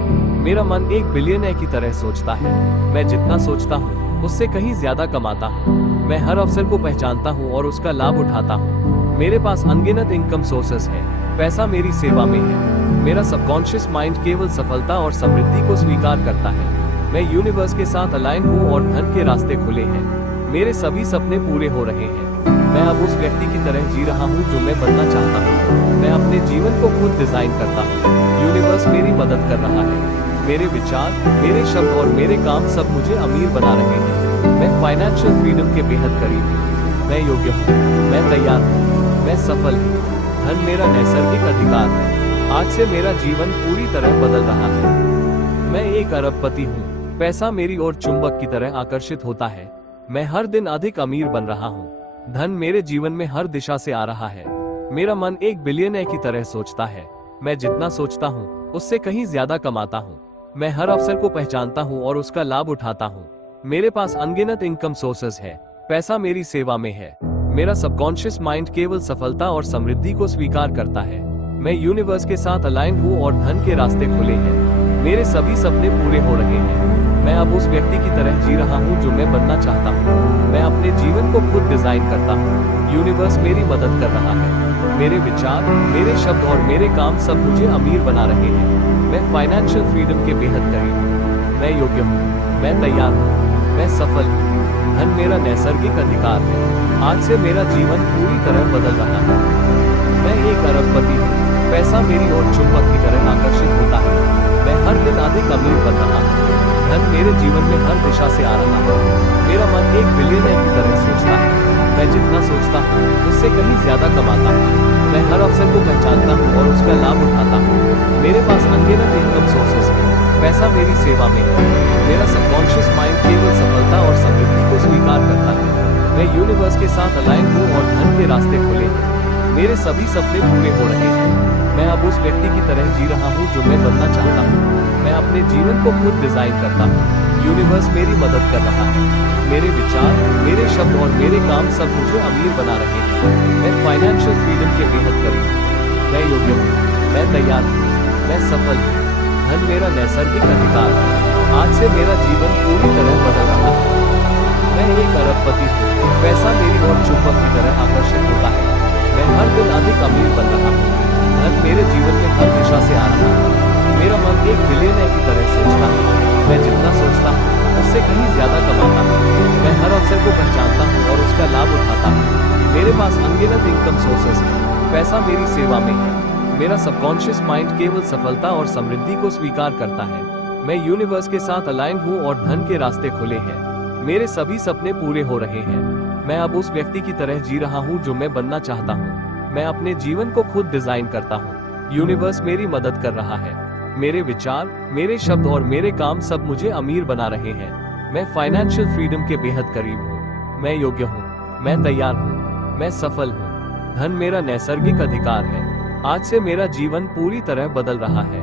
मेरा मन एक बिलियनर की तरह सोचता है। मैं जितना सोचता हूँ उससे कहीं ज्यादा कमाता हूँ। मैं हर अवसर को पहचानता हूँ और उसका लाभ उठाता हूँ। मेरे पास अनगिनत इनकम सोर्सेस है। पैसा मेरी सेवा में है। मेरा सबकॉन्शियस माइंड केवल सफलता और समृद्धि को स्वीकार करता है। मैं यूनिवर्स के साथ अलाइन हूँ और धन के रास्ते खुले हैं। मेरे सभी सपने पूरे हो रहे हैं। मैं अब उस व्यक्ति की तरह जी रहा हूँ जो मैं बनना चाहता हूँ। मैं अपने जीवन को खुद डिजाइन करता हूँ। यूनिवर्स मेरी मदद कर रहा है। मेरे विचार, मेरे शब्द और मेरे काम सब मुझे अमीर बना रहे हैं। मैं फाइनेंशियल फ्रीडम के बेहद करीब हूँ। मैं योग्य हूँ। मैं तैयार हूँ। मैं सफल हूँ। धन मेरा नैसर्गिक अधिकार है। आज से मेरा जीवन पूरी तरह बदल रहा है। मैं एक अरबपति हूँ। पैसा मेरी ओर चुंबक की तरह आकर्षित होता है। मैं हर दिन अधिक अमीर बन रहा हूँ। धन मेरे जीवन में हर दिशा से आ रहा है। मेरा मन एक बिलियनर की तरह सोचता है। मैं जितना सोचता हूँ उससे कहीं ज्यादा कमाता हूँ। मैं हर अवसर को पहचानता हूँ और उसका लाभ उठाता हूँ। मेरे पास अनगिनत इनकम सोर्सेस है। पैसा मेरी सेवा में है। मेरा सबकॉन्शियस माइंड केवल सफलता और समृद्धि को स्वीकार करता है। मैं यूनिवर्स के साथ अलाइन हूँ और धन के रास्ते खुले हैं। मेरे सभी सपने पूरे हो रहे हैं। मैं अब उस व्यक्ति की तरह जी रहा हूँ जो मैं बनना चाहता हूँ। मैं अपने जीवन को खुद डिजाइन करता हूँ। यूनिवर्स मेरी मदद कर रहा है। मेरे विचार, मेरे शब्द और मेरे काम सब मुझे अमीर बना रहे हैं। मैं फाइनेंशियल फ्रीडम के बेहद करीब हूँ। मैं योग्य हूँ। मैं तैयार हूँ। मैं सफल हूँ। धन मेरा नैसर्गिक अधिकार है। आज से मेरा जीवन पूरी तरह बदल रहा है। मैं एक अरबपति हूँ। पैसा मेरी ओर चुंबक की तरह आकर्षित होता है। मैं हर दिन अधिक अमीर बन रहा हूँ। धन मेरे जीवन में हर दिशा से आ रहा है। मेरा मन एक बिलियनर की तरह सोचता है। मैं जितना सोचता हूँ उससे कहीं ज्यादा कमाता हूँ। मैं हर अवसर को पहचानता हूँ और उसका लाभ उठाता हूँ। मेरे पास अनगिनत इनकम सोर्सेस है। पैसा मेरी सेवा में है। मेरा सबकॉन्शियस माइंड केवल सफलता और समृद्धि को स्वीकार करता है। मैं यूनिवर्स के साथ अलाइन हूँ और धन के रास्ते खुले हैं। मेरे सभी सपने पूरे हो रहे हैं। मैं अब उस व्यक्ति की तरह जी रहा हूँ जो मैं बनना चाहता हूँ। मैं अपने जीवन को खुद डिजाइन करता हूँ। यूनिवर्स मेरी मदद कर रहा है। मेरे विचार, मेरे शब्द और मेरे काम सब मुझे अमीर बना रहे हैं। मैं फाइनेंशियल फ्रीडम के बेहद करीब हूँ। मैं योग्य हूँ। मैं तैयार हूँ। मैं सफल हूँ। धन मेरा नैसर्गिक अधिकार है। आज से मेरा जीवन पूरी तरह बदल रहा है। मैं एक अरबपति हूँ। पैसा मेरी ओर चुंबक की तरह आकर्षित होता है। मैं हर दिन अधिक अमीर बन रहा हूँ। धन मेरे जीवन में हर दिशा से आ रहा है। मेरा मन एक बिलियनर की तरह सोचता है। मैं जितना सोचता हूँ उससे कहीं ज्यादा कमाता हूँ। मैं हर अवसर को पहचानता हूँ और उसका लाभ उठाता हूँ। मेरे पास अनगिनत इनकम सोर्सेस है। पैसा मेरी सेवा में है। मेरा सबकॉन्शियस माइंड केवल सफलता और समृद्धि को स्वीकार करता है। मैं यूनिवर्स के साथ अलाइन हूँ और धन के रास्ते खुले हैं। मेरे सभी सपने पूरे हो रहे हैं। मैं अब उस व्यक्ति की तरह जी रहा हूँ जो मैं बनना चाहता हूँ। मैं अपने जीवन को खुद डिजाइन करता हूँ। यूनिवर्स मेरी मदद कर रहा है। मेरे विचार, मेरे शब्द और मेरे काम सब मुझे अमीर बना रहे हैं। मैं फाइनेंशियल फ्रीडम के बेहद करीब हूँ। मैं योग्य हूँ। मैं तैयार हूँ। मैं सफल हूँ। धन मेरा नैसर्गिक अधिकार है। आज से मेरा जीवन पूरी तरह बदल रहा है।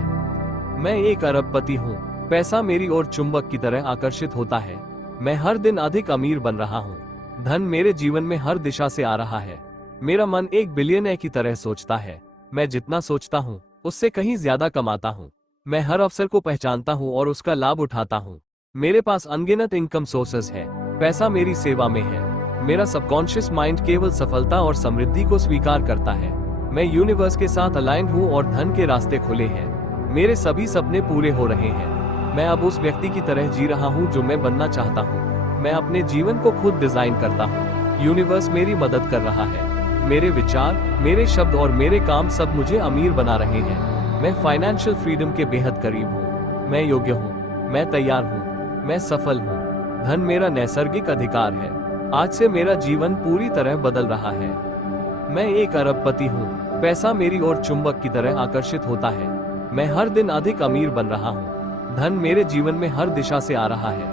मैं एक अरबपति हूँ। पैसा मेरी ओर चुंबक की तरह आकर्षित होता है। मैं हर दिन अधिक अमीर बन रहा हूँ। धन मेरे जीवन में हर दिशा से आ रहा है। मेरा मन एक बिलियनर की तरह सोचता है। मैं जितना सोचता हूँ उससे कहीं ज्यादा कमाता हूँ। मैं हर अवसर को पहचानता हूँ और उसका लाभ उठाता हूँ। मेरे पास अनगिनत इनकम सोर्सेज है। पैसा मेरी सेवा में है। मेरा सबकॉन्शियस माइंड केवल सफलता और समृद्धि को स्वीकार करता है। मैं यूनिवर्स के साथ अलाइन हूँ और धन के रास्ते खुले हैं। मेरे सभी सपने पूरे हो रहे हैं। मैं अब उस व्यक्ति की तरह जी रहा हूँ जो मैं बनना चाहता हूँ। मैं अपने जीवन को खुद डिजाइन करता हूँ। यूनिवर्स मेरी मदद कर रहा है। मेरे विचार, मेरे शब्द और मेरे काम सब मुझे अमीर बना रहे हैं। मैं फाइनेंशियल फ्रीडम के बेहद करीब हूँ। मैं योग्य हूँ। मैं तैयार हूँ। मैं सफल हूँ। धन मेरा नैसर्गिक अधिकार है। आज से मेरा जीवन पूरी तरह बदल रहा है। मैं एक अरबपति हूँ। पैसा मेरी ओर चुंबक की तरह आकर्षित होता है। मैं हर दिन अधिक अमीर बन रहा हूँ। धन मेरे जीवन में हर दिशा से आ रहा है।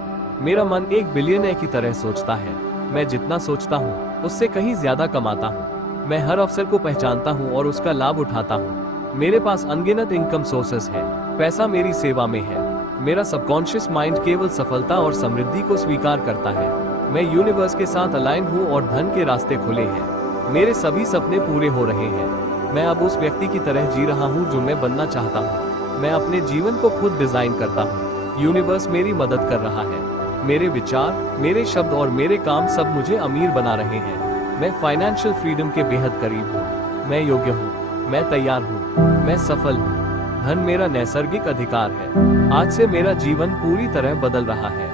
मेरा मन एक बिलियनर की तरह सोचता है। मैं जितना सोचता हूँ उससे कहीं ज्यादा कमाता हूँ। मैं हर अवसर को पहचानता हूँ और उसका लाभ उठाता हूँ। मेरे पास अनगिनत इनकम सोर्सेस है। पैसा मेरी सेवा में है। मेरा सबकॉन्शियस माइंड केवल सफलता और समृद्धि को स्वीकार करता है। मैं यूनिवर्स के साथ अलाइन हूँ और धन के रास्ते खुले हैं। मेरे सभी सपने पूरे हो रहे हैं। मैं अब उस व्यक्ति की तरह जी रहा हूँ जो मैं बनना चाहता हूँ। मैं अपने जीवन को खुद डिजाइन करता हूँ। यूनिवर्स मेरी मदद कर रहा है। मेरे विचार, मेरे शब्द और मेरे काम सब मुझे अमीर बना रहे हैं। मैं फाइनेंशियल फ्रीडम के बेहद करीब हूँ। मैं योग्य हूँ। मैं तैयार हूँ। मैं सफल हूँ। धन मेरा नैसर्गिक अधिकार है। आज से मेरा जीवन पूरी तरह बदल रहा है।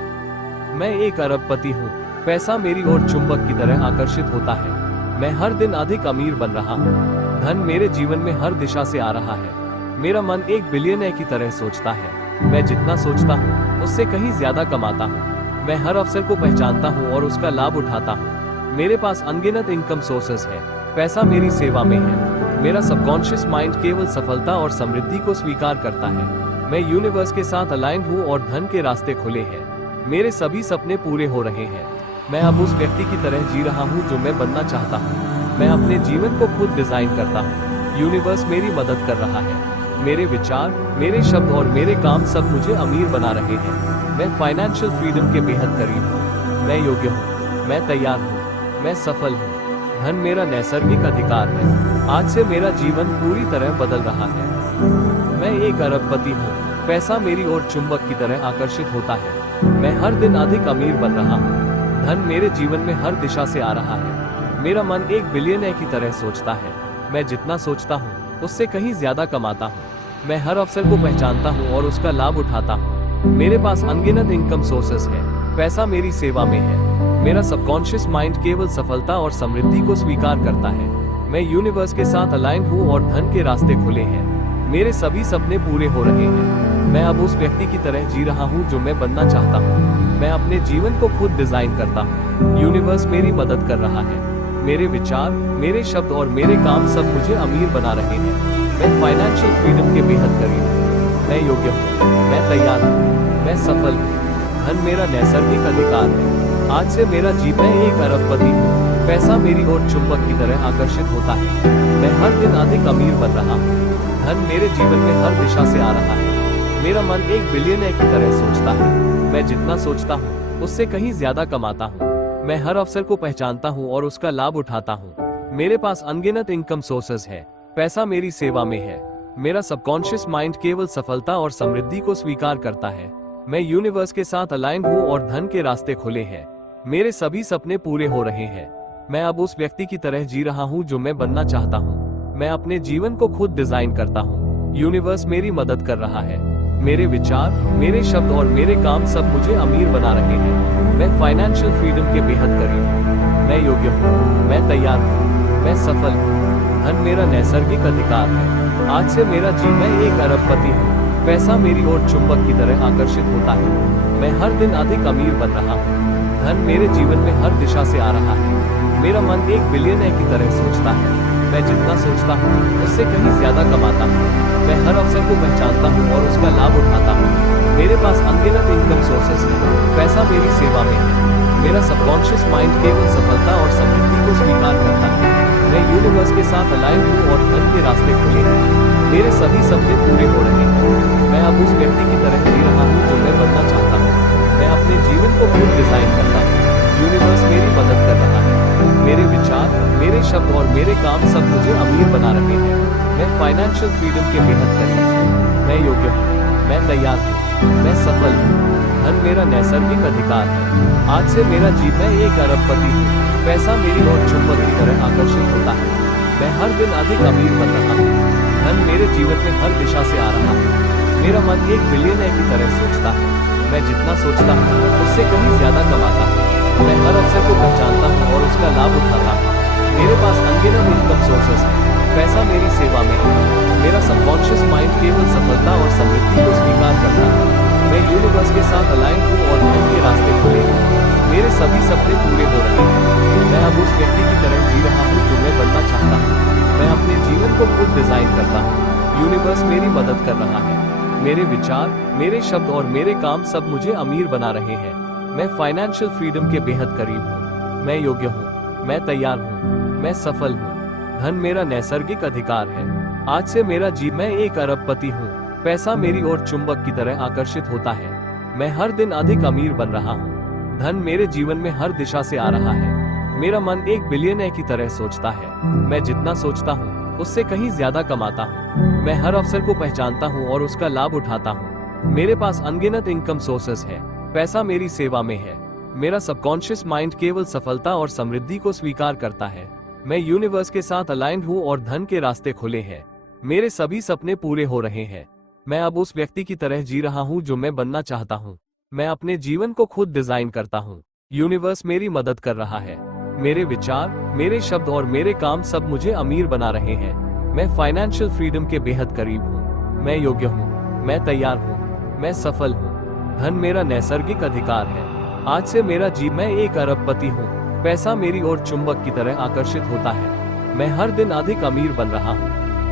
मैं एक अरबपति हूँ। पैसा मेरी ओर चुंबक की तरह आकर्षित होता है। मैं हर दिन अधिक अमीर बन रहा हूँ। धन मेरे जीवन में हर दिशा से आ रहा है। मेरा मन एक बिलियनर की तरह सोचता है। मैं जितना सोचता हूँ उससे कहीं ज्यादा कमाता हूँ। मैं हर अवसर को पहचानता हूँ और उसका लाभ उठाता हूँ। मेरे पास अनगिनत इनकम सोर्सेस है। पैसा मेरी सेवा में है। मेरा सबकॉन्शियस माइंड केवल सफलता और समृद्धि को स्वीकार करता है। मैं यूनिवर्स के साथ अलाइन हूँ और धन के रास्ते खुले हैं। मेरे सभी सपने पूरे हो रहे हैं। मैं अब उस व्यक्ति की तरह जी रहा हूँ जो मैं बनना चाहता हूँ। मैं अपने जीवन को खुद डिजाइन करता हूँ। यूनिवर्स मेरी मदद कर रहा है। मेरे विचार, मेरे शब्द और मेरे काम सब मुझे अमीर बना रहे हैं। मैं फाइनेंशियल फ्रीडम के बेहद करीब हूँ। मैं योग्य हूँ। मैं तैयार हूँ। मैं सफल हूँ। धन मेरा नैसर्गिक अधिकार है। आज से मेरा जीवन पूरी तरह बदल रहा है। मैं एक अरबपति हूँ। पैसा मेरी ओर चुंबक की तरह आकर्षित होता है। मैं हर दिन अधिक अमीर बन रहा हूँ। धन मेरे जीवन में हर दिशा से आ रहा है। मेरा मन एक बिलियनर की तरह सोचता है। मैं जितना सोचता हूँ उससे कहीं ज्यादा कमाता हूँ। मैं हर अवसर को पहचानता हूँ और उसका लाभ उठाता हूँ। मेरे पास अनगिनत इनकम सोर्सेस है। पैसा मेरी सेवा में है। मेरा सबकॉन्शियस माइंड केवल सफलता और समृद्धि को स्वीकार करता है। मैं यूनिवर्स के साथ अलाइन हूँ और धन के रास्ते खुले हैं। मेरे सभी सपने पूरे हो रहे हैं। मैं अब उस व्यक्ति की तरह जी रहा हूँ जो मैं बनना चाहता हूँ। मैं अपने जीवन को खुद डिजाइन करता हूँ। यूनिवर्स मेरी मदद कर रहा है। मेरे विचार, मेरे शब्द और मेरे काम सब मुझे अमीर बना रहे हैं। मैं फाइनेंशियल फ्रीडम के बेहद करीब हूँ। मैं योग्य हूँ। मैं तैयार हूँ। मैं सफल हूँ। धन मेरा नैसर्गिक अधिकार है। आज से मेरा जीवन एक अरबपति हूँ। पैसा मेरी ओर चुंबक की तरह आकर्षित होता है। मैं हर दिन अधिक अमीर बन रहा हूँ। धन मेरे जीवन में हर दिशा से आ रहा है। मेरा मन एक बिलियनर की तरह सोचता है। मैं जितना सोचता हूँ उससे कहीं ज्यादा कमाता हूँ। मैं हर अवसर को पहचानता हूँ और उसका लाभ उठाता हूँ। मेरे पास अनगिनत इनकम सोर्सेस है। पैसा मेरी सेवा में है। मेरा सबकॉन्शियस माइंड केवल सफलता और समृद्धि को स्वीकार करता है। मैं यूनिवर्स के साथ अलाइन हूँ और धन के रास्ते खुले हैं। मेरे सभी सपने पूरे हो रहे हैं। मैं अब उस व्यक्ति की तरह जी रहा हूँ जो मैं बनना चाहता हूँ। मैं अपने जीवन को खुद डिजाइन करता हूँ। यूनिवर्स मेरी मदद कर रहा है। मेरे विचार, मेरे शब्द और मेरे काम सब मुझे अमीर बना रहे हैं। मैं फाइनेंशियल फ्रीडम के बेहद करीब हूँ। मैं योग्य हूँ। मैं तैयार हूँ। मैं सफल हूँ। धन मेरा नैसर्गिक अधिकार है। आज से मेरा जीवन एक अरबपति हूँ। पैसा मेरी ओर चुंबक की तरह आकर्षित होता है। मैं हर दिन अधिक अमीर बन रहा हूँ। धन मेरे जीवन में हर दिशा से आ रहा है। मेरा मन एक बिलियनर की तरह सोचता है। मैं जितना सोचता हूँ उससे कहीं ज्यादा कमाता हूँ। मैं हर अवसर को पहचानता हूँ और उसका लाभ उठाता हूँ। मेरे पास अनगिनत इनकम सोर्सेस है। पैसा मेरी सेवा में है। मेरा सबकॉन्शियस माइंड केवल सफलता और समृद्धि को स्वीकार करता है। मैं यूनिवर्स के साथ अलाइन हूँ और धन के रास्ते खुले हैं। मेरे सभी सपने पूरे हो रहे हैं। मैं अब उस व्यक्ति की तरह जी रहा हूँ जो मैं बनना चाहता हूँ। मैं अपने जीवन को खुद डिजाइन मेरे काम सब मुझे अमीर बना रहे हैं। मैं फाइनेंशियल फ्रीडम के बेहद करीब हूँ। मैं योग्य हूँ, मैं तैयार हूँ, मैं सफल हूँ। धन मेरा नैसर्गिक अधिकार है। आज से मेरा जीवन, मैं एक अरबपति हूँ। पैसा मेरी ओर चुंबक की तरह आकर्षित होता है। मैं हर दिन अधिक अमीर बन रहा हूँ। धन मेरे जीवन में हर दिशा से आ रहा है। मेरा मन एक बिलियनर की तरह सोचता है। मैं जितना सोचता हूँ उससे कहीं ज्यादा कमाता हूँ। मैं हर अवसर को पहचानता हूँ और उसका लाभ उठाता हूँ। मेरे पास अनगिनत इनकम सोर्सेस है। पैसा मेरी सेवा में है। मेरा सबकॉन्शियस माइंड केवल सफलता और समृद्धि को स्वीकार करता है। मैं यूनिवर्स के साथ अलाइन हूँ और धन के रास्ते खुले हैं। मेरे सभी सपने पूरे हो रहे हैं। मैं अब उस व्यक्ति की तरह जी रहा हूँ जो मैं बनना चाहता हूँ। मैं अपने जीवन को खुद डिजाइन करता हूँ। यूनिवर्स मेरी मदद कर रहा है। मेरे विचार, मेरे शब्द और मेरे काम सब मुझे अमीर बना रहे हैं। मैं फाइनेंशियल फ्रीडम के बेहद करीब हूँ। मैं योग्य हूँ, मैं तैयार हूँ, मैं सफल हूँ। धन मेरा नैसर्गिक अधिकार है। आज से मेरा जीवन, मैं एक अरबपति हूँ। पैसा मेरी ओर चुंबक की तरह आकर्षित होता है। मैं हर दिन अधिक अमीर बन रहा हूँ। धन मेरे जीवन में हर दिशा से आ रहा है। मेरा मन एक बिलियनर की तरह सोचता है। मैं जितना सोचता हूँ उससे कहीं ज्यादा कमाता हूँ। मैं हर अवसर को पहचानता हूँ और उसका लाभ उठाता हूँ। मेरे पास अनगिनत इनकम सोर्सेस है। पैसा मेरी सेवा में है। मेरा सबकॉन्शियस माइंड केवल सफलता और समृद्धि को स्वीकार करता है। मैं यूनिवर्स के साथ अलाइंड हूँ और धन के रास्ते खुले हैं। मेरे सभी सपने पूरे हो रहे हैं। मैं अब उस व्यक्ति की तरह जी रहा हूँ जो मैं बनना चाहता हूँ। मैं अपने जीवन को खुद डिजाइन करता हूँ। यूनिवर्स मेरी मदद कर रहा है। मेरे विचार, मेरे शब्द और मेरे काम सब मुझे अमीर बना रहे हैं। मैं फाइनेंशियल फ्रीडम के बेहद करीब हूँ। मैं योग्य हूँ, मैं तैयार हूँ, मैं सफल हूँ। धन मेरा नैसर्गिक अधिकार है। आज से मेरा जीवन, मैं एक अरबपति हूँ। पैसा मेरी ओर चुंबक की तरह आकर्षित होता है। मैं हर दिन अधिक अमीर बन रहा हूँ।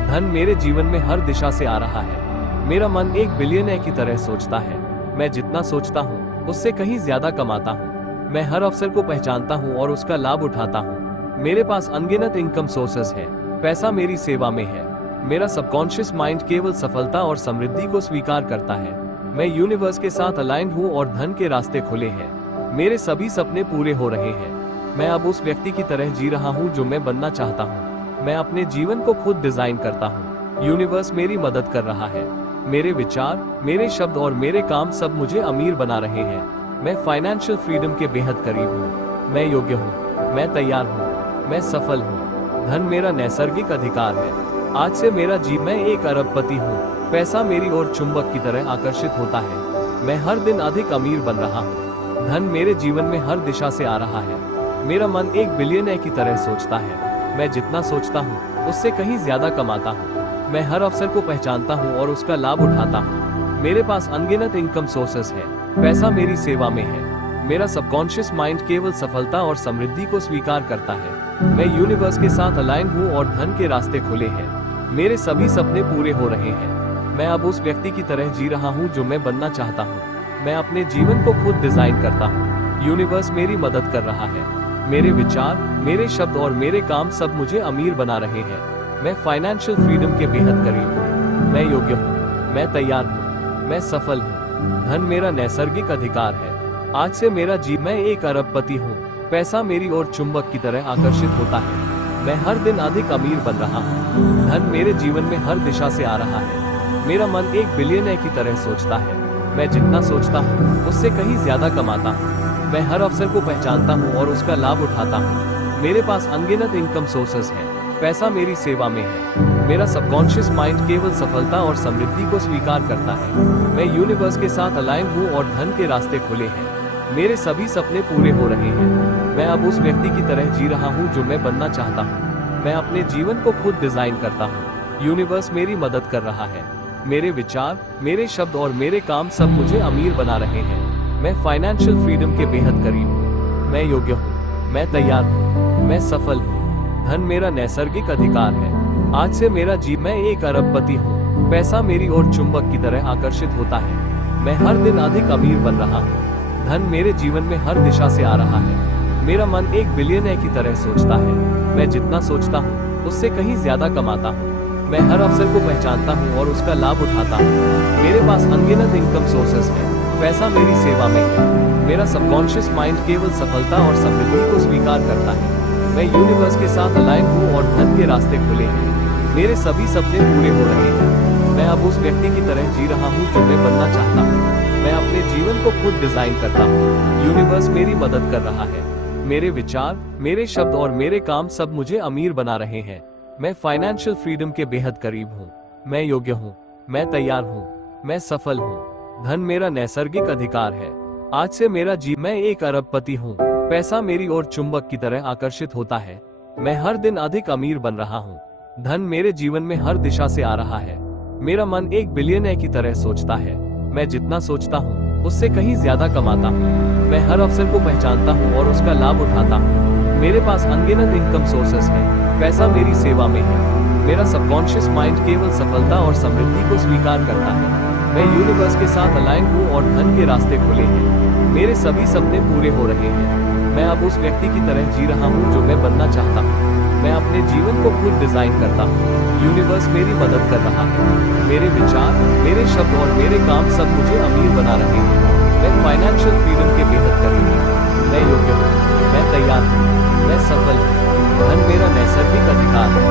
धन मेरे जीवन में हर दिशा से आ रहा है। मेरा मन एक बिलियनर की तरह सोचता है। मैं जितना सोचता हूँ उससे कहीं ज्यादा कमाता हूँ। मैं हर अवसर को पहचानता हूँ और उसका लाभ उठाता हूँ। मेरे पास अनगिनत इनकम सोर्सेस है। पैसा मेरी सेवा में है। मेरा सबकॉन्शियस माइंड केवल सफलता और समृद्धि को स्वीकार करता है। मैं यूनिवर्स के साथ अलाइन हूँ और धन के रास्ते खुले हैं। मेरे सभी सपने पूरे हो रहे हैं। मैं अब उस व्यक्ति की तरह जी रहा हूँ जो मैं बनना चाहता हूँ। मैं अपने जीवन को खुद डिजाइन करता हूँ। यूनिवर्स मेरी मदद कर रहा है। मेरे विचार, मेरे शब्द और मेरे काम सब मुझे अमीर बना रहे हैं। मैं फाइनेंशियल फ्रीडम के बेहद करीब हूँ। मैं योग्य हूँ, मैं तैयार हूँ, मैं सफल हूँ। धन मेरा नैसर्गिक अधिकार है। आज से मेरा जीवन, मैं एक अरबपति हूँ। पैसा मेरी ओर चुंबक की तरह आकर्षित होता है। मैं हर दिन अधिक अमीर बन रहा हूँ। धन मेरे जीवन में हर दिशा से आ रहा है। मेरा मन एक बिलियनर की तरह सोचता है। मैं जितना सोचता हूँ उससे कहीं ज्यादा कमाता हूँ। मैं हर अवसर को पहचानता हूँ और उसका लाभ उठाता हूँ। मेरे पास अनगिनत इनकम सोर्सेस है। पैसा मेरी सेवा में है। मेरा सबकॉन्शियस माइंड केवल सफलता और समृद्धि को स्वीकार करता है। मैं यूनिवर्स के साथ अलाइन हूँ और धन के रास्ते खुले हैं। मेरे सभी सपने पूरे हो रहे हैं। मैं अब उस व्यक्ति की तरह जी रहा हूँ जो मैं बनना चाहता हूँ। मैं अपने जीवन को खुद डिजाइन करता हूँ। यूनिवर्स मेरी मदद कर रहा है। मेरे विचार, मेरे शब्द और मेरे काम सब मुझे अमीर बना रहे हैं। मैं फाइनेंशियल फ्रीडम के बेहद करीब हूँ। मैं योग्य हूँ, मैं तैयार हूँ, मैं सफल हूँ। धन मेरा नैसर्गिक अधिकार है। आज से मेरा जीवन, मैं एक अरबपति हूँ। पैसा मेरी ओर चुंबक की तरह आकर्षित होता है। मैं हर दिन अधिक अमीर बन रहा हूँ। धन मेरे जीवन में हर दिशा से आ रहा है। मेरा मन एक बिलियनर की तरह सोचता है। मैं जितना सोचता हूँ उससे कहीं ज्यादा कमाता हूँ। मैं हर अवसर को पहचानता हूँ और उसका लाभ उठाता हूँ। मेरे पास अनगिनत इनकम सोर्सेस है। पैसा मेरी सेवा में है। मेरा सबकॉन्शियस माइंड केवल सफलता और समृद्धि को स्वीकार करता है। मैं यूनिवर्स के साथ अलाइन हूँ और धन के रास्ते खुले हैं। मेरे सभी सपने पूरे हो रहे हैं। मैं अब उस व्यक्ति की तरह जी रहा हूँ जो मैं बनना चाहता हूँ। मैं अपने जीवन को खुद डिजाइन करता हूँ। यूनिवर्स मेरी मदद कर रहा है। मेरे विचार, मेरे शब्द और मेरे काम सब मुझे अमीर बना रहे हैं। मैं फाइनेंशियल फ्रीडम के बेहद करीब हूँ। मैं योग्य हूँ, मैं तैयार हूँ, मैं सफल हूँ। धन मेरा नैसर्गिक अधिकार है। आज से मेरा जीवन, मैं एक अरबपति हूँ। पैसा मेरी ओर चुंबक की तरह आकर्षित होता है। मैं हर दिन अधिक अमीर बन रहा हूँ। धन मेरे जीवन में हर दिशा से आ रहा है। मेरा मन एक बिलियनर की तरह सोचता है। मैं जितना सोचता हूँ उससे कहीं ज्यादा कमाता हूँ। मैं हर अवसर को पहचानता हूँ और उसका लाभ उठाता हूँ। मेरे पास अनगिनत इनकम सोर्सेस है। पैसा मेरी सेवा में है। मेरा सबकॉन्शियस माइंड केवल सफलता और समृद्धि को स्वीकार करता है। मैं यूनिवर्स के साथ अलाइन हूँ और धन के रास्ते खुले हैं। मेरे सभी सपने पूरे हो रहे हैं। मैं अब उस व्यक्ति की तरह जी रहा हूँ जो मैं बनना चाहता हूँ। मैं अपने जीवन को खुद डिजाइन करता हूँ। यूनिवर्स मेरी मदद कर रहा है। मेरे विचार, मेरे शब्द और मेरे काम सब मुझे अमीर बना रहे हैं। मैं फाइनेंशियल फ्रीडम के बेहद करीब हूँ। मैं योग्य हूँ। मैं तैयार हूँ। मैं सफल हूँ। धन मेरा नैसर्गिक अधिकार है। आज से मैं एक अरबपति हूँ। पैसा मेरी ओर चुंबक की तरह आकर्षित होता है। मैं हर दिन अधिक अमीर बन रहा हूँ। धन मेरे जीवन में हर दिशा से आ रहा है। मेरा मन एक बिलियनर की तरह सोचता है। मैं जितना सोचता हूँ उससे कहीं ज्यादा कमाता हूँ। मैं हर अवसर को पहचानता हूँ और उसका लाभ उठाता हूँ। मेरे पास अनगिनत इनकम सोर्सेस है। पैसा मेरी सेवा में है। मेरा सबकॉन्शियस माइंड केवल सफलता और समृद्धि को स्वीकार करता है। मैं यूनिवर्स के साथ अलाइन हूँ और धन के रास्ते खुले हैं। मेरे सभी सपने पूरे हो रहे हैं। मैं अब उस व्यक्ति की तरह जी रहा हूँ जो मैं बनना चाहता हूँ। मैं अपने जीवन को खुद डिजाइन करता हूँ। यूनिवर्स मेरी मदद कर रहा है। मेरे विचार, मेरे शब्द और मेरे काम सब मुझे अमीर बना रहे हैं। मैं फाइनेंशियल फ्रीडम के बेहद करीब हूँ। मैं योग्य हूँ। मैं तैयार हूँ। मैं सफल हूँ। धन मेरा नैसर्गिक अधिकार है।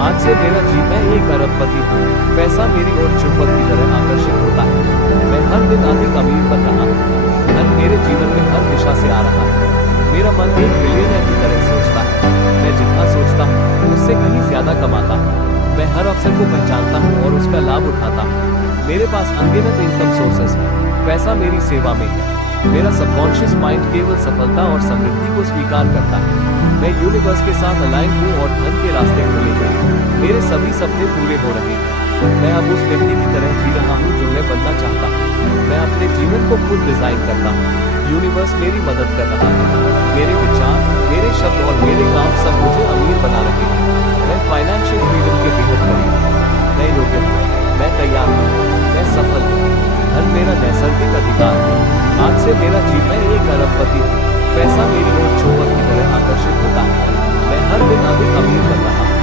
आज से मैं एक अरबपति हूँ। पैसा मेरी ओर चुंबक की तरह आकर्षित होता है। मैं हर दिन अधिक अमीर बन रहा हूँ। धन मेरे जीवन में हर दिशा से आ रहा है। मेरा मन एक बिलियनर की तरह सोचता है। मैं जितना सोचता हूँ उससे कहीं ज्यादा कमाता हूँ। मैं हर अवसर को पहचानता हूँ और उसका लाभ उठाता हूँ। मेरे पास अनगिनत इनकम सोर्सेस है। पैसा मेरी सेवा में है। मेरा सबकॉन्शियस माइंड केवल सफलता और समृद्धि को स्वीकार करता है। मैं यूनिवर्स के साथ अलाइन हूँ और धन के रास्ते खुले हैं। मेरे सभी सपने पूरे हो रहे हैं। मैं अब उस व्यक्ति की तरह जी रहा हूँ जो मैं बनना चाहता हूँ। मैं अपने जीवन को खुद डिजाइन करता हूँ। यूनिवर्स मेरी मदद कर रहा है। मेरे विचार, मेरे शब्द और मेरे काम सब मुझे अमीर बना रहे हैं। मैं फाइनेंशियल फ्रीडम के बेहद करीब हूँ। मैं योग्य हूँ। मैं तैयार हूँ। मैं सफल हूँ। धन मेरा नैसर्गिक अधिकार है। आज से मैं एक अरबपति हूँ। पैसा मेरी ओर चुंबक की तरह आकर्षित होता है। मैं हर दिन अधिक अमीर बन रहा हूँ।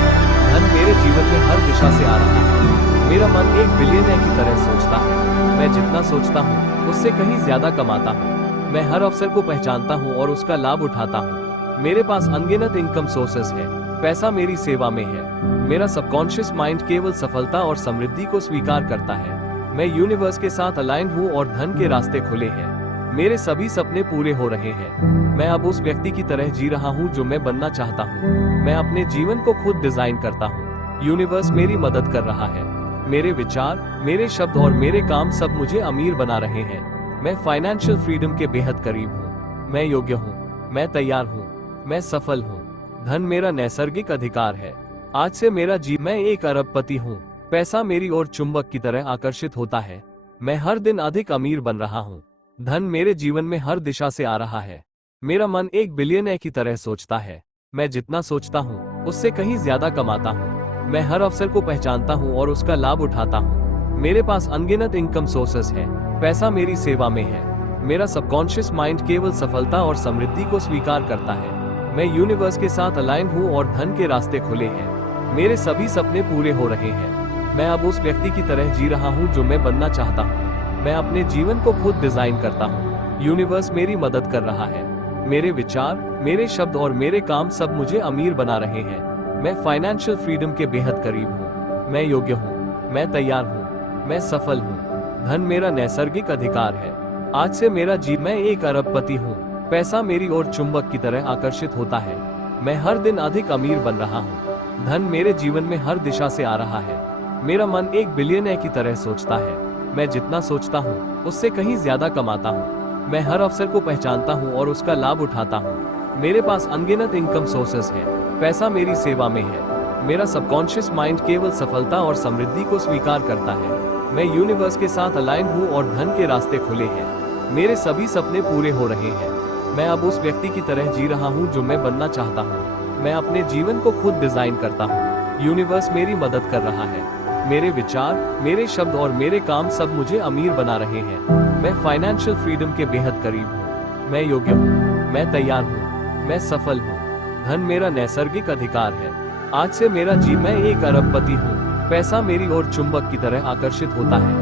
धन मेरे जीवन में हर दिशा से आ रहा है। मेरा मन एक बिलियनर की तरह सोचता है। मैं जितना सोचता हूँ उससे कहीं ज्यादा कमाता हूँ। मैं हर अवसर को पहचानता हूँ और उसका लाभ उठाता हूँ। मेरे पास अनगिनत इनकम सोर्सेस है। पैसा मेरी सेवा में है। मेरा सबकॉन्शियस माइंड केवल सफलता और समृद्धि को स्वीकार करता है। मैं यूनिवर्स के साथ अलाइन हूँ और धन के रास्ते खुले हैं। मेरे सभी सपने पूरे हो रहे हैं। मैं अब उस व्यक्ति की तरह जी रहा हूँ जो मैं बनना चाहता हूँ। मैं अपने जीवन को खुद डिजाइन करता हूँ। यूनिवर्स मेरी मदद कर रहा है। मेरे विचार, मेरे शब्द और मेरे काम सब मुझे अमीर बना रहे हैं। मैं फाइनेंशियल फ्रीडम के बेहद करीब हूँ। मैं योग्य हूँ। मैं तैयार हूँ। मैं सफल हूँ। धन मेरा नैसर्गिक अधिकार है। आज से मैं एक अरबपति हूँ। पैसा मेरी ओर चुंबक की तरह आकर्षित होता है। मैं हर दिन अधिक अमीर बन रहा हूँ। धन मेरे जीवन में हर दिशा से आ रहा है। मेरा मन एक बिलियनर की तरह सोचता है। मैं जितना सोचता हूँ उससे कहीं ज्यादा कमाता हूँ। मैं हर अवसर को पहचानता हूँ और उसका लाभ उठाता हूँ। मेरे पास अनगिनत इनकम सोर्सेस है। पैसा मेरी सेवा में है। मेरा सबकॉन्शियस माइंड केवल सफलता और समृद्धि को स्वीकार करता है। मैं यूनिवर्स के साथ अलाइन हूँ और धन के रास्ते खुले हैं। मेरे सभी सपने पूरे हो रहे हैं। मैं अब उस व्यक्ति की तरह जी रहा हूँ जो मैं बनना चाहता हूँ। मैं अपने जीवन को खुद डिजाइन करता हूँ। यूनिवर्स मेरी मदद कर रहा है। मेरे विचार, मेरे शब्द और मेरे काम सब मुझे अमीर बना रहे हैं। मैं फाइनेंशियल फ्रीडम के बेहद करीब हूँ। मैं योग्य हूँ। मैं तैयार हूँ। मैं सफल हूँ। धन मेरा नैसर्गिक अधिकार है। आज से मैं एक अरबपति हूँ। पैसा मेरी ओर चुंबक की तरह आकर्षित होता है। मैं हर दिन अधिक अमीर बन रहा हूँ। धन मेरे जीवन में हर दिशा से आ रहा है। मेरा मन एक बिलियनर की तरह सोचता है। मैं जितना सोचता हूँ उससे कहीं ज्यादा कमाता हूँ। मैं हर अवसर को पहचानता हूँ और उसका लाभ उठाता हूँ। मेरे पास अनगिनत इनकम सोर्सेस है। पैसा मेरी सेवा में है। मेरा सबकॉन्शियस माइंड केवल सफलता और समृद्धि को स्वीकार करता है। मैं यूनिवर्स के साथ अलाइन हूँ और धन के रास्ते खुले हैं। मेरे सभी सपने पूरे हो रहे हैं। मैं अब उस व्यक्ति की तरह जी रहा हूँ जो मैं बनना चाहता हूँ। मैं अपने जीवन को खुद डिजाइन करता हूँ। यूनिवर्स मेरी मदद कर रहा है। मेरे विचार, मेरे शब्द और मेरे काम सब मुझे अमीर बना रहे हैं। मैं फाइनेंशियल फ्रीडम के बेहद करीब हूँ। मैं योग्य हूँ। मैं तैयार हूँ। मैं सफल हूँ। धन मेरा नैसर्गिक अधिकार है। आज से मैं एक अरबपति हूँ। पैसा मेरी ओर चुंबक की तरह आकर्षित होता है।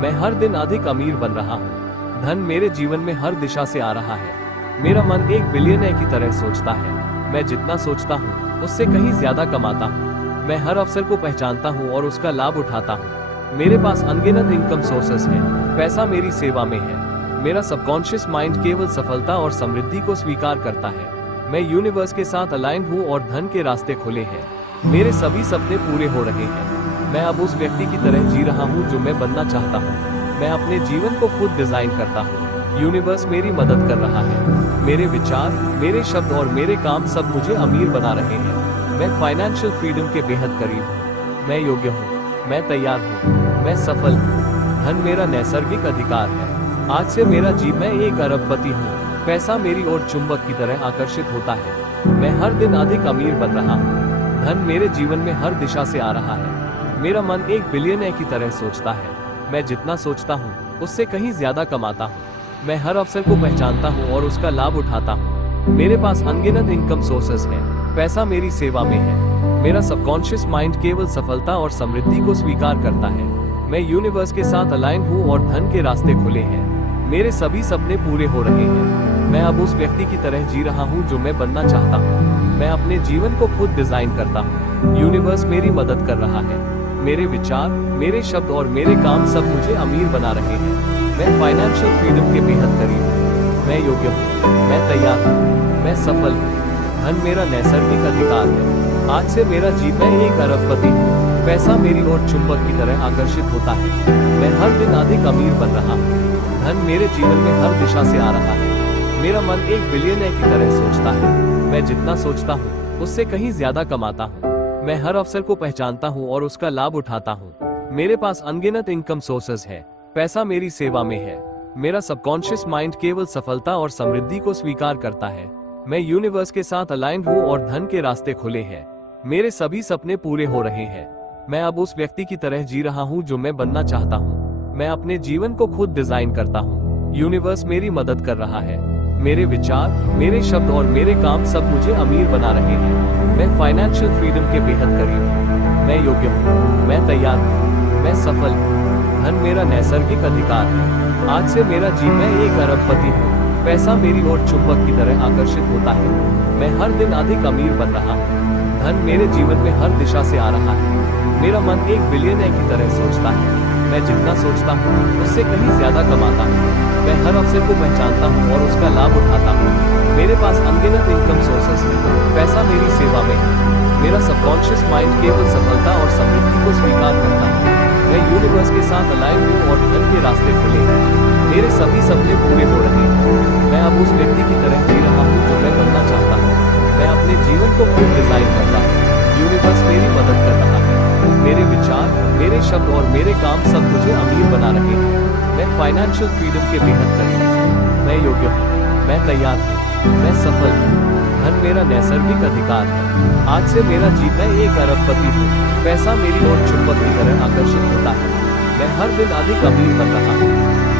मैं हर दिन अधिक अमीर बन रहा हूँ। धन मेरे जीवन में हर दिशा से आ रहा है। मेरा मन एक बिलियनर की तरह सोचता है। मैं जितना सोचता हूँ उससे कहीं ज्यादा कमाता हूँ। मैं हर अवसर को पहचानता हूँ और उसका लाभ उठाता हूँ। मेरे पास अनगिनत इनकम सोर्सेस है। पैसा मेरी सेवा में है। मेरा सबकॉन्शियस माइंड केवल सफलता और समृद्धि को स्वीकार करता है। मैं यूनिवर्स के साथ अलाइन हूँ और धन के रास्ते खुले हैं। मेरे सभी सपने पूरे हो रहे हैं। मैं अब उस व्यक्ति की तरह जी रहा हूँ जो मैं बनना चाहता हूँ। मैं अपने जीवन को खुद डिजाइन करता हूँ। यूनिवर्स मेरी मदद कर रहा है। मेरे विचार, मेरे शब्द और मेरे काम सब मुझे अमीर बना रहे हैं। मैं फाइनेंशियल फ्रीडम के बेहद करीब हूँ। मैं योग्य हूँ। मैं तैयार हूँ। मैं सफल हूँ। धन मेरा नैसर्गिक अधिकार है। आज से मेरा जीवन, मैं एक अरबपति हूँ। पैसा मेरी ओर चुंबक की तरह आकर्षित होता है। मैं हर दिन अधिक अमीर बन रहा हूँ। धन मेरे जीवन में हर दिशा से आ रहा है। मेरा मन एक बिलियनर की तरह सोचता है। मैं जितना सोचता हूँ उससे कहीं ज्यादा कमाता हूँ। मैं हर अवसर को पहचानता हूँ और उसका लाभ उठाता हूँ। मेरे पास अनगिनत इनकम सोर्सेस है। पैसा मेरी सेवा में है। मेरा सबकॉन्शियस माइंड केवल सफलता और समृद्धि को स्वीकार करता है। मैं यूनिवर्स के साथ अलाइन हूँ और धन के रास्ते खुले हैं। मेरे सभी सपने पूरे हो रहे हैं। मैं अब उस व्यक्ति की तरह जी रहा हूँ जो मैं बनना चाहता हूँ। मैं अपने जीवन को खुद डिजाइन करता हूँ। यूनिवर्स मेरी मदद कर रहा है। मेरे विचार, मेरे शब्द और मेरे काम सब मुझे अमीर बना रहे हैं। मैं फाइनेंशियल फ्रीडम के बेहद करीब हूँ। मैं योग्य हूँ। मैं तैयार हूँ। मैं सफल हूँ। धन मेरा नैसर्गिक अधिकार है। आज से मेरा जीवन, मैं एक अरबपति हूँ। पैसा मेरी ओर चुंबक की तरह आकर्षित होता है। मैं हर दिन अधिक अमीर बन रहा हूँ। धन मेरे जीवन में हर दिशा से आ रहा है। मेरा मन एक बिलियनर की तरह सोचता है। मैं जितना सोचता हूँ उससे कहीं ज्यादा कमाता हूँ। मैं हर अवसर को पहचानता हूँ और उसका लाभ उठाता हूँ। मेरे पास अनगिनत इनकम सोर्सेस है। पैसा मेरी सेवा में है। मेरा सबकॉन्शियस माइंड केवल सफलता और समृद्धि को स्वीकार करता है। मैं यूनिवर्स के साथ अलाइन हूँ और धन के रास्ते खुले हैं। मेरे सभी सपने पूरे हो रहे हैं। मैं अब उस व्यक्ति की तरह जी रहा हूँ जो मैं बनना चाहता हूँ। मैं अपने जीवन को खुद डिजाइन करता हूँ। यूनिवर्स मेरी मदद कर रहा है। मेरे विचार, मेरे शब्द और मेरे काम सब मुझे अमीर बना रहे हैं। मैं फाइनेंशियल फ्रीडम के बेहद करीब हूँ। मैं योग्य हूँ। मैं तैयार हूँ। मैं सफल हूँ। धन मेरा नैसर्गिक अधिकार है। आज से मेरा जीवन, मैं एक अरबपति हूँ। पैसा मेरी ओर चुंबक की तरह आकर्षित होता है। मैं हर दिन अधिक अमीर बन रहा हूँ। धन मेरे जीवन में हर दिशा से आ रहा है। मेरा मन एक बिलियनर की तरह सोचता है। मैं जितना सोचता हूँ उससे कहीं ज्यादा कमाता हूँ। मैं हर अवसर को पहचानता हूँ और उसका लाभ उठाता हूँ। मेरे पास अनगिनत इनकम सोर्सेस है। पैसा मेरी सेवा में है। मेरा सबकॉन्शियस माइंड केवल सफलता और समृद्धि को स्वीकार करता है। मैं यूनिवर्स के साथ अलाइन हूँ और धन के रास्ते खुले हैं। मेरे सभी सपने पूरे हो रहे हैं। मैं अब उस व्यक्ति की तरह जी रहा हूँ जो मैं बनना चाहता हूँ। मैं अपने जीवन को खुद डिजाइन करता हूँ। यूनिवर्स मेरी मदद कर रहा है। मेरे विचार, मेरे शब्द और मेरे काम सब मुझे अमीर बना रहे हैं। मैं फाइनेंशियल फ्रीडम के बेहद करीब हूँ। मैं योग्य हूँ। मैं तैयार हूँ। मैं सफल हूँ। धन मेरा नैसर्गिक अधिकार है। आज से मेरा जीवन, मैं एक अरबपति हूँ। पैसा मेरी ओर चुंबक की तरह आकर्षित होता है। मैं हर दिन अधिक अमीर बन रहा हूँ।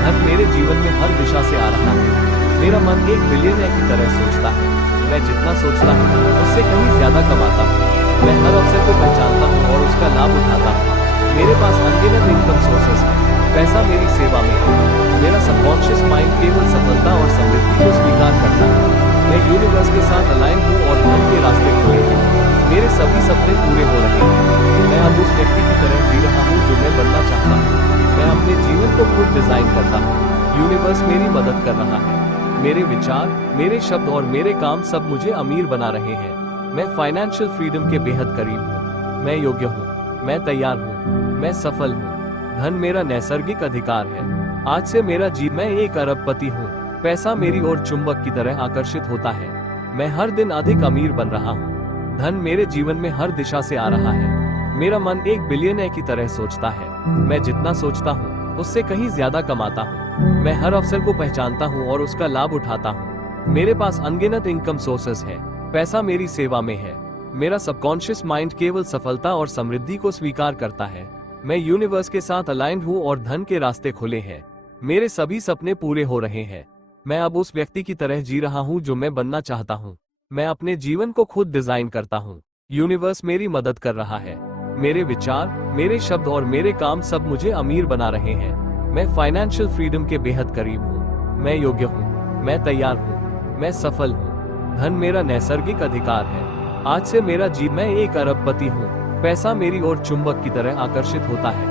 धन मेरे जीवन में हर दिशा से आ रहा है। मेरा मन एक बिलियनर की तरह सोचता है। मैं जितना सोचता हूँ उससे कहीं ज्यादा कमाता हूँ। मैं हर अवसर को पहचानता हूँ और उसका लाभ उठाता हूँ। मेरे पास अनगिनत इनकम सोर्सेस है। पैसा मेरी सेवा में है। मेरा सबकॉन्शियस माइंड केवल सफलता और समृद्धि को स्वीकार करता है। मैं यूनिवर्स के साथ अलाइन हूँ और धन के रास्ते खुले हैं। मेरे सभी सपने पूरे हो रहे हैं। मैं अब उस व्यक्ति की तरह जी रहा हूँ जो मैं बनना चाहता हूँ। मैं अपने जीवन को खुद डिजाइन करता हूँ। यूनिवर्स मेरी मदद कर रहा है। मेरे विचार, मेरे शब्द और मेरे काम सब मुझे अमीर बना रहे हैं। मैं फाइनेंशियल फ्रीडम के बेहद करीब हूँ। मैं योग्य हूँ। मैं तैयार हूँ। मैं सफल हूँ। धन मेरा नैसर्गिक अधिकार है। आज से मेरा जीवन, मैं एक अरबपति हूँ। पैसा मेरी ओर चुंबक की तरह आकर्षित होता है। मैं हर दिन अधिक अमीर बन रहा हूँ। धन मेरे जीवन में हर दिशा से आ रहा है। मेरा मन एक बिलियनर की तरह सोचता है। मैं जितना सोचता हूँ उससे कहीं ज्यादा कमाता हूँ। मैं हर अवसर को पहचानता हूँ और उसका लाभ उठाता हूँ। मेरे पास अनगिनत इनकम सोर्सेस है। पैसा मेरी सेवा में है। मेरा सबकॉन्शियस माइंड केवल सफलता और समृद्धि को स्वीकार करता है। मैं यूनिवर्स के साथ अलाइन हूँ और धन के रास्ते खुले हैं। मेरे सभी सपने पूरे हो रहे हैं। मैं अब उस व्यक्ति की तरह जी रहा हूँ जो मैं बनना चाहता हूँ। मैं अपने जीवन को खुद डिजाइन करता हूँ। यूनिवर्स मेरी मदद कर रहा है। मेरे विचार, मेरे शब्द और मेरे काम सब मुझे अमीर बना रहे हैं। मैं फाइनेंशियल फ्रीडम के बेहद करीब हूँ। मैं योग्य हूँ। मैं तैयार हूँ। मैं सफल हूँ। धन मेरा नैसर्गिक अधिकार है। आज से मेरा मैं एक अरबपति हूँ। पैसा मेरी ओर चुंबक की तरह आकर्षित होता है।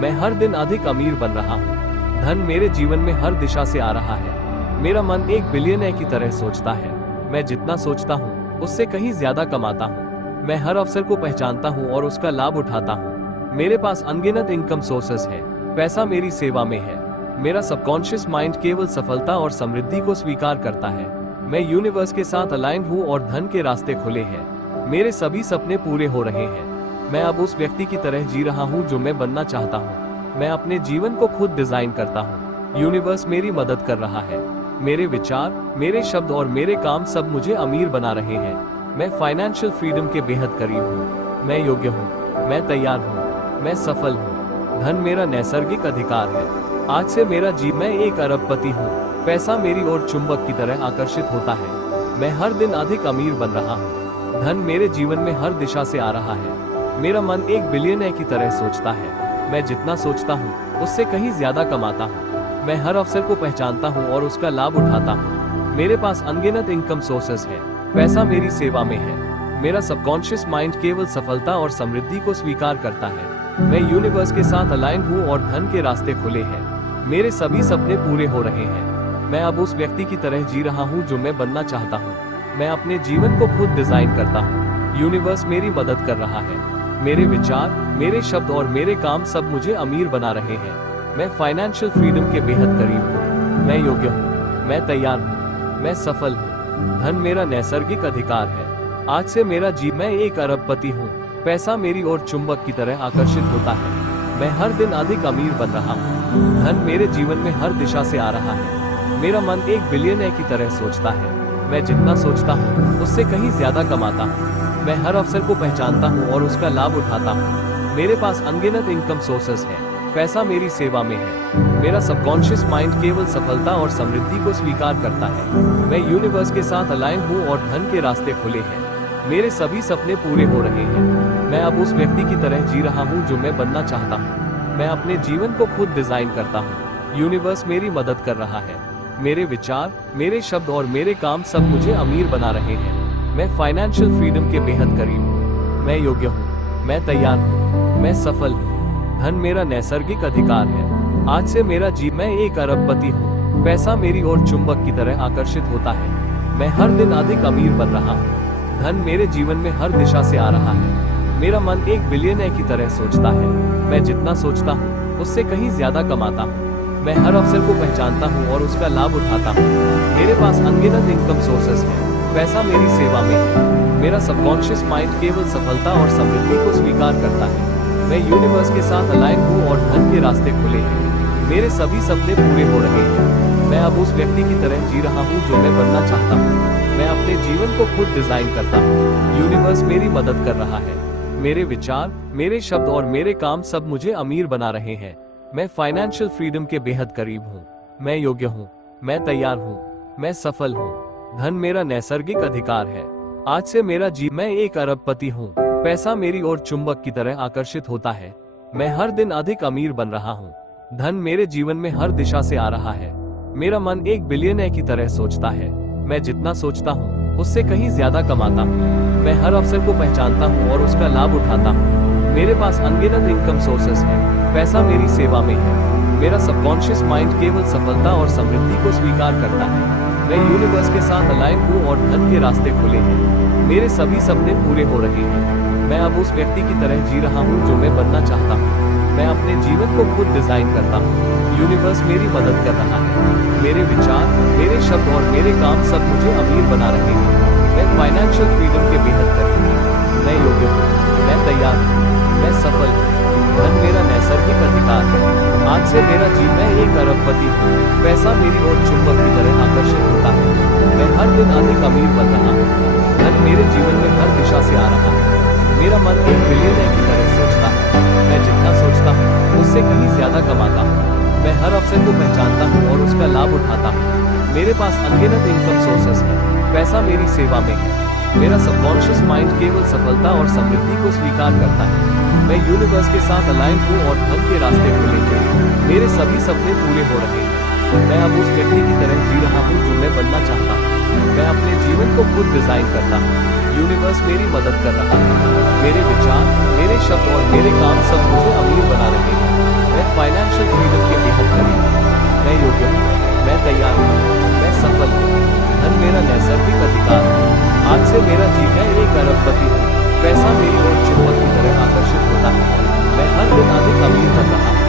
मैं हर दिन अधिक अमीर बन रहा हूँ। धन मेरे जीवन में हर दिशा से आ रहा है। मेरा मन एक बिलियनर की तरह सोचता है। मैं जितना सोचता हूँ उससे कहीं ज्यादा कमाता हूँ। मैं हर अवसर को पहचानता हूँ और उसका लाभ उठाता हूँ। मेरे पास अनगिनत इनकम सोर्सेस है। पैसा मेरी सेवा में है। मेरा सबकॉन्शियस माइंड केवल सफलता और समृद्धि को स्वीकार करता है। मैं यूनिवर्स के साथ अलाइन हूँ और धन के रास्ते खुले हैं। मेरे सभी सपने पूरे हो रहे हैं। मैं अब उस व्यक्ति की तरह जी रहा हूँ जो मैं बनना चाहता हूँ। मैं अपने जीवन को खुद डिजाइन करता हूँ। यूनिवर्स मेरी मदद कर रहा है। मेरे विचार, मेरे शब्द और मेरे काम सब मुझे अमीर बना रहे हैं। मैं फाइनेंशियल फ्रीडम के बेहद करीब हूँ। मैं योग्य हूँ। मैं तैयार हूँ। मैं सफल हूँ। धन मेरा नैसर्गिक अधिकार है। आज से मेरा मैं एक अरबपति हूँ। पैसा मेरी ओर चुंबक की तरह आकर्षित होता है। मैं हर दिन अधिक अमीर बन रहा हूँ। धन मेरे जीवन में हर दिशा से आ रहा है। मेरा मन एक बिलियनर की तरह सोचता है। मैं जितना सोचता हूँ उससे कहीं ज्यादा कमाता हूँ। मैं हर अवसर को पहचानता हूँ और उसका लाभ उठाता हूँ। मेरे पास अनगिनत इनकम सोर्सेस है। पैसा मेरी सेवा में है। मेरा सबकॉन्शियस माइंड केवल सफलता और समृद्धि को स्वीकार करता है। मैं यूनिवर्स के साथ अलाइन हूँ और धन के रास्ते खुले हैं। मेरे सभी सपने पूरे हो रहे हैं। मैं अब उस व्यक्ति की तरह जी रहा हूँ जो मैं बनना चाहता हूँ। मैं अपने जीवन को खुद डिजाइन करता हूँ। यूनिवर्स मेरी मदद कर रहा है। मेरे विचार, मेरे शब्द और मेरे काम सब मुझे अमीर बना रहे हैं। मैं फाइनेंशियल फ्रीडम के बेहद करीब हूँ। मैं योग्य हूँ। मैं तैयार हूँ। मैं सफल हूँ। धन मेरा नैसर्गिक अधिकार है। आज से मेरा मैं एक अरबपति हूँ। पैसा मेरी ओर चुंबक की तरह आकर्षित होता है। मैं हर दिन अधिक अमीर बन रहा हूँ। धन मेरे जीवन में हर दिशा से आ रहा है। मेरा मन एक बिलियनर की तरह सोचता है। मैं जितना सोचता हूँ उससे कहीं ज्यादा कमाता हूँ। मैं हर अवसर को पहचानता हूँ और उसका लाभ उठाता हूँ। मेरे पास अनगिनत इनकम सोर्सेस है। पैसा मेरी सेवा में है। मेरा सबकॉन्शियस माइंड केवल सफलता और समृद्धि को स्वीकार करता है। मैं यूनिवर्स के साथ अलाइन हूँ और धन के रास्ते खुले हैं। मेरे सभी सपने पूरे हो रहे हैं। मैं अब उस व्यक्ति की तरह जी रहा हूँ जो मैं बनना चाहता हूँ। मैं अपने जीवन को खुद डिजाइन करता हूँ। यूनिवर्स मेरी मदद कर रहा है। मेरे विचार, मेरे शब्द और मेरे काम सब मुझे अमीर बना रहे हैं। मैं फाइनेंशियल फ्रीडम के बेहद करीब हूँ। मैं योग्य हूँ। मैं तैयार हूँ। मैं सफल हूँ। धन मेरा नैसर्गिक अधिकार है। आज से मेरा मैं एक अरबपति हूँ। पैसा मेरी ओर चुंबक की तरह आकर्षित होता है। मैं हर दिन अधिक अमीर बन रहा हूँ। धन मेरे जीवन में हर दिशा से आ रहा है। मेरा मन एक बिलियनर की तरह सोचता है। मैं जितना सोचता हूँ उससे कहीं ज्यादा कमाता हूँ। मैं हर अवसर को पहचानता हूँ और उसका लाभ उठाता हूँ। मेरे पास अनगिनत इनकम सोर्सेस है। पैसा मेरी सेवा में है। मेरा सबकॉन्शियस माइंड केवल सफलता और समृद्धि को स्वीकार करता है। मैं यूनिवर्स के साथ अलाइन हूँ और धन के रास्ते खुले हैं। मेरे सभी सपने पूरे हो रहे हैं। मैं अब उस व्यक्ति की तरह जी रहा हूँ जो मैं बनना चाहता हूँ। मैं अपने जीवन को खुद डिजाइन करता हूँ। यूनिवर्स मेरी मदद कर रहा है। मेरे विचार, मेरे शब्द और मेरे काम सब मुझे अमीर बना रहे हैं। मैं फाइनेंशियल फ्रीडम के बेहद करीब हूँ। मैं योग्य हूँ। मैं तैयार हूँ। मैं सफल हूँ। धन मेरा नैसर्गिक अधिकार है। आज से मेरा मैं एक अरबपति हूँ। पैसा मेरी ओर चुंबक की तरह आकर्षित होता है। मैं हर दिन अधिक अमीर बन रहा हूँ। धन मेरे जीवन में हर दिशा से आ रहा है। मेरा मन एक बिलियनर की तरह सोचता है। मैं जितना सोचता हूँ उससे कहीं ज्यादा कमाता हूँ। मैं हर अवसर को पहचानता हूँ और उसका लाभ उठाता हूँ। मेरे पास अनगिनत इनकम सोर्सेस है। पैसा मेरी सेवा में है। मेरा सबकॉन्शियस माइंड केवल सफलता और समृद्धि को स्वीकार करता है। मैं यूनिवर्स के साथ अलाइन हूँ और धन के रास्ते खुले हैं। मेरे सभी सपने पूरे हो रहे हैं। मैं अब उस व्यक्ति की तरह जी रहा हूँ जो मैं बनना चाहता हूँ। मैं अपने जीवन को खुद डिजाइन करता हूँ। यूनिवर्स मेरी मदद कर रहा है। मेरे विचार, मेरे शब्द और मेरे काम सब मुझे अमीर बना रहे हैं। मैं फाइनेंशियल फ्रीडम के बेहद करीब हूँ। मैं योग्य हूँ। मैं तैयार हूँ। मैं सफल हूँ। धन मेरा नैसर्गिक अधिकार है। आज से मेरा मैं एक अरबपति हूँ। पैसा मेरी ओर चुंबक की तरह आकर्षित होता है। मैं हर दिन अधिक अमीर बन रहा हूँ। धन मेरे जीवन में हर दिशा से आ रहा है। मेरा मन एक बिलियनर की तरह सोचता है। मैं जितना सोचता हूँ उससे कहीं ज्यादा कमाता हूँ। मैं हर अवसर को पहचानता हूँ और उसका लाभ उठाता हूँ। मेरे पास अनगिनत इनकम सोर्सेस है। पैसा मेरी सेवा में है। मेरा सबकॉन्शियस माइंड केवल सफलता और समृद्धि को स्वीकार करता है। मैं यूनिवर्स के साथ अलाइन हूँ और धन के रास्ते खुले हैं। मेरे सभी सपने पूरे हो रहे हैं। मैं अब उस व्यक्ति की तरह जी रहा हूँ जो मैं बनना चाहता हूँ। मैं अपने जीवन को खुद डिजाइन करता हूँ। यूनिवर्स मेरी मदद कर रहा है। मेरे विचार, मेरे शब्द और मेरे काम सब मुझे अमीर बना रहे हैं। मैं फाइनेंशियल फ्रीडम के बेहद करीब हूँ। मैं योग्य हूँ, मैं तैयार हूँ, मैं सफल हूँ। धन मेरा नैसर्गिक अधिकार है। आज से मेरा जीवन एक अरबपति हूँ। पैसा मेरी ओर चुंबक की तरह आकर्षित होता है। मैं हर दिन अधिक अमीर बन रहा हूँ।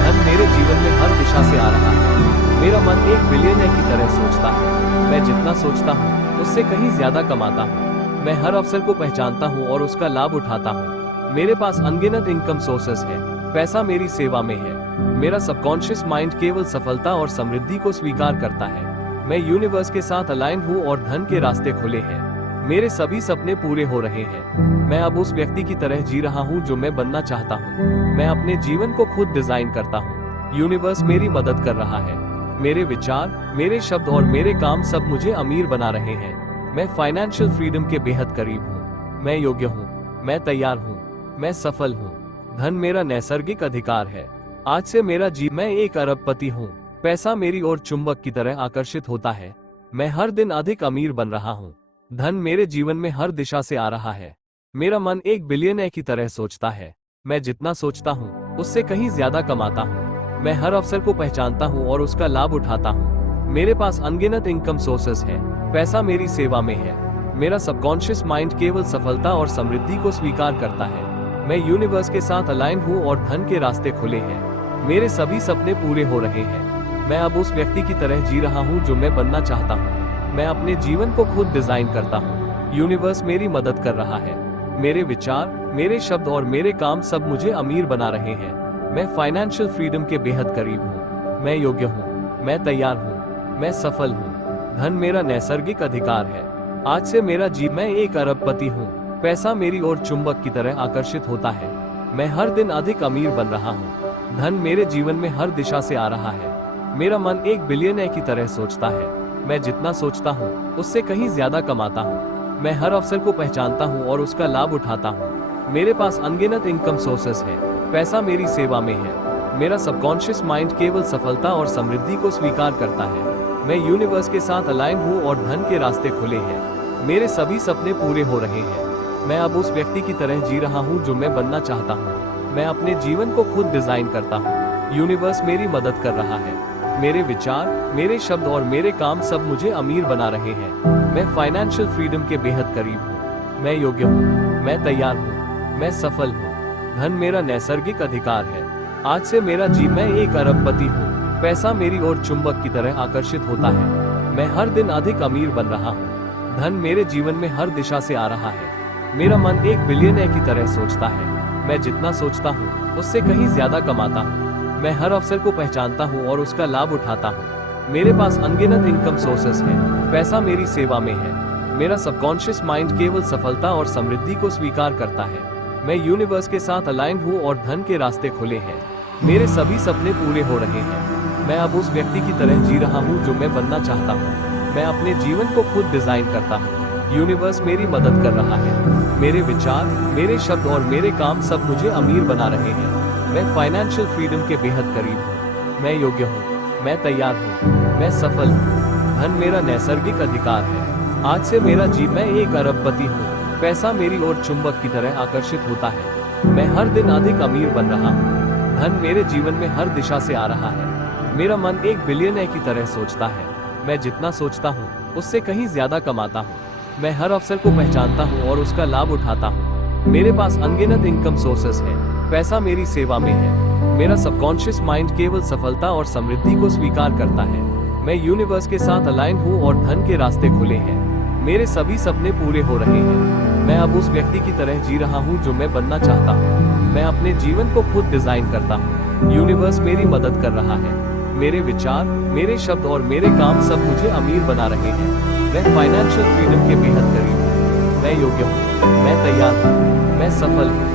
धन मेरे जीवन में हर दिशा से आ रहा है। मेरा मन एक बिलियनर की तरह सोचता है। मैं जितना सोचता हूँ उससे कहीं ज्यादा कमाता हूँ। मैं हर अवसर को पहचानता हूँ और उसका लाभ उठाता हूँ। मेरे पास अनगिनत इनकम सोर्सेस है। पैसा मेरी सेवा में है। मेरा सबकॉन्शियस माइंड केवल सफलता और समृद्धि को स्वीकार करता है। मैं यूनिवर्स के साथ अलाइन हूँ और धन के रास्ते खुले हैं। मेरे सभी सपने पूरे हो रहे हैं। मैं अब उस व्यक्ति की तरह जी रहा हूँ जो मैं बनना चाहता हूँ। मैं अपने जीवन को खुद डिजाइन करता हूँ। यूनिवर्स मेरी मदद कर रहा है। मेरे विचार, मेरे शब्द और मेरे काम सब मुझे अमीर बना रहे हैं। मैं फाइनेंशियल फ्रीडम के बेहद करीब हूँ। मैं योग्य हूँ, मैं तैयार हूँ, मैं सफल हूँ। धन मेरा नैसर्गिक अधिकार है। आज से मेरा मैं एक अरबपति हूँ। पैसा मेरी ओर चुंबक की तरह आकर्षित होता है। मैं हर दिन अधिक अमीर बन रहा हूँ। धन मेरे जीवन में हर दिशा से आ रहा है। मेरा मन एक बिलियनर की तरह सोचता है। मैं जितना सोचता हूँ उससे कहीं ज्यादा कमाता हूँ। मैं हर अवसर को पहचानता हूँ और उसका लाभ उठाता हूँ। मेरे पास अनगिनत इनकम सोर्सेस है। पैसा मेरी सेवा में है। मेरा सबकॉन्शियस माइंड केवल सफलता और समृद्धि को स्वीकार करता है। मैं यूनिवर्स के साथ अलाइन हूँ और धन के रास्ते खुले हैं। मेरे सभी सपने पूरे हो रहे हैं। मैं अब उस व्यक्ति की तरह जी रहा हूँ जो मैं बनना चाहता हूँ। मैं अपने जीवन को खुद डिजाइन करता हूँ। यूनिवर्स मेरी मदद कर रहा है। मेरे विचार, मेरे शब्द और मेरे काम सब मुझे अमीर बना रहे हैं। मैं फाइनेंशियल फ्रीडम के बेहद करीब हूँ। मैं योग्य हूँ, मैं तैयार हूँ, मैं सफल हूँ। धन मेरा नैसर्गिक अधिकार है। आज से मेरा मैं एक अरबपति हूँ। पैसा मेरी ओर चुंबक की तरह आकर्षित होता है। मैं हर दिन अधिक अमीर बन रहा हूँ। धन मेरे जीवन में हर दिशा से आ रहा है। मेरा मन एक बिलियनर की तरह सोचता है। मैं जितना सोचता हूँ उससे कहीं ज्यादा कमाता हूँ। मैं हर अवसर को पहचानता हूँ और उसका लाभ उठाता हूँ। मेरे पास अनगिनत इनकम सोर्सेस है। पैसा मेरी सेवा में है। मेरा सबकॉन्शियस माइंड केवल सफलता और समृद्धि को स्वीकार करता है। मैं यूनिवर्स के साथ अलाइन हूँ और धन के रास्ते खुले हैं। मेरे सभी सपने पूरे हो रहे हैं। मैं अब उस व्यक्ति की तरह जी रहा हूँ जो मैं बनना चाहता हूँ। मैं अपने जीवन को खुद डिजाइन करता हूँ। यूनिवर्स मेरी मदद कर रहा है। मेरे विचार, मेरे शब्द और मेरे काम सब मुझे अमीर बना रहे हैं। मैं फाइनेंशियल फ्रीडम के बेहद करीब हूँ। मैं योग्य हूँ, मैं तैयार हूँ, मैं सफल हूँ। धन मेरा नैसर्गिक अधिकार है। आज से मेरा मैं एक अरबपति हूँ। पैसा मेरी ओर चुंबक की तरह आकर्षित होता है। मैं हर दिन अधिक अमीर बन रहा हूँ। धन मेरे जीवन में हर दिशा से आ रहा है। मेरा मन एक बिलियनर की तरह सोचता है। मैं जितना सोचता हूँ उससे कहीं ज्यादा कमाता हूँ। मैं हर अवसर को पहचानता हूँ और उसका लाभ उठाता हूँ। मेरे पास अनगिनत इनकम सोर्सेस है। पैसा मेरी सेवा में है। मेरा सबकॉन्शियस माइंड केवल सफलता और समृद्धि को स्वीकार करता है। मैं यूनिवर्स के साथ अलाइन हूँ और धन के रास्ते खुले हैं। मेरे सभी सपने पूरे हो रहे हैं। मैं अब उस व्यक्ति की तरह जी रहा हूँ जो मैं बनना चाहता हूँ। मैं अपने जीवन को खुद डिजाइन करता हूँ। यूनिवर्स मेरी मदद कर रहा है। मेरे विचार, मेरे शब्द और मेरे काम सब मुझे अमीर बना रहे हैं। मैं फाइनेंशियल फ्रीडम के बेहद करीब हूँ। मैं योग्य हूँ, मैं तैयार हूँ, मैं सफल हूँ। धन मेरा नैसर्गिक अधिकार है। आज से मेरा मैं एक अरबपति हूँ। पैसा मेरी ओर चुंबक की तरह आकर्षित होता है। मैं हर दिन अधिक अमीर बन रहा हूँ। धन मेरे जीवन में हर दिशा से आ रहा है। मेरा मन एक बिलियनर की तरह सोचता है। मैं जितना सोचता हूँ उससे कहीं ज्यादा कमाता हूँ। मैं हर अवसर को पहचानता हूँ और उसका लाभ उठाता हूँ। मेरे पास अनगिनत इनकम सोर्सेस है। पैसा मेरी सेवा में है। मेरा सबकॉन्शियस माइंड केवल सफलता और समृद्धि को स्वीकार करता है। मैं यूनिवर्स के साथ अलाइन हूँ और धन के रास्ते खुले हैं। मेरे सभी सपने पूरे हो रहे हैं। मैं अब उस व्यक्ति की तरह जी रहा हूँ जो मैं बनना चाहता हूँ। मैं अपने जीवन को खुद डिजाइन करता हूँ। यूनिवर्स मेरी मदद कर रहा है। मेरे विचार, मेरे शब्द और मेरे काम सब मुझे अमीर बना रहे हैं। मैं फाइनेंशियल फ्रीडम के बेहद करीब हूँ। मैं योग्य हूँ, मैं तैयार हूँ, मैं सफल हूँ।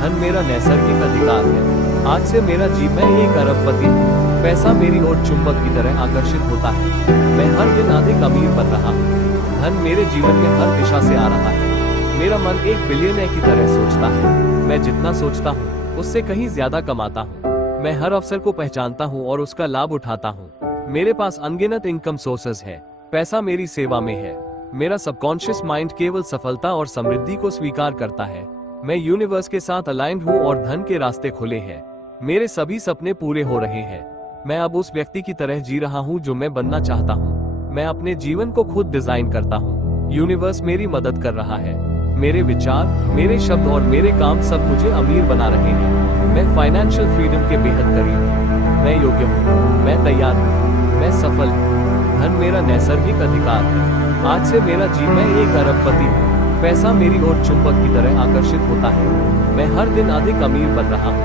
धन मेरा नैसर्गिक अधिकार है। आज से मेरा मैं एक अरबपति हूँ। पैसा मेरी ओर चुंबक की तरह आकर्षित होता है। मैं हर दिन अधिक अमीर बन रहा हूँ। धन मेरे जीवन में हर दिशा से आ रहा है। मेरा मन एक बिलियनर की तरह सोचता है। मैं जितना सोचता हूँ उससे कहीं ज्यादा कमाता हूँ। मैं हर अवसर को पहचानता हूँ और उसका लाभ उठाता हूँ। मेरे पास अनगिनत इनकम सोर्सेस है। पैसा मेरी सेवा में है। मेरा सबकॉन्शियस माइंड केवल सफलता और समृद्धि को स्वीकार करता है। मैं यूनिवर्स के साथ अलाइंड हूँ और धन के रास्ते खुले हैं। मेरे सभी सपने पूरे हो रहे हैं। मैं अब उस व्यक्ति की तरह जी रहा हूँ जो मैं बनना चाहता हूँ। मैं अपने जीवन को खुद डिजाइन करता हूँ। यूनिवर्स मेरी मदद कर रहा है। मेरे विचार, मेरे शब्द और मेरे काम सब मुझे अमीर बना रहे हैं। मैं फाइनेंशियल फ्रीडम के बेहद करीब हूँ। मैं योग्य हूँ, मैं तैयार हूँ, मैं सफल हूँ। धन मेरा नैसर्गिक अधिकार है। आज से मेरा जीवन, मैं एक अरबपति हूँ। पैसा मेरी ओर चुंबक की तरह आकर्षित होता है। मैं हर दिन अधिक अमीर बन रहा हूँ।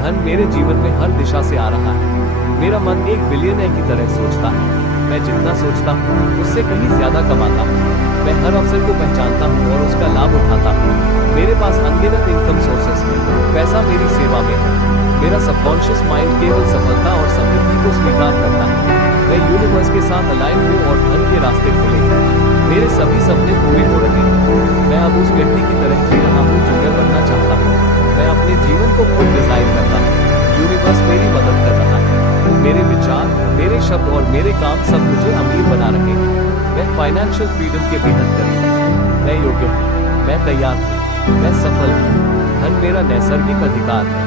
धन मेरे जीवन में हर दिशा से आ रहा है। मेरा मन एक बिलियनर की तरह सोचता है। मैं जितना सोचता हूँ उससे कहीं ज्यादा कमाता हूँ। मैं हर अवसर को पहचानता हूँ और उसका लाभ उठाता हूँ। मेरे पास अनगिनत इनकम सोर्सेस हैं। पैसा मेरी सेवा में है। मेरा सबकॉन्शियस माइंड केवल सफलता और समृद्धि को स्वीकार करता है। मैं यूनिवर्स के साथ अलाइन हूँ और धन के रास्ते खुले हैं। मेरे सभी सपने पूरे हो रहे हैं। मैं अब उस व्यक्ति की तरह जी रहा हूँ जो मैं बनना चाहता हूँ। मैं अपने जीवन को खुद डिजाइन करता हूँ। यूनिवर्स मेरी मदद कर रहा है। मेरे विचार, मेरे शब्द और मेरे काम सब मुझे अमीर बना रहे हैं। मैं फाइनेंशियल फ्रीडम के बेहद करीब हूँ। मैं योग्य हूँ, मैं तैयार हूँ, मैं सफल हूँ। धन मेरा नैसर्गिक अधिकार है।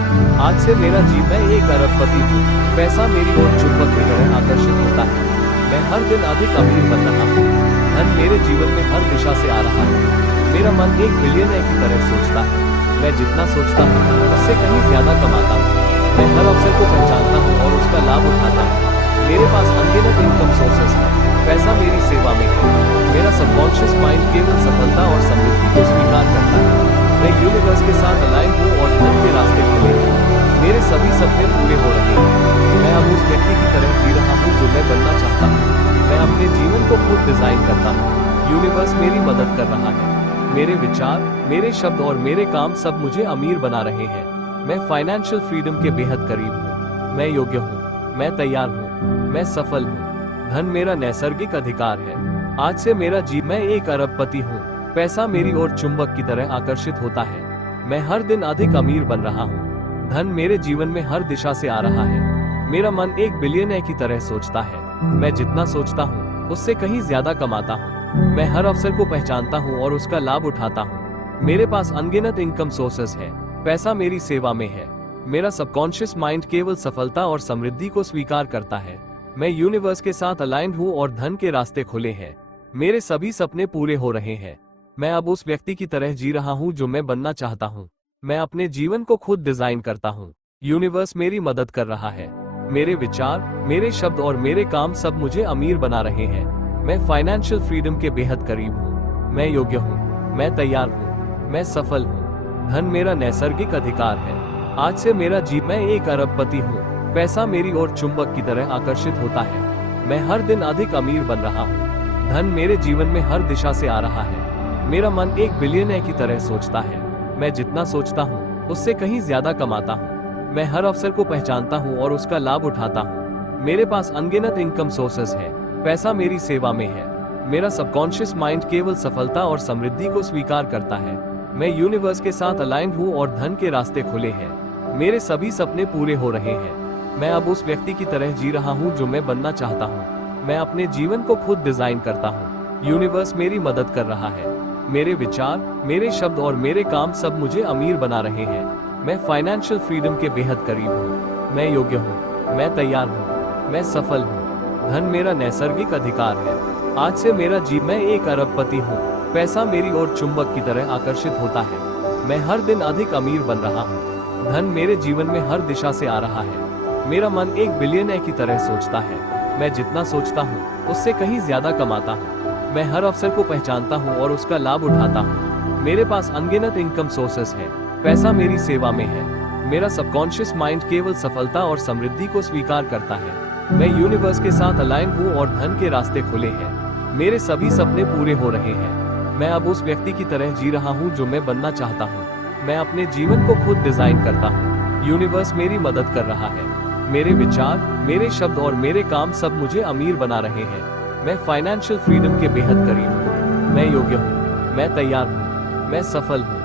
आज से मेरा जीवन, मैं एक अरबपति हूँ। पैसा मेरी ओर चुंबक की तरह आकर्षित होता है। मैं हर दिन अधिक अमीर बन रहा हूँ। धन मेरे जीवन में हर दिशा से आ रहा है। मेरा मन एक बिलियनर की तरह सोचता है। मैं जितना सोचता हूँ उससे कहीं ज्यादा कमाता हूँ। मैं हर अवसर को पहचानता हूँ और उसका लाभ उठाता हूँ। मेरे पास अनगिनत इनकम सोर्सेस हैं। पैसा मेरी सेवा में है। मेरा सबकॉन्शियस माइंड केवल सफलता और समृद्धि को स्वीकार करता है। मैं यूनिवर्स के साथ अलाइन हूँ और धन के रास्ते खुले हैं। मेरे सभी सपने पूरे हो रहे हैं। मैं अब उस व्यक्ति की तरह जी रहा हूँ जो मैं बनना चाहता हूँ। मैं अपने जीवन को खुद डिजाइन करता हूँ। यूनिवर्स मेरी मदद कर रहा है। मेरे विचार, मेरे शब्द और मेरे काम सब मुझे अमीर बना रहे हैं। मैं फाइनेंशियल फ्रीडम के बेहद करीब हूँ। मैं योग्य हूँ, मैं तैयार हूँ, मैं सफल हूँ। धन मेरा नैसर्गिक अधिकार है। आज से मेरा जीवन, मैं एक अरबपति हूँ। पैसा मेरी ओर चुंबक की तरह आकर्षित होता है। मैं हर दिन अधिक अमीर बन रहा हूँ। धन मेरे जीवन में हर दिशा से आ रहा है। मेरा मन एक बिलियनर की तरह सोचता है। मैं जितना सोचता हूँ उससे कहीं ज्यादा कमाता हूँ। मैं हर अवसर को पहचानता हूँ और उसका लाभ उठाता हूँ। मेरे पास अनगिनत इनकम सोर्सेस है। पैसा मेरी सेवा में है। मेरा सबकॉन्शियस माइंड केवल सफलता और समृद्धि को स्वीकार करता है। मैं यूनिवर्स के साथ अलाइंड हूँ और धन के रास्ते खुले हैं। मेरे सभी सपने पूरे हो रहे हैं। मैं अब उस व्यक्ति की तरह जी रहा हूँ जो मैं बनना चाहता हूँ। मैं अपने जीवन को खुद डिजाइन करता हूँ। यूनिवर्स मेरी मदद कर रहा है। मेरे विचार, मेरे शब्द और मेरे काम सब मुझे अमीर बना रहे हैं। मैं फाइनेंशियल फ्रीडम के बेहद करीब हूँ। मैं योग्य हूँ, मैं तैयार हूँ, मैं सफल हूँ। धन मेरा नैसर्गिक अधिकार है। आज से मेरा जीवन, मैं एक अरबपति हूँ। पैसा मेरी ओर चुंबक की तरह आकर्षित होता है। मैं हर दिन अधिक अमीर बन रहा हूँ। धन मेरे जीवन में हर दिशा से आ रहा है। मेरा मन एक बिलियनर की तरह सोचता है। मैं जितना सोचता हूँ उससे कहीं ज्यादा कमाता हूँ। मैं हर अवसर को पहचानता हूँ और उसका लाभ उठाता हूँ। मेरे पास अनगिनत इनकम सोर्सेस है। पैसा मेरी सेवा में है। मेरा सबकॉन्शियस माइंड केवल सफलता और समृद्धि को स्वीकार करता है। मैं यूनिवर्स के साथ अलाइंड हूँ और धन के रास्ते खुले हैं। मेरे सभी सपने पूरे हो रहे हैं। मैं अब उस व्यक्ति की तरह जी रहा हूँ जो मैं बनना चाहता हूँ। मैं अपने जीवन को खुद डिजाइन करता हूँ। यूनिवर्स मेरी मदद कर रहा है। मेरे विचार, मेरे शब्द और मेरे काम सब मुझे अमीर बना रहे हैं। मैं फाइनेंशियल फ्रीडम के बेहद करीब हूँ। मैं योग्य हूँ, मैं तैयार हूँ, मैं सफल हूँ। धन मेरा नैसर्गिक अधिकार है। आज से मेरा जीवन, मैं एक अरबपति हूँ। पैसा मेरी ओर चुंबक की तरह आकर्षित होता है। मैं हर दिन अधिक अमीर बन रहा हूँ। धन मेरे जीवन में हर दिशा से आ रहा है। मेरा मन एक बिलियनर की तरह सोचता है। मैं जितना सोचता हूँ उससे कहीं ज्यादा कमाता हूँ। मैं हर अवसर को पहचानता हूँ और उसका लाभ उठाता हूँ। मेरे पास अनगिनत इनकम सोर्सेस है। पैसा मेरी सेवा में है। मेरा सबकॉन्शियस माइंड केवल सफलता और समृद्धि को स्वीकार करता है। मैं यूनिवर्स के साथ अलाइन हूँ और धन के रास्ते खुले हैं। मेरे सभी सपने पूरे हो रहे हैं। मैं अब उस व्यक्ति की तरह जी रहा हूँ जो मैं बनना चाहता हूँ। मैं अपने जीवन को खुद डिजाइन करता हूँ। यूनिवर्स मेरी मदद कर रहा है। मेरे विचार, मेरे शब्द और मेरे काम सब मुझे अमीर बना रहे हैं। मैं फाइनेंशियल फ्रीडम के बेहद करीब हूँ। मैं योग्य हूँ, मैं तैयार हूँ, मैं सफल हूँ।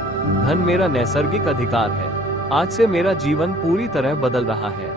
धन मेरा नैसर्गिक अधिकार है। आज से मेरा जीवन पूरी तरह बदल रहा है।